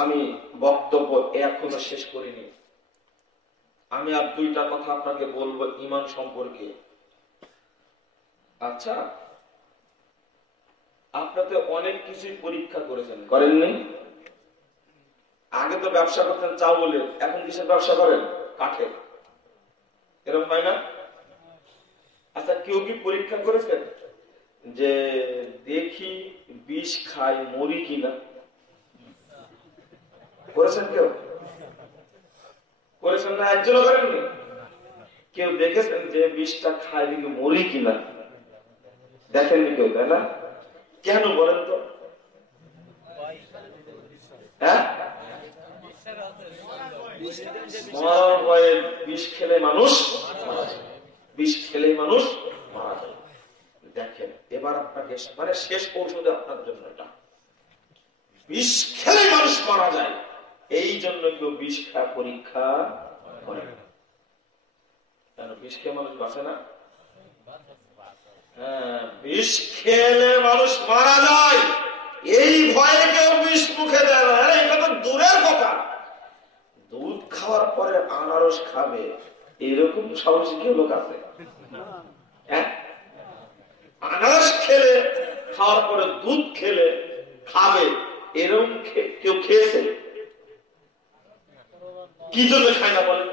আমি বক্তব্য এখনো শেষ করিনি। আমি আর দুইটা কথা আপনাকে বলবো ঈমান সম্পর্কে। আচ্ছা, আপনাতে অনেক কিছুই পরীক্ষা করেছেন, করেননি? আগে তো ব্যবসা করতেন চাউলের, এখন কিসের ব্যবসা করেন? কাঠের। এরকম হয় না? আচ্ছা, কেউ কি পরীক্ষা করেছেন যে দেখি বিষ খাই মরি কিনা? করেছেন কেউ? করেছেন না? একজনও করেননি? কেউ দেখেছেন যে বিষটা খাই দেখি মরি কিনা? দেখেননি কেউ, তাই না? কেন বলেন তো? হ্যাঁ, মরার ভয়ে বিষ খেলে মানুষ মারা যায়, বিষ খেলে মানুষ মারা যায়। দেখেন, এবার আপনাকে মানে শেষ ঔষধে আপনার জন্য এটা, বিষ খেলে মানুষ মারা যায়, এই জন্য কেউ বিষ খায় পরীক্ষা করে না। কেন বিষ খেয়ে মানুষ বাঁচে না? হ্যাঁ, বিষ খেলে মানুষ মারা যায়, এই ভয়ে কেউ বিষ মুখে দেয় না। এটা তো দূরের কথা, দুধ খাওয়ার পরে আনারস খাবে এরকম সাহসী কেউ লোক আছে? হ্যাঁ, আনারস খেলে খাওয়ার পরে দুধ খেলে খাবে এরকম কেউ খেয়েছে? কি জন্য খায় না বলেন?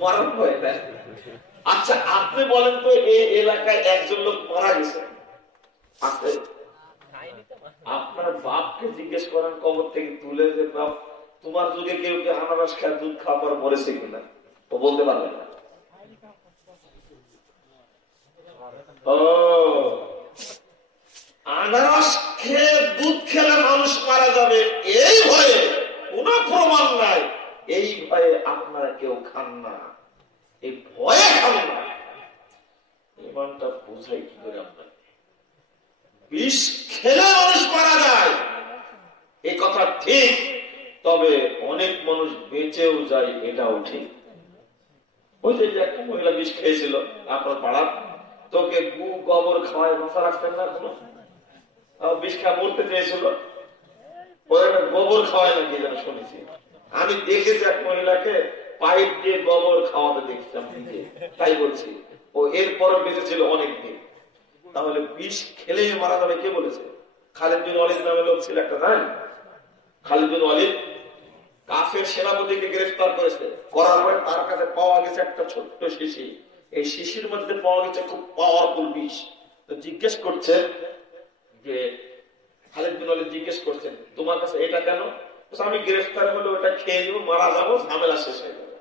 মরার ভয় দেয়। আচ্ছা, আপনি বলেন তো, এই এলাকায় একজন লোক মারা গেছে, আছে? আপনার বাপকে জিজ্ঞেস করেন কবর থেকে তুলে, যে বাপ তোমার যুগে কেউ কি আনারস খায় দুধ খাওয়ার পর মরেছে কিনা? ও বলতে পারবে না। ও, আনারস খেয়ে দুধ খেলে মানুষ মারা যাবে এই ভয়ে, কোন প্রমাণ নাই, এই ভয়ে আপনারা কেউ খান না, এই ভয়ে খান না। ইমানটা বোঝাই কি করে আপনাকে? বিষ খেলে মানুষ মারা যায় এই কথা ঠিক, তবে অনেক মানুষ বেঁচেও যায়, এটাও ঠিক। ওই যে একটা মহিলা বিষ খেয়েছিল আপনার পাড়ার, তোকে গু গোবর খাওয়ায় মাথা রাখতেন না, কোনো বিষ খাওয়া মরতে চেয়েছিল, গোবর খাওয়ায় নাকি যেন শুনেছি। আমি দেখেছি এক মহিলাকে পাইপ দিয়ে গোবর খাওয়াতে দেখছিলাম, তাই বলছি। ও এরপরও বেঁচে ছিল অনেকদিন। তাহলে বিষ খেলে মারা যাবে কে বলেছে? খালিদ বিন ওয়ালিদ নামে লোক ছিল একটা, জানেন? খালিদ বিন ওয়ালিদ কাফের সেনাপতিকে গ্রেফতার করেছে, করার পরে তার কাছে পাওয়া গেছে একটা ছোট্ট শিশি, এই শিশির মধ্যে পাওয়া গেছে খুব পাওয়ারফুল বিষ। তো জিজ্ঞেস করছে যে, খালিদ বিন ওয়ালিদ জিজ্ঞেস করছেন তোমার কাছে এটা কেন? আমি গ্রেফতার হলে ওটা খেয়ে নিব, মারা যাবো, ঝামেলা শেষ হয়ে যাবে।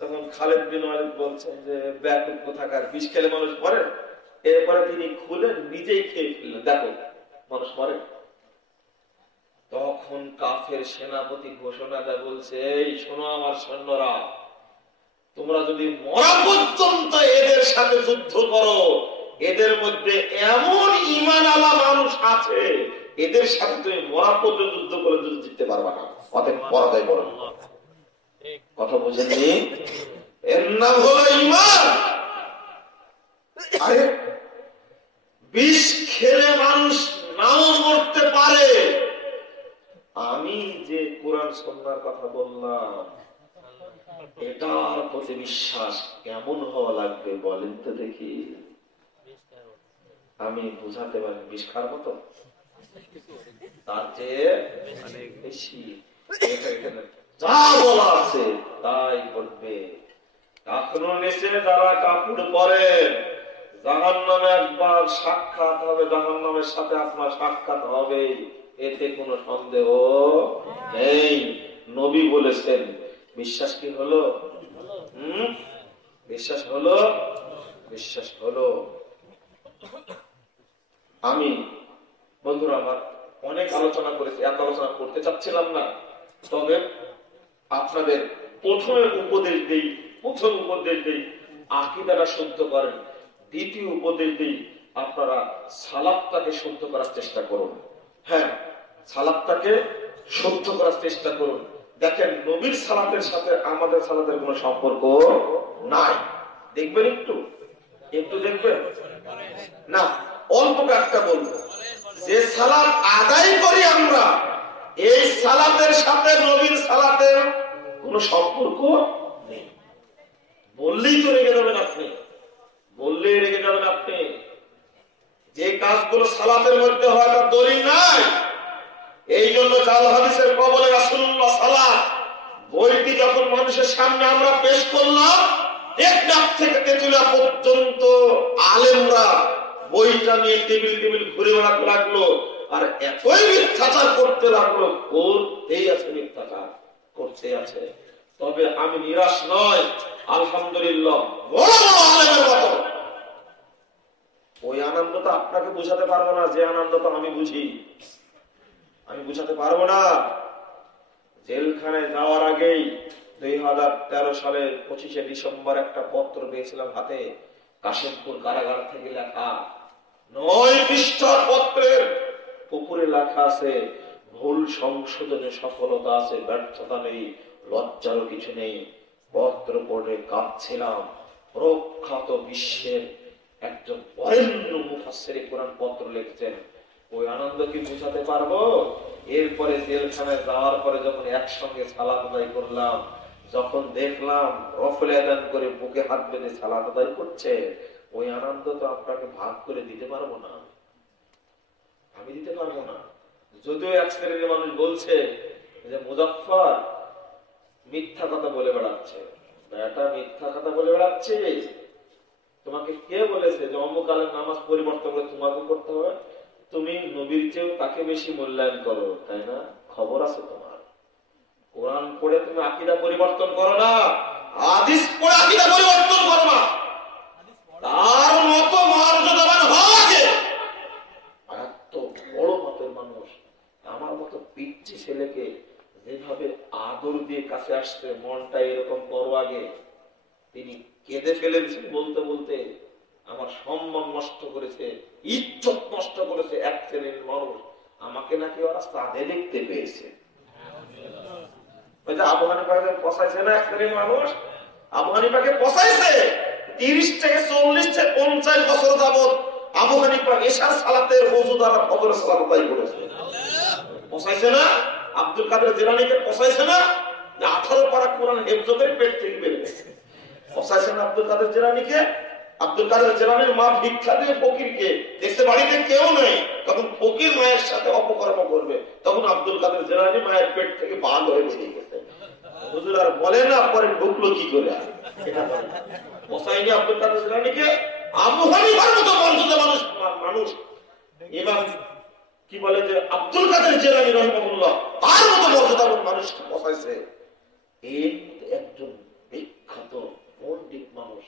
তখন খালিদ বিন ওয়ালিদ বলছেন যে ব্যাকুল কোথাকার, বিষ খেলে মানুষ মরে? এরপরে তিনি খুলে নিজেই খেয়ে ফেললেন, দেখো মানুষ মরে। তখন কাফের সেনাপতি ঘোষণা দেয়, বলছে এই শোনো আমার সৈন্যরা, তোমরা যদি মরা পর্যন্ত এদের সাথে যুদ্ধ করো, এদের মধ্যে এমন ঈমান আলা মানুষ আছে, এদের সাথে তুমি মরা পর্যন্ত যুদ্ধ করে যুদ্ধ জিততে পারবা না, অতএব পরাজয় করো। কথা বুঝেননি? এর নাম হলো ঈমান। আরে বিষ খেলে মানুষ নাও মরতে পারে। আমি যে কোরআন সুন্নাহর কথা বললাম, এটার প্রতি বিশ্বাস কেমন হওয়া লাগবে বলেন তো দেখি? আমি বুঝাতে পারি বিষ খাওয়ার মতো, তার চেয়ে অনেক বেশি। যা বলা আছে তাই বলবে। এখনো নিচে যারা কাপড় পরেন, জাহান্নামে একবার সাক্ষাৎ হবে, জাহান্নামের সাথে আপনার সাক্ষাৎ হবে, এতে কোনো সন্দেহ নেই। নবী বলেছেন। বিশ্বাস কি হলো? বিশ্বাস হলো? বিশ্বাস হলো। আমি বন্ধুরা আমার অনেক আলোচনা করেছি, এত আলোচনা করতে চাচ্ছিলাম না, তবে আপনাদের প্রথমে উপদেশ দিই, প্রথম উপদেশ দিই আকীদাটা শুদ্ধ করেন। দ্বিতীয় উপদেশ দিই আপনারা সালাতটাকে শুদ্ধ করার চেষ্টা করুন। হ্যাঁ, সালাতটাকে শুদ্ধ করার চেষ্টা করুন। দেখেন নবীর সালাতের সাথে আমাদের সালাতের কোনো সম্পর্ক নাই। দেখবেন একটু একটু দেখবেন না, অল্প একটা বলবো, যে সালাত আদায় করি আমরা, এই সালাতের সাথে নবীর সালাতের কোনো সম্পর্ক নেই। বললেই তো রেগে যাবেন আপনি, বললেই রেগে যাবেন আপনি। যে কাজগুলো সালাতের মধ্যে হয় তার দলিল নাই। এই জন্য জাল হাদিসের কবলে রাসূলুল্লাহ সালাত বইটি যখন মানুষের সামনে আমরা পেশ করলাম, টেকনাফ থেকে তেতুলিয়া পর্যন্ত আলেমরা বইটা নিয়ে টেবিল টেবিল ঘুরে বেড়াতে লাগলো, আর এতই মিথ্যাচার করতে লাগলো, করতেই আছে, মিথ্যাচার করতে আছে। তবে আমি নিরাশ নয়, আলহামদুলিল্লাহ, বড় বড় আলেমের মতো ওই আনন্দ তো আপনাকে বুঝাতে পারবো না, যে আনন্দ তো আমি বুঝি, আমি বুঝাতে পারবো না। জেলখানায় যাওয়ার আগেই 2013 সালের 25শে ডিসেম্বর একটা পত্র পেয়েছিলাম হাতে, কাশিমপুর কারাগার থেকে লেখা, 9 পৃষ্ঠার পত্রের উপরে লেখা আছে, ভুল সংশোধনে সফলতা আছে, ব্যর্থতা নেই, লজ্জারও কিছু নেই। পত্র পড়ে কাঁদছিলাম। প্রখ্যাত বিশ্বের একজন বরেণ্য মুফাসসিরে কোরআন পত্র লিখছেন, ওই আনন্দ কি বুঝাতে পারবো? এরপরে জেলখানায় যাওয়ার পরে যখন একসঙ্গে সালাত আদায় করলাম, যখন দেখলাম রফলে আদান করে বুকে হাত বেঁধে সালাত আদায় করছে, ওই আনন্দ তো আপনাকে ভাগ করে দিতে পারবো না, আমি দিতে পারবো না। যদিও এক শ্রেণীর মানুষ বলছে যে মুজাফফর মিথ্যা কথা বলে বেড়াচ্ছে, বেটা মিথ্যা কথা বলে বেড়াচ্ছে, তোমাকে কে বলেছে যে অমুকালের নামাজ পরিবর্তন করে তোমাকে করতে হবে? তুমি নবীর চেয়েও তাকে বেশি মূল্যায়ন করো, তাই না? খবর আছে তোমার। কোরআন পড়ে তুমি আকীদা পরিবর্তন করো না, হাদিস পড়ে আকীদা পরিবর্তন করো না। তার মতো মর্যাদাবান হওয়া লাগে। এত বড় মতের মানুষ আমার মতো পিচ্চি ছেলেকে যেভাবে আদর দিয়ে কাছে আসছে, মনটা এরকম করো আগে, তিনি কেঁদে ফেলেছেন বলতে বলতে। আমার সম্মান নষ্ট করেছে, ইজ্জত নষ্ট করেছে এক শ্রেণীর মানুষ। আমাকে নাকি ওরা সাদে দেখতে পেয়েছে। আবু হানিফাকে পচাইছে না এক শ্রেণীর মানুষ? আবু হানিফাকে পচাইছে। 30 থেকে 40 থেকে 50 বছর যাবত আবু হানিফা এশার সালাতের ওযু দ্বারা ফজরের সালাত আদায় করেছে। পচাইছে না? আব্দুল কাদের জিলানীকে পচাইছে না? 18 পারা কোরআন হেফজ করে পেট থেকে বের হয়েছে। পচাইছে না আব্দুল কাদের জিলানীকে? আব্দুল কাদের জিলানীর মা ভিক্ষা দিয়ে ফকিরকে দেখতে, বাড়িতে কেউ নেই, তখন ফকির মায়ের সাথে অপকর্ম করবে, তখন আব্দুল কাদের জিলানী মায়ের পেট থেকে বাল হয়ে বেরিয়ে গেছে। হুজুর আর বলে না পরে ঢুকলো কি করে, এটা বলে পচাইনি আব্দুল কাদের জিলানীকে। আবু হানিফার মতো মর্যাদা মানুষ ইমাম কি বলে যে আব্দুল কাদের জিলানী রাহিমাহুল্লাহ, তার মতো মর্যাদাবান মানুষকে পচাইছে। এই একজন বিখ্যাত পণ্ডিত মানুষ,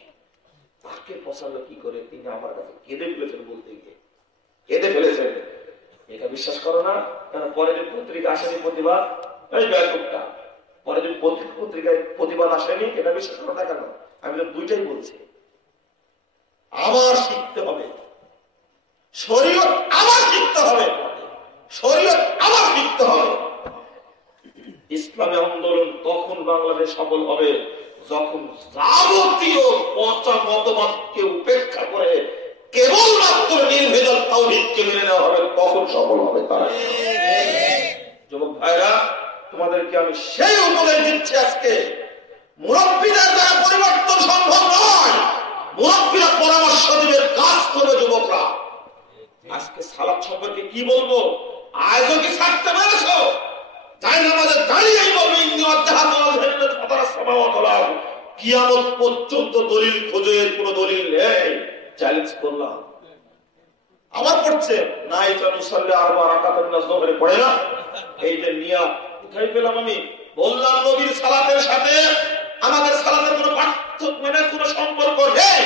তাকে পচালো কি করে? তিনি আমার কাছে কেঁদে ফেলেছেন, বলতে গিয়ে কেঁদে ফেলেছেন। এটা বিশ্বাস করো না? পরে যে পত্রিকা আসেনি প্রতিবাদ, এই ব্যাপকটা পরে যে পত্রিকায় প্রতিবাদ আসেনি, এটা বিশ্বাস করো না কেন? আমি তো দুইটাই বলছি, আবার শিখতে হবে শরীয়ত, আবার শিখতে হবে শরীয়ত, আবার শিখতে হবে। ইসলামী আন্দোলন তখন বাংলাদেশ সফল হবে যখন যাবতীয় পচা মতবাদকে উপেক্ষা করে কেবলমাত্র নির্ভেজাল তাওহীদকে মেনে নেওয়া হবে, তখন সফল হবে তারা। যুবক ভাইরা, তোমাদেরকে আমি সেই উপদেশ দিচ্ছি আজকে, মুরব্বীদের দ্বারা পরিবর্তন সম্ভব নয়, মুরব্বীরা পরামর্শ দিবে, কাজ করবে যুবকরা। আজকে সালাত সম্পর্কে কি বলবো? আজও কি ছাড়তে পেরেছো? তাই আমাদের দাঁড়িয়েই বলবো কিয়ামত পর্যন্ত দলিল খোঁজো, এর কোন দলিল নেই, চ্যালেঞ্জ করলাম। আবার পড়ছে না, এটা মুসাল্লি আরবা রাকাতান মিনাজ যুহরে পড়ে না, এইটা নিয়া কোথায় পেলাম? আমি বললাম নবীর সালাতের সাথে আমাদের সালাতের কোনো পার্থক্য মানে কোনো সম্পর্ক নেই,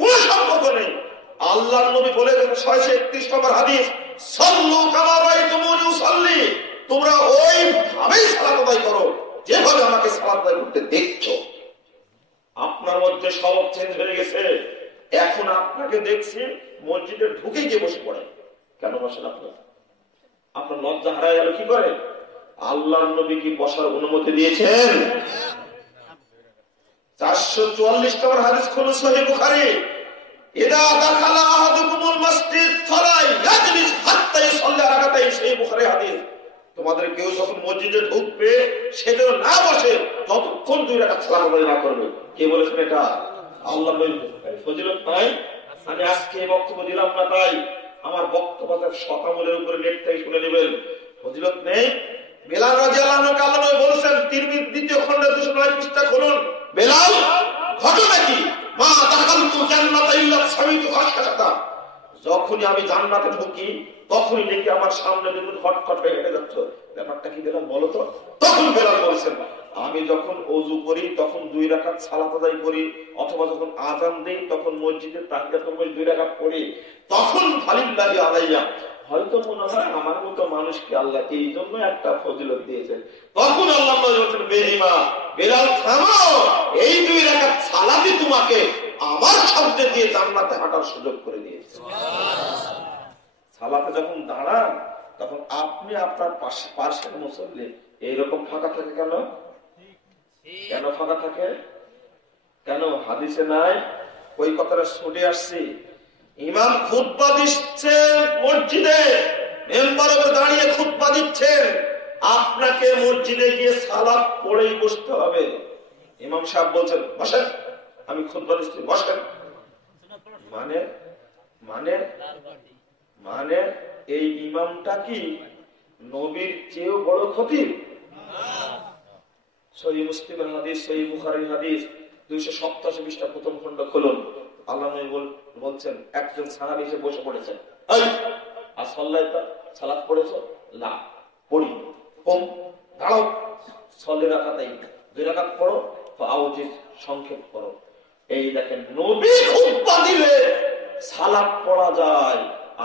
কোনো সম্পর্ক নেই। আল্লাহর নবী বলে গেছেন 631 নম্বর হাদিস, সাল্লু কামা রাআইতুমুনি উসাল্লি, তোমরা ওইভাবেই সালাত আদায় করো যেভাবে আমাকে সালাত আদায় করতে দেখছো। আপনার মধ্যে স্বভাব চেঞ্জ হয়ে গেছে। এখন আপনাকে দেখছি মসজিদে ঢুকে গিয়ে বসে পড়েন। কেন বসেন? আপনার লজ্জা হারায় গেল কি করে? আল্লাহর নবী কি বসার অনুমতি দিয়েছেন? 444 নম্বর হাদিস খুলুন সহিহ বুখারী। ইদা দাখালা আহাদুকুমুল মসজিদ ফালা ইয়াজলিস হাত্তা ইউসাল্লি রাকাতাইন। সহিহ বুখারী হাদিস। তোমাদের কেউ যখন মসজিদে ঢুকবে সে যেন না বসে যতক্ষণ 2 রাকাত সালাত আদায় না করবে। কে বলেছেন এটা? আল্লাহ বলেছেন। ফজিলত নাই? আমি আজকে বক্তব্য দিলাম না তাই আমার বক্তব্যের শতামূলের উপরে নেট থেকে শুনে নেবেন। ফজিলত নেই? বেলাল রাদিয়াল্লাহু আনহু আল্লাহ বলেছেন, তিরমিজি দ্বিতীয় খণ্ডে 209 পৃষ্ঠা খুলুন। বেলাল, ঘটনা কি? মা দাখালতু জান্নাতা ইল্লা সামিতু খাশখাশাতা। যখনই আমি জান্নাতে ঢুকি তখনই দেখি আমার সামনে দেখুন খটখট হয়ে হেঁটে যাচ্ছে। ব্যাপারটা কি বেলাল বলো তো? তখন বেলাল বলছেন, আমি যখন ওযু করি তখন 2 রাকাত সালাত আদায় করি, অথবা যখন আযান দেই তখন মসজিদে তাহিয়াতুল মসজিদ 2 রাকাত পড়ি, তখন ফালিল্লাহি আলাইয়া, হয়তো মনে হয় আমার মতো মানুষকে আল্লাহ এই জন্য একটা ফজিলত দিয়েছেন। তখন আল্লাহ বলেছেন, বেহিমা বেলাল থামো, এই 2 রাকাত সালাতই তোমাকে আমার শব্দে দিয়ে জান্নাতে হাঁটার সুযোগ করে দিয়েছে। সালাতে যখন দাঁড়ান তখন আপনি আপনার পাশের মুসল্লি এইরকম ফাঁকা থাকে কেন? কেন ফাঁকা থাকে? কেন? হাদিসে নাই? ওই কথাটা ছুটে আসছি। ইমাম খুতবা দিচ্ছে মসজিদে, মেম্বারের উপর দাঁড়িয়ে খুতবা দিচ্ছেন, আপনাকে মসজিদে গিয়ে সালাত পড়েই বসতে হবে। ইমাম সাহেব বলছেন বসেন, আমি খুতবা দিচ্ছি বসেন। মানে মানে মানে এই ইমামটা কি নবীর চেয়েও বড় খতিব? সহিহ মুসলিমের হাদিস, সহিহ বুখারীর হাদিস 287 পৃষ্ঠা প্রথম খণ্ড খুলুন। আল্লাহ নবী বলছেন, একজন সাহাবী এসে বসে পড়েছেন, এই আসল্লাইতা, সালাত পড়েছো? লা, পড়ি। কম, দাঁড়াও, সল্লি রাকাতাইন, 2 রাকাত পড়ো, ফাউজিজ, সংক্ষেপ করো। এই দেখেন, নবী খুতবা দিলে সালাত পড়া যায়,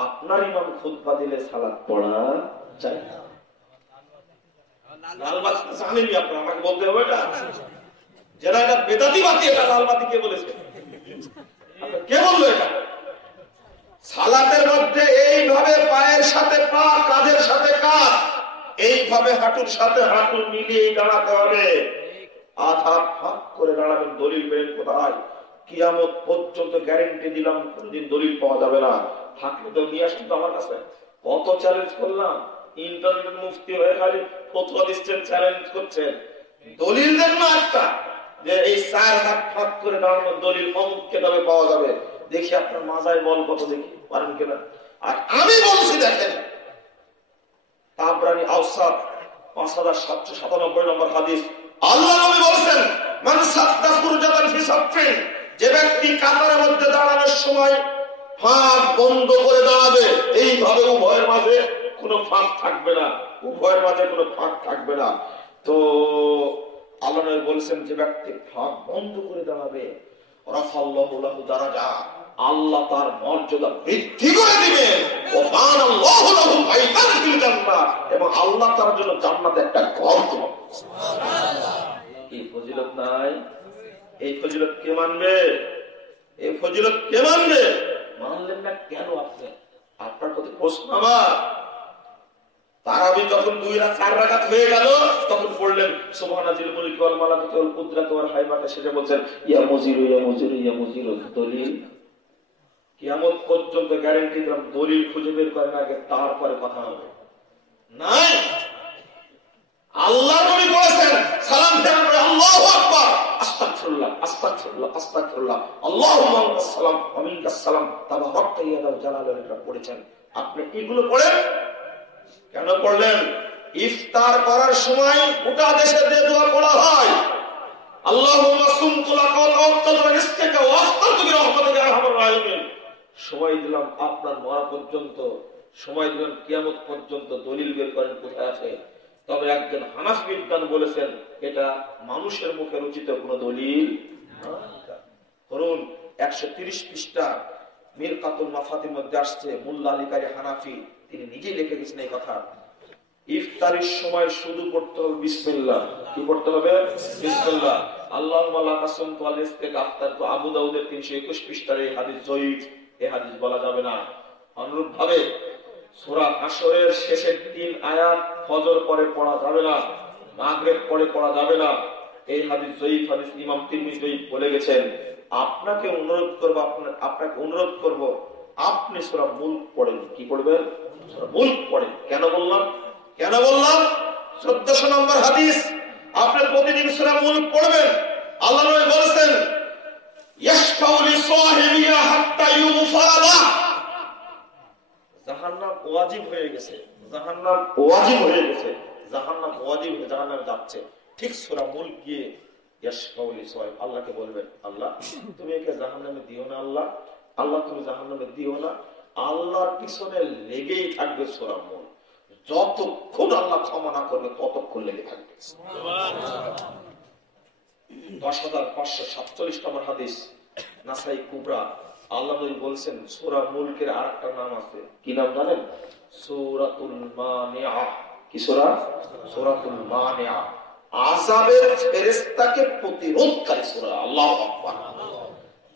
আপনার ইমাম খুতবা দিলে সালাত পড়া যায় না। লালবাতি জানেনই আপনারা, আমাকে বলতে হবে এটা? যারা এটা বেদাতিবাদী, এটা লালবাতি কে বলেছে? কে বললো এটা? সালাতের মধ্যে এইভাবে পায়ের সাথে পা, কাঁধের সাথে কাঁধ, এইভাবে হাঁটুর সাথে হাঁটু মিলিয়ে দাঁড়াতে হবে। আধা ফাঁক করে দাঁড়াবেন। দলিল পেলেন কোথায়? কিয়ামত পর্যন্ত গ্যারেন্টি দিলাম কোনদিন দলিল পাওয়া যাবে না। থাকলে তো নিয়ে আসুন আমার কাছে। কত চ্যালেঞ্জ করলাম, ইন্টারনেট মুফতি হয়ে খালি ফতোয়া দিচ্ছেন, চ্যালেঞ্জ করছেন। দলিল দেন না একটা, যে এই 4 হাত ফাঁক করে দাঁড়ানো দলিল অমুক কেতাবে পাওয়া যাবে। দেখি আপনার মাজায় বল কত, দেখি পারেন কিনা। আর আমি বলছি দেখেন, তাবরানী আওসাত 5797 নম্বর হাদিস, আল্লাহ নবী বলেছেন, মান সাদ্দা ফুরজাতান ফি সাফিন, যে ব্যক্তি কাতারের মধ্যে দাঁড়ানোর সময় ফাঁক বন্ধ করে দাঁড়াবে, এইভাবে উভয়ের মাঝে কোনো ফাঁক থাকবে না, উভয়ের মাঝে কোনো ফাঁক থাকবে না। তো আল্লাহ নবী বলেছেন, যে ব্যক্তি ফাঁক বন্ধ করে দাঁড়াবে, রাফাল্লাহু লাহু দারাজা, আল্লাহ তার মর্যাদা বৃদ্ধি করে দিবেন, ওয়ানাল্লাহু লাহু বাইতান ফিল জান্নাহ, এবং আল্লাহ তার জন্য জান্নাতে একটা ঘর দিবেন। সুবহানাল্লাহ। এই ফজিলত নাই? এই ফজিলত কে মানবে? এই ফজিলত কে মানবে? মানলেন না কেন? আপনি, আপনার প্রতি প্রশ্ন আমার। তারাবি যখন 4 রাকাত হয়ে গেল তখন পড়লেন সুবহানাজিল মুলকি ওয়াল মালাকুতি ওয়াল কুদরাতি ওয়াল হাইবাতা, সেটা বলছেন ইয়া মুজিরু ইয়া মুজিরু ইয়া মুজিরু। দলিল কিয়ামত পর্যন্ত গ্যারান্টি দিলাম, দলিল খুঁজে বের করেন আগে, তারপরে কথা হবে। নাই, আল্লাহ নবী বলেছেন সালাম ফেরার পরে আল্লাহু আকবার, আস্তাগফিরুল্লাহ আস্তাগফিরুল্লাহ আস্তাগফিরুল্লাহ, আল্লাহুম্মা আসসালাম ওয়া মিনকাস সালাম, তাবারাকতা ইয়া যাল জালালি, এটা পড়েছেন। আপনি এগুলো পড়েন কেন? পড়লেন ইফতার করার সময় গোটা দেশে যে দোয়া পড়া হয়, আল্লাহুম্মা সুমতু লাকা ওয়া তাওয়াক্কালতু আলা রিজকিকা ওয়া আখতারতু বিরহমাতিকা ইয়া আরহামার রাহিমিন। সময় দিলাম আপনার মরা পর্যন্ত, সময় দিলাম কিয়ামত পর্যন্ত, দলিল বের করেন কোথায় আছে। তবে একজন হানাফি বিদ্বান বলেছেন এটা মানুষের মুখে রচিত কোন দলিল। ধরুন 130 পৃষ্ঠা মিরকাতুল মাফাতির মধ্যে আসছে, মুল্লা আলী কারি হানাফি তিনি নিজেই লিখে গেছেন এই কথা। ইফতারির সময় শুধু পড়তে হবে বিসমিল্লাহ। কি পড়তে হবে? বিসমিল্লাহ। আল্লাহুম্মা লাকা সুমতু ওয়া লিস্তিকা আফতারতু, আবু দাউদের 321 পৃষ্ঠার এই হাদিস জয়ীফ, এই হাদিস বলা যাবে না। অনুরূপ ভাবে সূরা হাশরের শেষের 3 আয়াত ফজর পরে পড়া যাবে না, মাগরিব পরে পড়া যাবে না। এই হাদিস জয়ীফ হাদিস, ইমাম তিরমিজি বলে গেছেন। আপনাকে অনুরোধ করব আপনি সূরা মুলক পড়েন। কি পড়বেন? সূরা মুলক পড়েন। কেন বললাম? 1400 নম্বর হাদিস, আপনি প্রতিদিন সূরা মুলক পড়বেন। আল্লাহ নবী বলেছেন ইয়াশফাউ লিসাহিবিহা হাত্তা ইউগফারা লাহু। জাহান্নাম ওয়াজিব হয়ে গেছে, জাহান্নাম ওয়াজিব হয়ে গেছে, জাহান্নাম ওয়াজিব হয়ে জাহান্নামে যাচ্ছে। ঠিক সূরা মুলক গিয়ে ইয়াশফাউ লিসাহিব, আল্লাহকে বলবেন, আল্লাহ তুমি একে জাহান্নামে দিও না, আল্লাহ আল্লাহ তুমি জাহান্নামে দিও না। আল্লাহর পিছনে লেগেই থাকবে সূরা মুলক। যতক্ষণ আল্লাহ ক্ষমা না করবে ততক্ষণ লেগে থাকবে। 10,547 নম্বর হাদিস, নাসাই কুবরা। আল্লাহ নবী বলছেন সূরা মুলকের আরেকটা নাম আছে। কি নাম জানেন? সূরাতুল মানিআ। কি সূরা? সূরাতুল মানিআ, আযাবের ফেরেশতাকে প্রতিরোধকারী সূরা। আল্লাহু আকবার।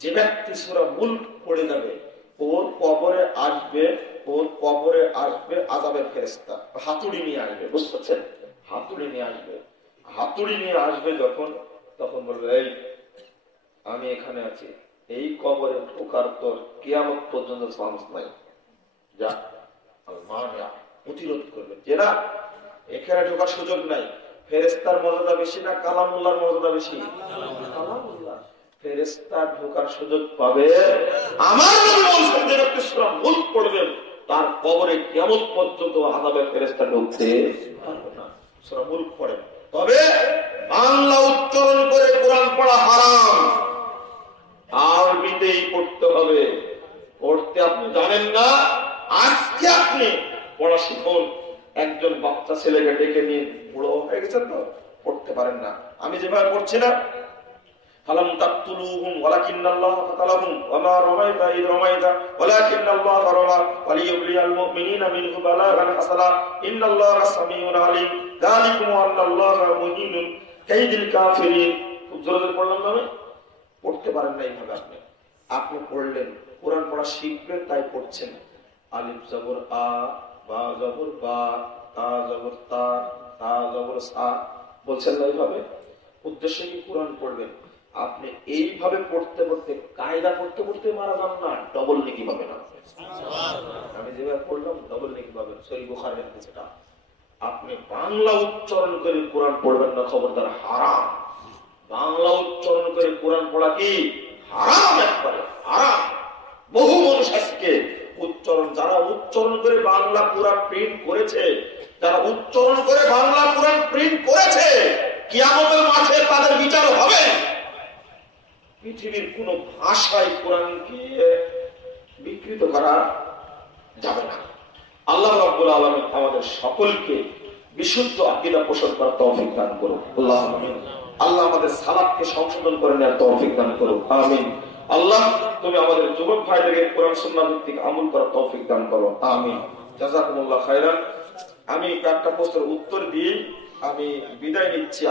যে ব্যক্তি সূরা মুলক পড়ে যাবে ওর কবরে আসবে আযাবের ফেরেশতা, হাতুড়ি নিয়ে আসবে। বুঝতে পারছেন? হাতুড়ি নিয়ে আসবে যখন, তখন বলবে এই আমি এখানে আছি, এই কবরে ঢোকার তোর কিয়ামত পর্যন্ত চান্স নাই, যা। প্রতিরোধ করবে যে না, এখানে ঢোকার সুযোগ নাই। ফেরেশতার মর্যাদা বেশি না কালামুল্লাহর মর্যাদা বেশি? কালামুল্লাহ। ফেরেশতা ঢোকার সুযোগ পাবে। আমার নবী বলেছেন যে ব্যক্তি সূরা মুলক পড়বেন তার কবরে কিয়ামত পর্যন্ত আযাবের ফেরেশতা ঢুকতে পারবে না। সূরা মুলক পড়েন। তবে বাংলা উচ্চারণ করে কোরআন পড়া হারাম, আরবিতেই পড়তে হবে। পড়তে আপনি জানেন না, আজকে আপনি পড়া শিখুন। একজন বাচ্চা ছেলেকে ডেকে নিয়ে, বুড়ো হয়ে গেছেন তো, পড়তে পারেন না। আমি যেভাবে পড়ছি না, ফালাম তাকতুলুহুম ওয়ালাকিন্নাল্লাহা কাতালাহুম ওয়া মা রামাইতা ইয রামাইতা ওয়ালাকিন্নাল্লাহা রামা ওয়ালিয়ুবলিয়াল মুমিনিনা মিনহু বালাগান হাসানা ইন্নাল্লাহা সামিউন আলীম যালিকুম আন্নাল্লাহা মুহিনুন কাইদিল কাফিরিন। খুব জোরে জোরে পড়লাম না? আমি পড়তে পারেন না এইভাবে। আপনি পড়লেন, কোরআন পড়া শিখবেন তাই পড়ছেন। আলিফ জবর আ, বা জবর বা, তা জবর তা, তা জবর সা বলছেন না এইভাবে। উদ্দেশ্য কি? কোরআন পড়বেন। আপনি এইভাবে পড়তে পড়তে, কায়দা পড়তে পড়তে মারা যান না, ডবল নেকি পাবেন। আমি যেভাবে পড়লাম ডবল নেকি পাবেন। সহিহ বুখারীর হাদিস এটা। আপনি বাংলা উচ্চারণ করে কোরআন পড়বেন না, খবরদার, হারাম। বাংলা উচ্চারণ করে কোরআন পড়া কি হারাম, একবারে হারাম। বহু মানুষ আজকে যারা উচ্চারণ করে বাংলা কোরআন প্রিন্ট করেছে, কিয়ামতের মাঠে তাদের বিচার হবে। পৃথিবীর কোন ভাষায় কোরআনকে বিকৃত করা যাবে না। আল্লাহ রাব্বুল আলামিন আমাদের সকলকে বিশুদ্ধ আকীদা পোষণ করার তৌফিক দান করুন। আল্লাহ আমিন। আল্লাহ আমাদের সালাতকে সংশোধন করে নেওয়ার তৌফিক দান করুন। আমিন। আল্লাহ তুমি আমাদের যুবক ভাইদেরকে কোরআন সুন্নাহ ভিত্তিক আমল করার তৌফিক দান করো। আমিন। জাযাকুমুল্লাহ খাইরান। আমি একটা প্রশ্নের উত্তর দিয়ে আমি বিদায় নিচ্ছি।